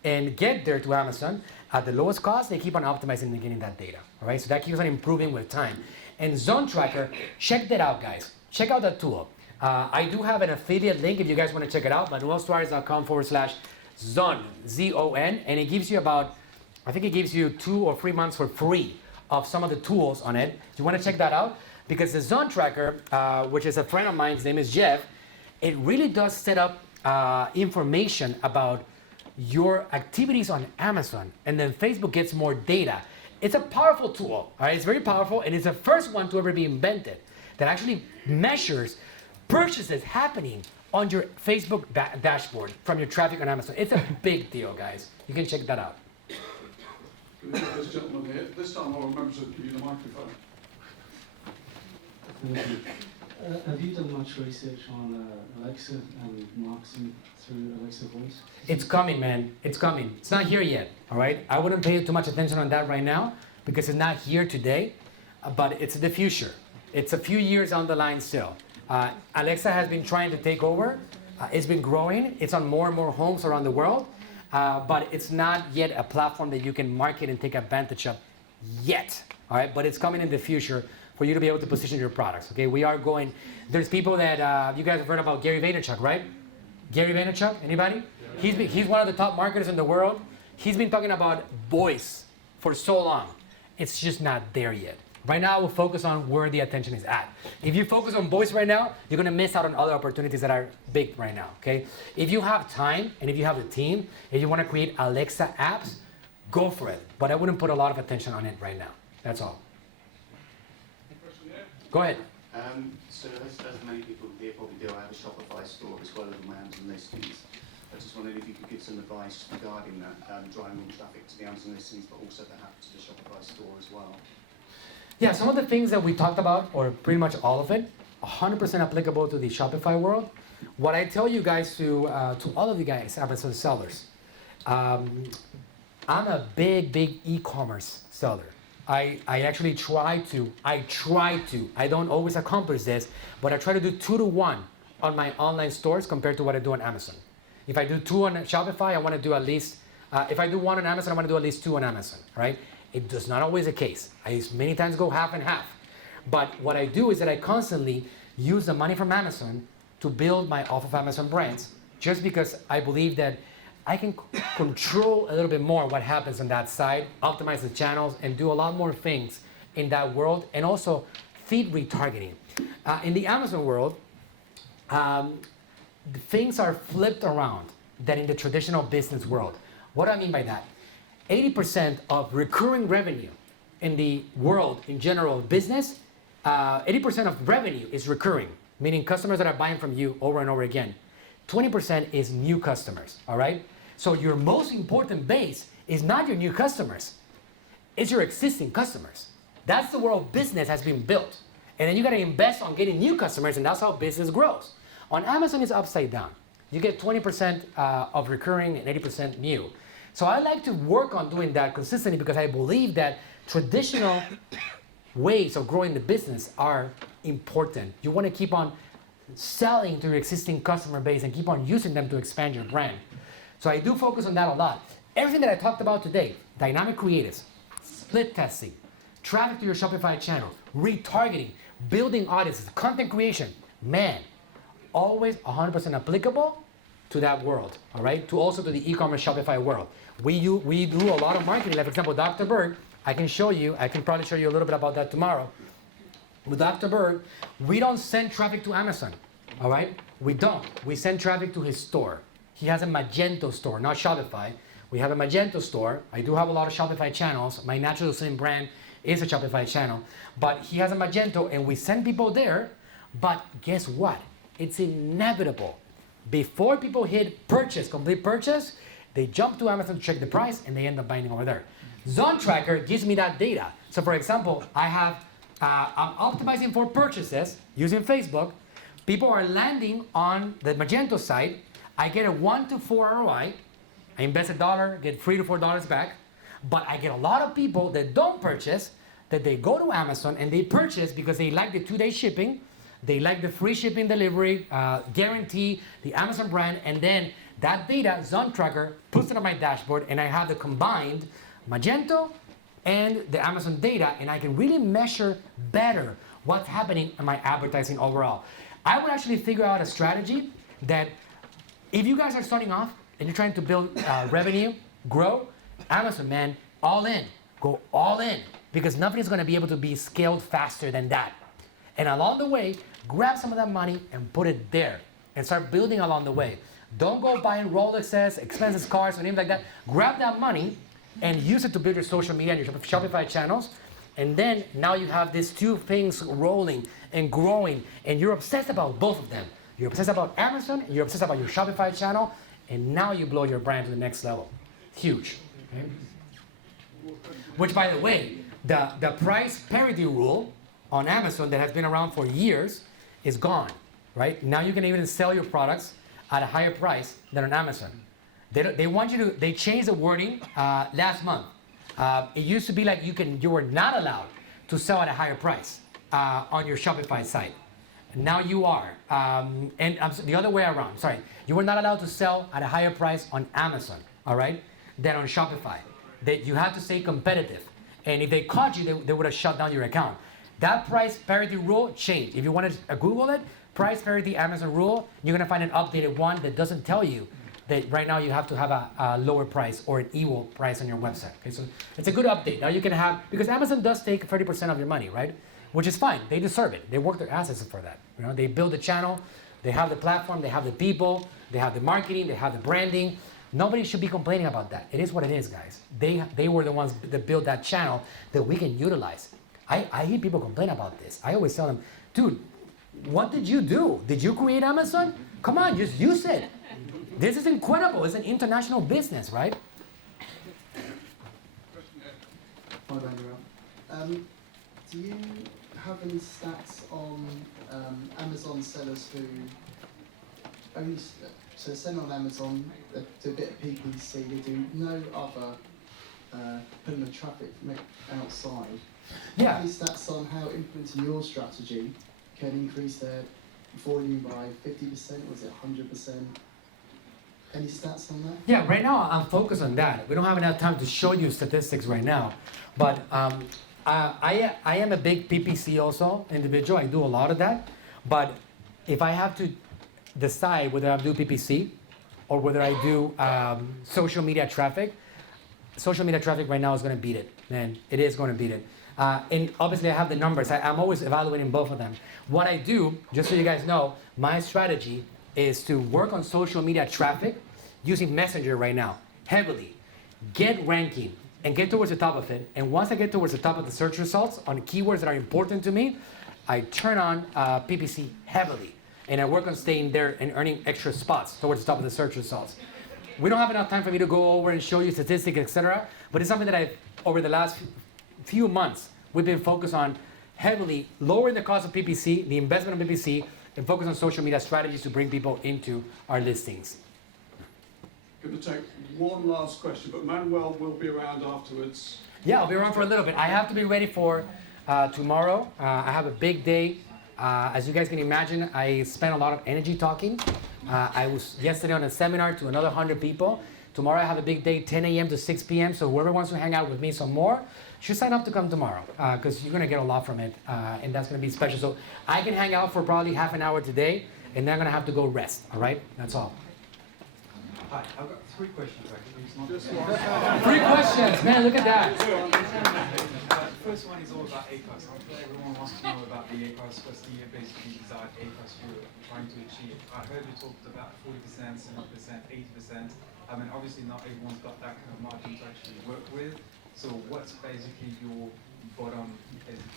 and get there to Amazon at the lowest cost, they keep on optimizing and getting that data. All right, so that keeps on improving with time. And Zone Tracker, check that out, guys. Check out that tool. I do have an affiliate link if you guys want to check it out, manuelsuarez.com/Zon, Z-O-N, and it gives you I think it gives you 2 or 3 months for free of some of the tools on it. Do you want to check that out? Because the Zone Tracker, which is a friend of mine, his name is Jeff, it really does set up information about your activities on Amazon, and then Facebook gets more data. It's a powerful tool, all right? It's very powerful, and it's the first one to ever be invented that actually measures purchases happening on your Facebook dashboard from your traffic on Amazon. It's a big deal, guys. You can check that out. This gentleman here. This time I'll remember to give you the microphone. Thank you. Have you done much research on Alexa and marketing through Alexa Voice? It's coming, man. It's coming. It's not here yet, all right? I wouldn't pay too much attention on that right now because it's not here today, but it's the future. It's a few years on the line still. Alexa has been trying to take over. It's been growing. It's on more and more homes around the world. But it's not yet a platform that you can market and take advantage of yet. All right, but it's coming in the future for you to be able to position your products. Okay, we are going. There's people that you guys have heard about Gary Vaynerchuk, right? Gary Vaynerchuk, anybody? He's one of the top marketers in the world. He's been talking about voice for so long. It's just not there yet. Right now, we'll focus on where the attention is at. If you focus on voice right now, you're going to miss out on other opportunities that are big right now, okay? If you have time and if you have the team, if you want to create Alexa apps, go for it. But I wouldn't put a lot of attention on it right now. That's all. Go ahead. So as many people here probably do, I have a Shopify store as well as my Amazon listings. I just wondered if you could give some advice regarding that, driving more traffic to the Amazon listings, but also perhaps to the Shopify store as well. Yeah, some of the things that we talked about, or pretty much all of it, 100% applicable to the Shopify world. What I tell you guys to all of you guys, Amazon sellers, I'm a big e-commerce seller. I actually try to, I don't always accomplish this, but I try to do 2 to 1 on my online stores compared to what I do on Amazon. If I do 2 on Shopify, I want to do at least, if I do 1 on Amazon, I want to do at least 2 on Amazon, right? It does not always the case. I many times go half and half. But what I do is that I constantly use the money from Amazon to build my off of Amazon brands, just because I believe that I can control a little bit more what happens on that side, optimize the channels, and do a lot more things in that world, and also feed retargeting. In the Amazon world, things are flipped around than in the traditional business world. What do I mean by that? 80% of recurring revenue in the world, in general, business, 80% of revenue is recurring, meaning customers that are buying from you over and over again. 20% is new customers, all right? So your most important base is not your new customers, it's your existing customers. That's the world business has been built. And then you gotta invest on getting new customers, and that's how business grows. On Amazon, it's upside down. You get 20% of recurring and 80% new. So I like to work on doing that consistently because I believe that traditional ways of growing the business are important. You want to keep on selling to your existing customer base and keep on using them to expand your brand. So I do focus on that a lot. Everything that I talked about today, dynamic creatives, split testing, traffic to your Shopify channel, retargeting, building audiences, content creation, man, always 100% applicable to that world, all right? Also to the e-commerce Shopify world. We do a lot of marketing. Like, for example, Dr. Berg, I can probably show you a little bit about that tomorrow. With Dr. Berg, we don't send traffic to Amazon, all right? We don't. We send traffic to his store. He has a Magento store, not Shopify. We have a Magento store. I do have a lot of Shopify channels. My Natural Slim brand is a Shopify channel. But he has a Magento, and we send people there. But guess what? It's inevitable. Before people hit purchase, complete purchase, they jump to Amazon to check the price, and they end up buying over there. Zone Tracker gives me that data. So for example, I'm optimizing for purchases using Facebook. People are landing on the Magento site. I get a 1 to 4 ROI. I invest $1, get $3 to $4 back. But I get a lot of people that don't purchase, that they go to Amazon and they purchase because they like the 2-day shipping. They like the free shipping delivery, guarantee, the Amazon brand, and then that data, Zone Tracker, puts it on my dashboard, and I have the combined Magento and the Amazon data, and I can really measure better what's happening in my advertising overall. I would actually figure out a strategy that if you guys are starting off and you're trying to build revenue, grow, Amazon, man, all in. Go all in, because nothing is going to be able to be scaled faster than that. And along the way, grab some of that money and put it there and start building along the way. Don't go buying Rolexes, expensive cars, or anything like that. Grab that money and use it to build your social media and your Shopify channels. And then now you have these two things rolling and growing, and you're obsessed about both of them. You're obsessed about Amazon, and you're obsessed about your Shopify channel, and now you blow your brand to the next level. Huge. Okay? Which, by the way, the price parity rule on Amazon that has been around for years is gone, right? Now you can even sell your products at a higher price than on Amazon. They want you to, they changed the wording last month. It used to be like you were not allowed to sell at a higher price. on your Shopify site. Now you are. And the other way around, sorry. You were not allowed to sell at a higher price on Amazon, all right, than on Shopify. That you had to stay competitive. And if they caught you, they would have shut down your account. That price parity rule changed. If you want to Google it, price parity Amazon rule, you're going to find an updated one that doesn't tell you that right now you have to have a lower price or an equal price on your website. Okay, so it's a good update. Now you can have, because Amazon does take 30% of your money, right? Which is fine. They deserve it. They work their asses for that. You know, they build the channel, they have the platform, they have the people, they have the marketing, they have the branding. Nobody should be complaining about that. It is what it is, guys. They were the ones that built that channel that we can utilize. I hear people complain about this. I always tell them, dude, what did you do? Did you create Amazon? Come on, just use it. This is incredible. It's an international business, right? Hi, Manuel. Do you have any stats on Amazon sellers who only sell on Amazon, they do a bit of PPC, they do no other putting the traffic from outside? Yeah. Any stats on how implementing your strategy can increase their volume by 50%, or is it 100%? Any stats on that? Yeah, right now I'm focused on that. We don't have enough time to show you statistics right now. But I am a big PPC also individual. I do a lot of that. But if I have to decide whether I do PPC or whether I do social media traffic right now is going to beat it, man. It is going to beat it. And obviously I have the numbers. I'm always evaluating both of them. What I do, just so you guys know, my strategy is to work on social media traffic using Messenger right now, heavily. Get ranking and get towards the top of it. And once I get towards the top of the search results on keywords that are important to me, I turn on PPC heavily. And I work on staying there and earning extra spots towards the top of the search results. We don't have enough time for me to go over and show you statistics, etc. But it's something that over the last few months, we've been focused on heavily lowering the cost of PPC, the investment in PPC, and focus on social media strategies to bring people into our listings. Going to take one last question, but Manuel will be around afterwards. Yeah, I'll be around for a little bit. I have to be ready for tomorrow. I have a big day. As you guys can imagine, I spent a lot of energy talking. I was yesterday on a seminar to another 100 people. Tomorrow I have a big day, 10 a.m. to 6 p.m. So whoever wants to hang out with me some more should sign up to come tomorrow because you're going to get a lot from it, and that's going to be special. So I can hang out for probably half an hour today, and then I'm going to have to go rest, all right? That's all. Hi, I've got 3 questions actually. It's not Just 3 questions, man, look at that. First one is all about ACOS. I'm sure everyone wants to know about the ACOS. What's the basically desired ACOS you're trying to achieve? I heard you talked about 40%, 70%, 80%. I mean, obviously not everyone's got that kind of margin to actually work with. So what's basically your bottom?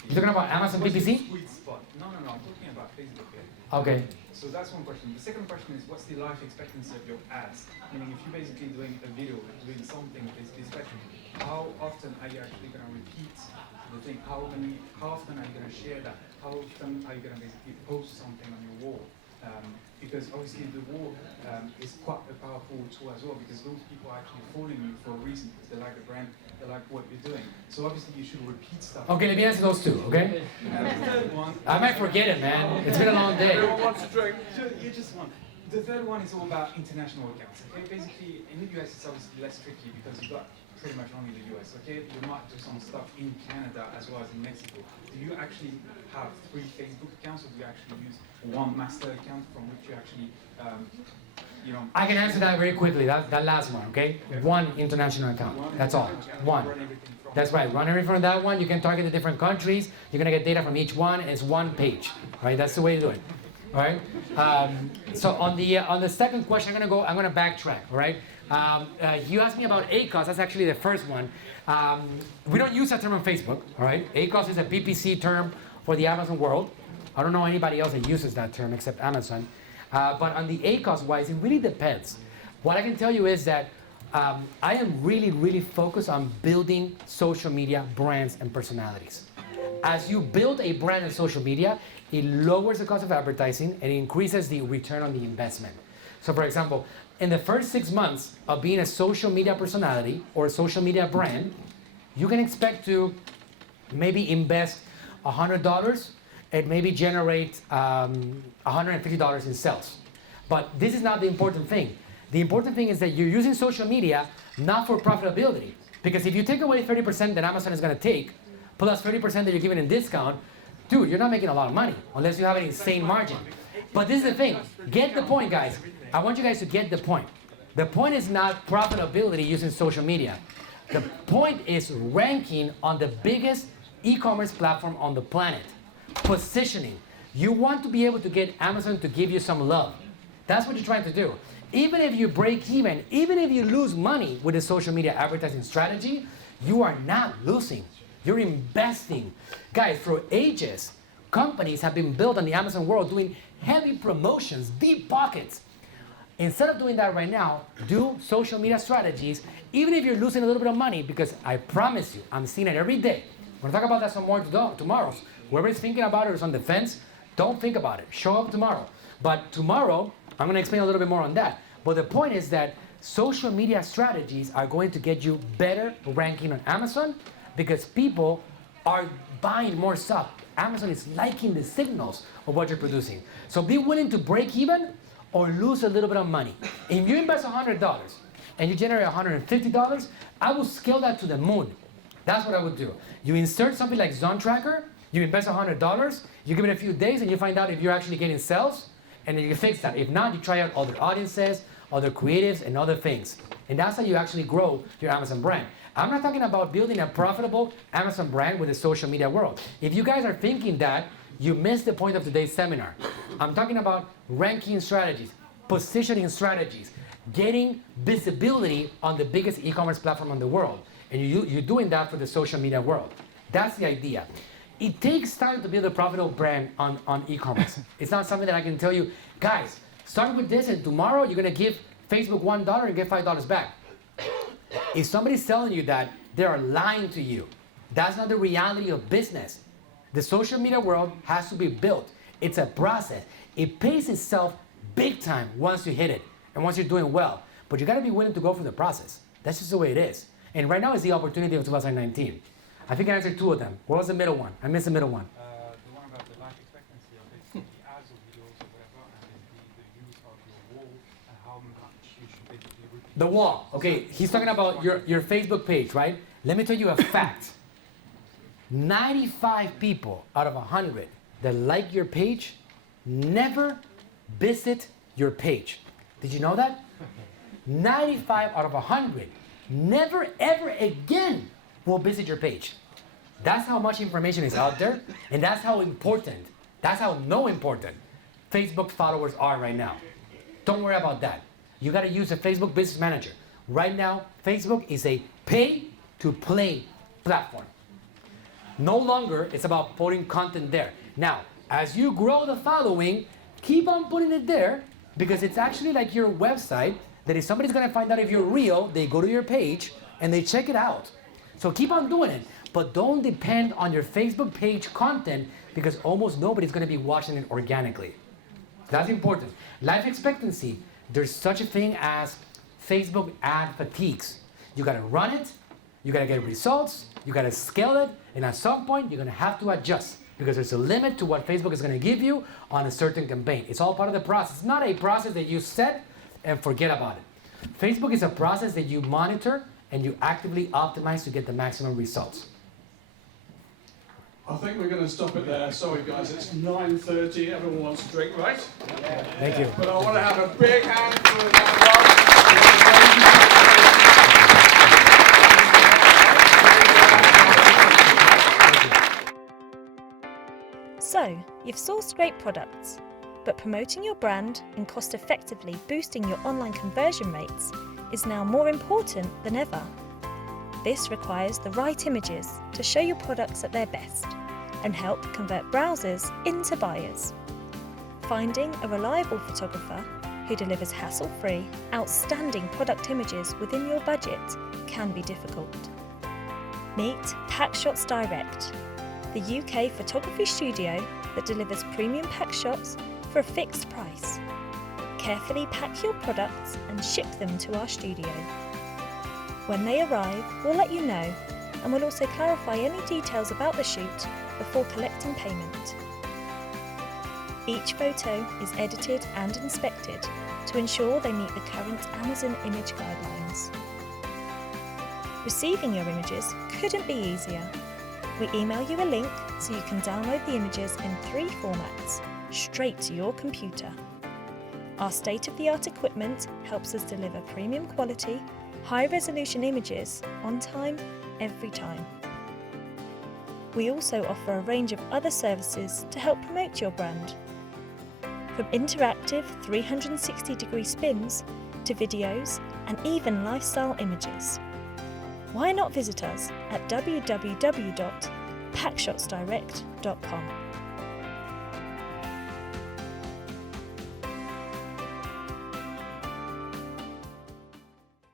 You're talking about Amazon PPC? Sweet spot. No, I'm talking about Facebook here. Okay. So that's one question. The second question is, what's the life expectancy of your ads? Meaning, if you're basically doing a video, doing something basically special, how often are you actually going to repeat the thing? How often are you going to share that? How often are you going to basically post something on your wall? Because obviously the wall is quite a powerful tool as well, because those people are actually following you for a reason, because they like the brand, they like what you're doing. So obviously you should repeat stuff. Okay, let me answer those 2, okay? The third one, I might forget it, man. It's been a long day. Everyone wants to drink. You just want. The third one is all about international accounts. Okay, basically in the US it's obviously less tricky because you've got pretty much only the US. Okay, you might do some stuff in Canada as well as in Mexico. Do you actually have 3 Facebook accounts, or do you actually use one master account from which you actually, I can answer that very quickly. That last one, okay? One international account. That's all. One. That's right. Run everything from that one. You can target the different countries. You're gonna get data from each one. It's one page, right? That's the way to do it. All right. So on the second question, I'm gonna backtrack. All right. You asked me about ACOS. That's actually the first one. We don't use that term on Facebook. All right. ACOS is a PPC term for the Amazon world. I don't know anybody else that uses that term except Amazon. But on the ACOS wise, it really depends. What I can tell you is that I am really, really focused on building social media brands and personalities. As you build a brand in social media, it lowers the cost of advertising and increases the return on the investment. So for example, in the first 6 months of being a social media personality or a social media brand, you can expect to maybe invest $100 and maybe generate $150 in sales. But this is not the important thing. The important thing is that you're using social media not for profitability. Because if you take away 30% that Amazon is going to take, plus 30% that you're giving in discount, dude, you're not making a lot of money unless you have an insane margin. But this is the thing. Get the point, guys. I want you guys to get the point. The point is not profitability using social media. The point is ranking on the biggest e-commerce platform on the planet. Positioning. You want to be able to get Amazon to give you some love. That's what you're trying to do. Even if you break even, even if you lose money with a social media advertising strategy, you are not losing. You're investing. Guys, for ages, companies have been built on the Amazon world doing heavy promotions, deep pockets. Instead of doing that right now, do social media strategies, even if you're losing a little bit of money, because I promise you, I'm seeing it every day. We're going to talk about that some more tomorrow. Whoever is thinking about it or is on the fence, don't think about it. Show up tomorrow. But tomorrow, I'm going to explain a little bit more on that. But the point is that social media strategies are going to get you better ranking on Amazon because people are buying more stuff. Amazon is liking the signals of what you're producing. So be willing to break even or lose a little bit of money. If you invest $100 and you generate $150, I will scale that to the moon. That's what I would do. You insert something like Zone Tracker, you invest $100, you give it a few days and you find out if you're actually getting sales, and then you can fix that. If not, you try out other audiences, other creatives, and other things. And that's how you actually grow your Amazon brand. I'm not talking about building a profitable Amazon brand with the social media world. If you guys are thinking that, you missed the point of today's seminar. I'm talking about ranking strategies, positioning strategies, getting visibility on the biggest e-commerce platform in the world. And you're doing that for the social media world. That's the idea. It takes time to build a profitable brand on e-commerce. It's not something that I can tell you, guys, start with this and tomorrow you're going to give Facebook $1 and get $5 back. If somebody's telling you that, they are lying to you. That's not the reality of business. The social media world has to be built. It's a process. It pays itself big time once you hit it and once you're doing well. But you got to be willing to go through the process. That's just the way it is. And right now is the opportunity of 2019. I think I answered two of them. What was the middle one? I missed the middle one. The one about the life expectancy of basically the ads or videos or whatever, and basically the use of your wall and how much you should basically repeat. The wall. Okay, he's talking about your Facebook page, right? Let me tell you a fact. 95 people out of 100 that like your page never visit your page. Did you know that? 95 out of 100 never ever again will visit your page. That's how much information is out there, and that's how important, that's how important Facebook followers are right now. Don't worry about that. You got to use a Facebook Business Manager. Right now, Facebook is a pay-to-play platform. No longer it's about putting content there. Now, as you grow the following, keep on putting it there because it's actually like your website that if somebody's going to find out if you're real, they go to your page and they check it out. So keep on doing it, but don't depend on your Facebook page content because almost nobody's going to be watching it organically. That's important. Life expectancy, there's such a thing as Facebook ad fatigues. You got to run it, you got to get results, you got to scale it, and at some point you're going to have to adjust because there's a limit to what Facebook is going to give you on a certain campaign. It's all part of the process. It's not a process that you set and forget about it. Facebook is a process that you monitor and you actively optimize to get the maximum results. I think we're going to stop it there. Sorry guys, it's 9:30. Everyone wants a drink, right? Thank you. But I want to have a big hand for Manuel. So, you've sourced great products, but promoting your brand and cost-effectively boosting your online conversion rates is now more important than ever. This requires the right images to show your products at their best and help convert browsers into buyers. Finding a reliable photographer who delivers hassle-free, outstanding product images within your budget can be difficult. Meet PackShots Direct, the UK photography studio that delivers premium pack shots for a fixed price. Carefully pack your products and ship them to our studio. When they arrive, we'll let you know, and we'll also clarify any details about the shoot before collecting payment. Each photo is edited and inspected to ensure they meet the current Amazon image guidelines. Receiving your images couldn't be easier. We email you a link so you can download the images in 3 formats, straight to your computer. Our state-of-the-art equipment helps us deliver premium quality, high-resolution images on time, every time. We also offer a range of other services to help promote your brand. From interactive 360-degree spins to videos and even lifestyle images. Why not visit us at www.𝗙𝗢𝗥𝗡.com?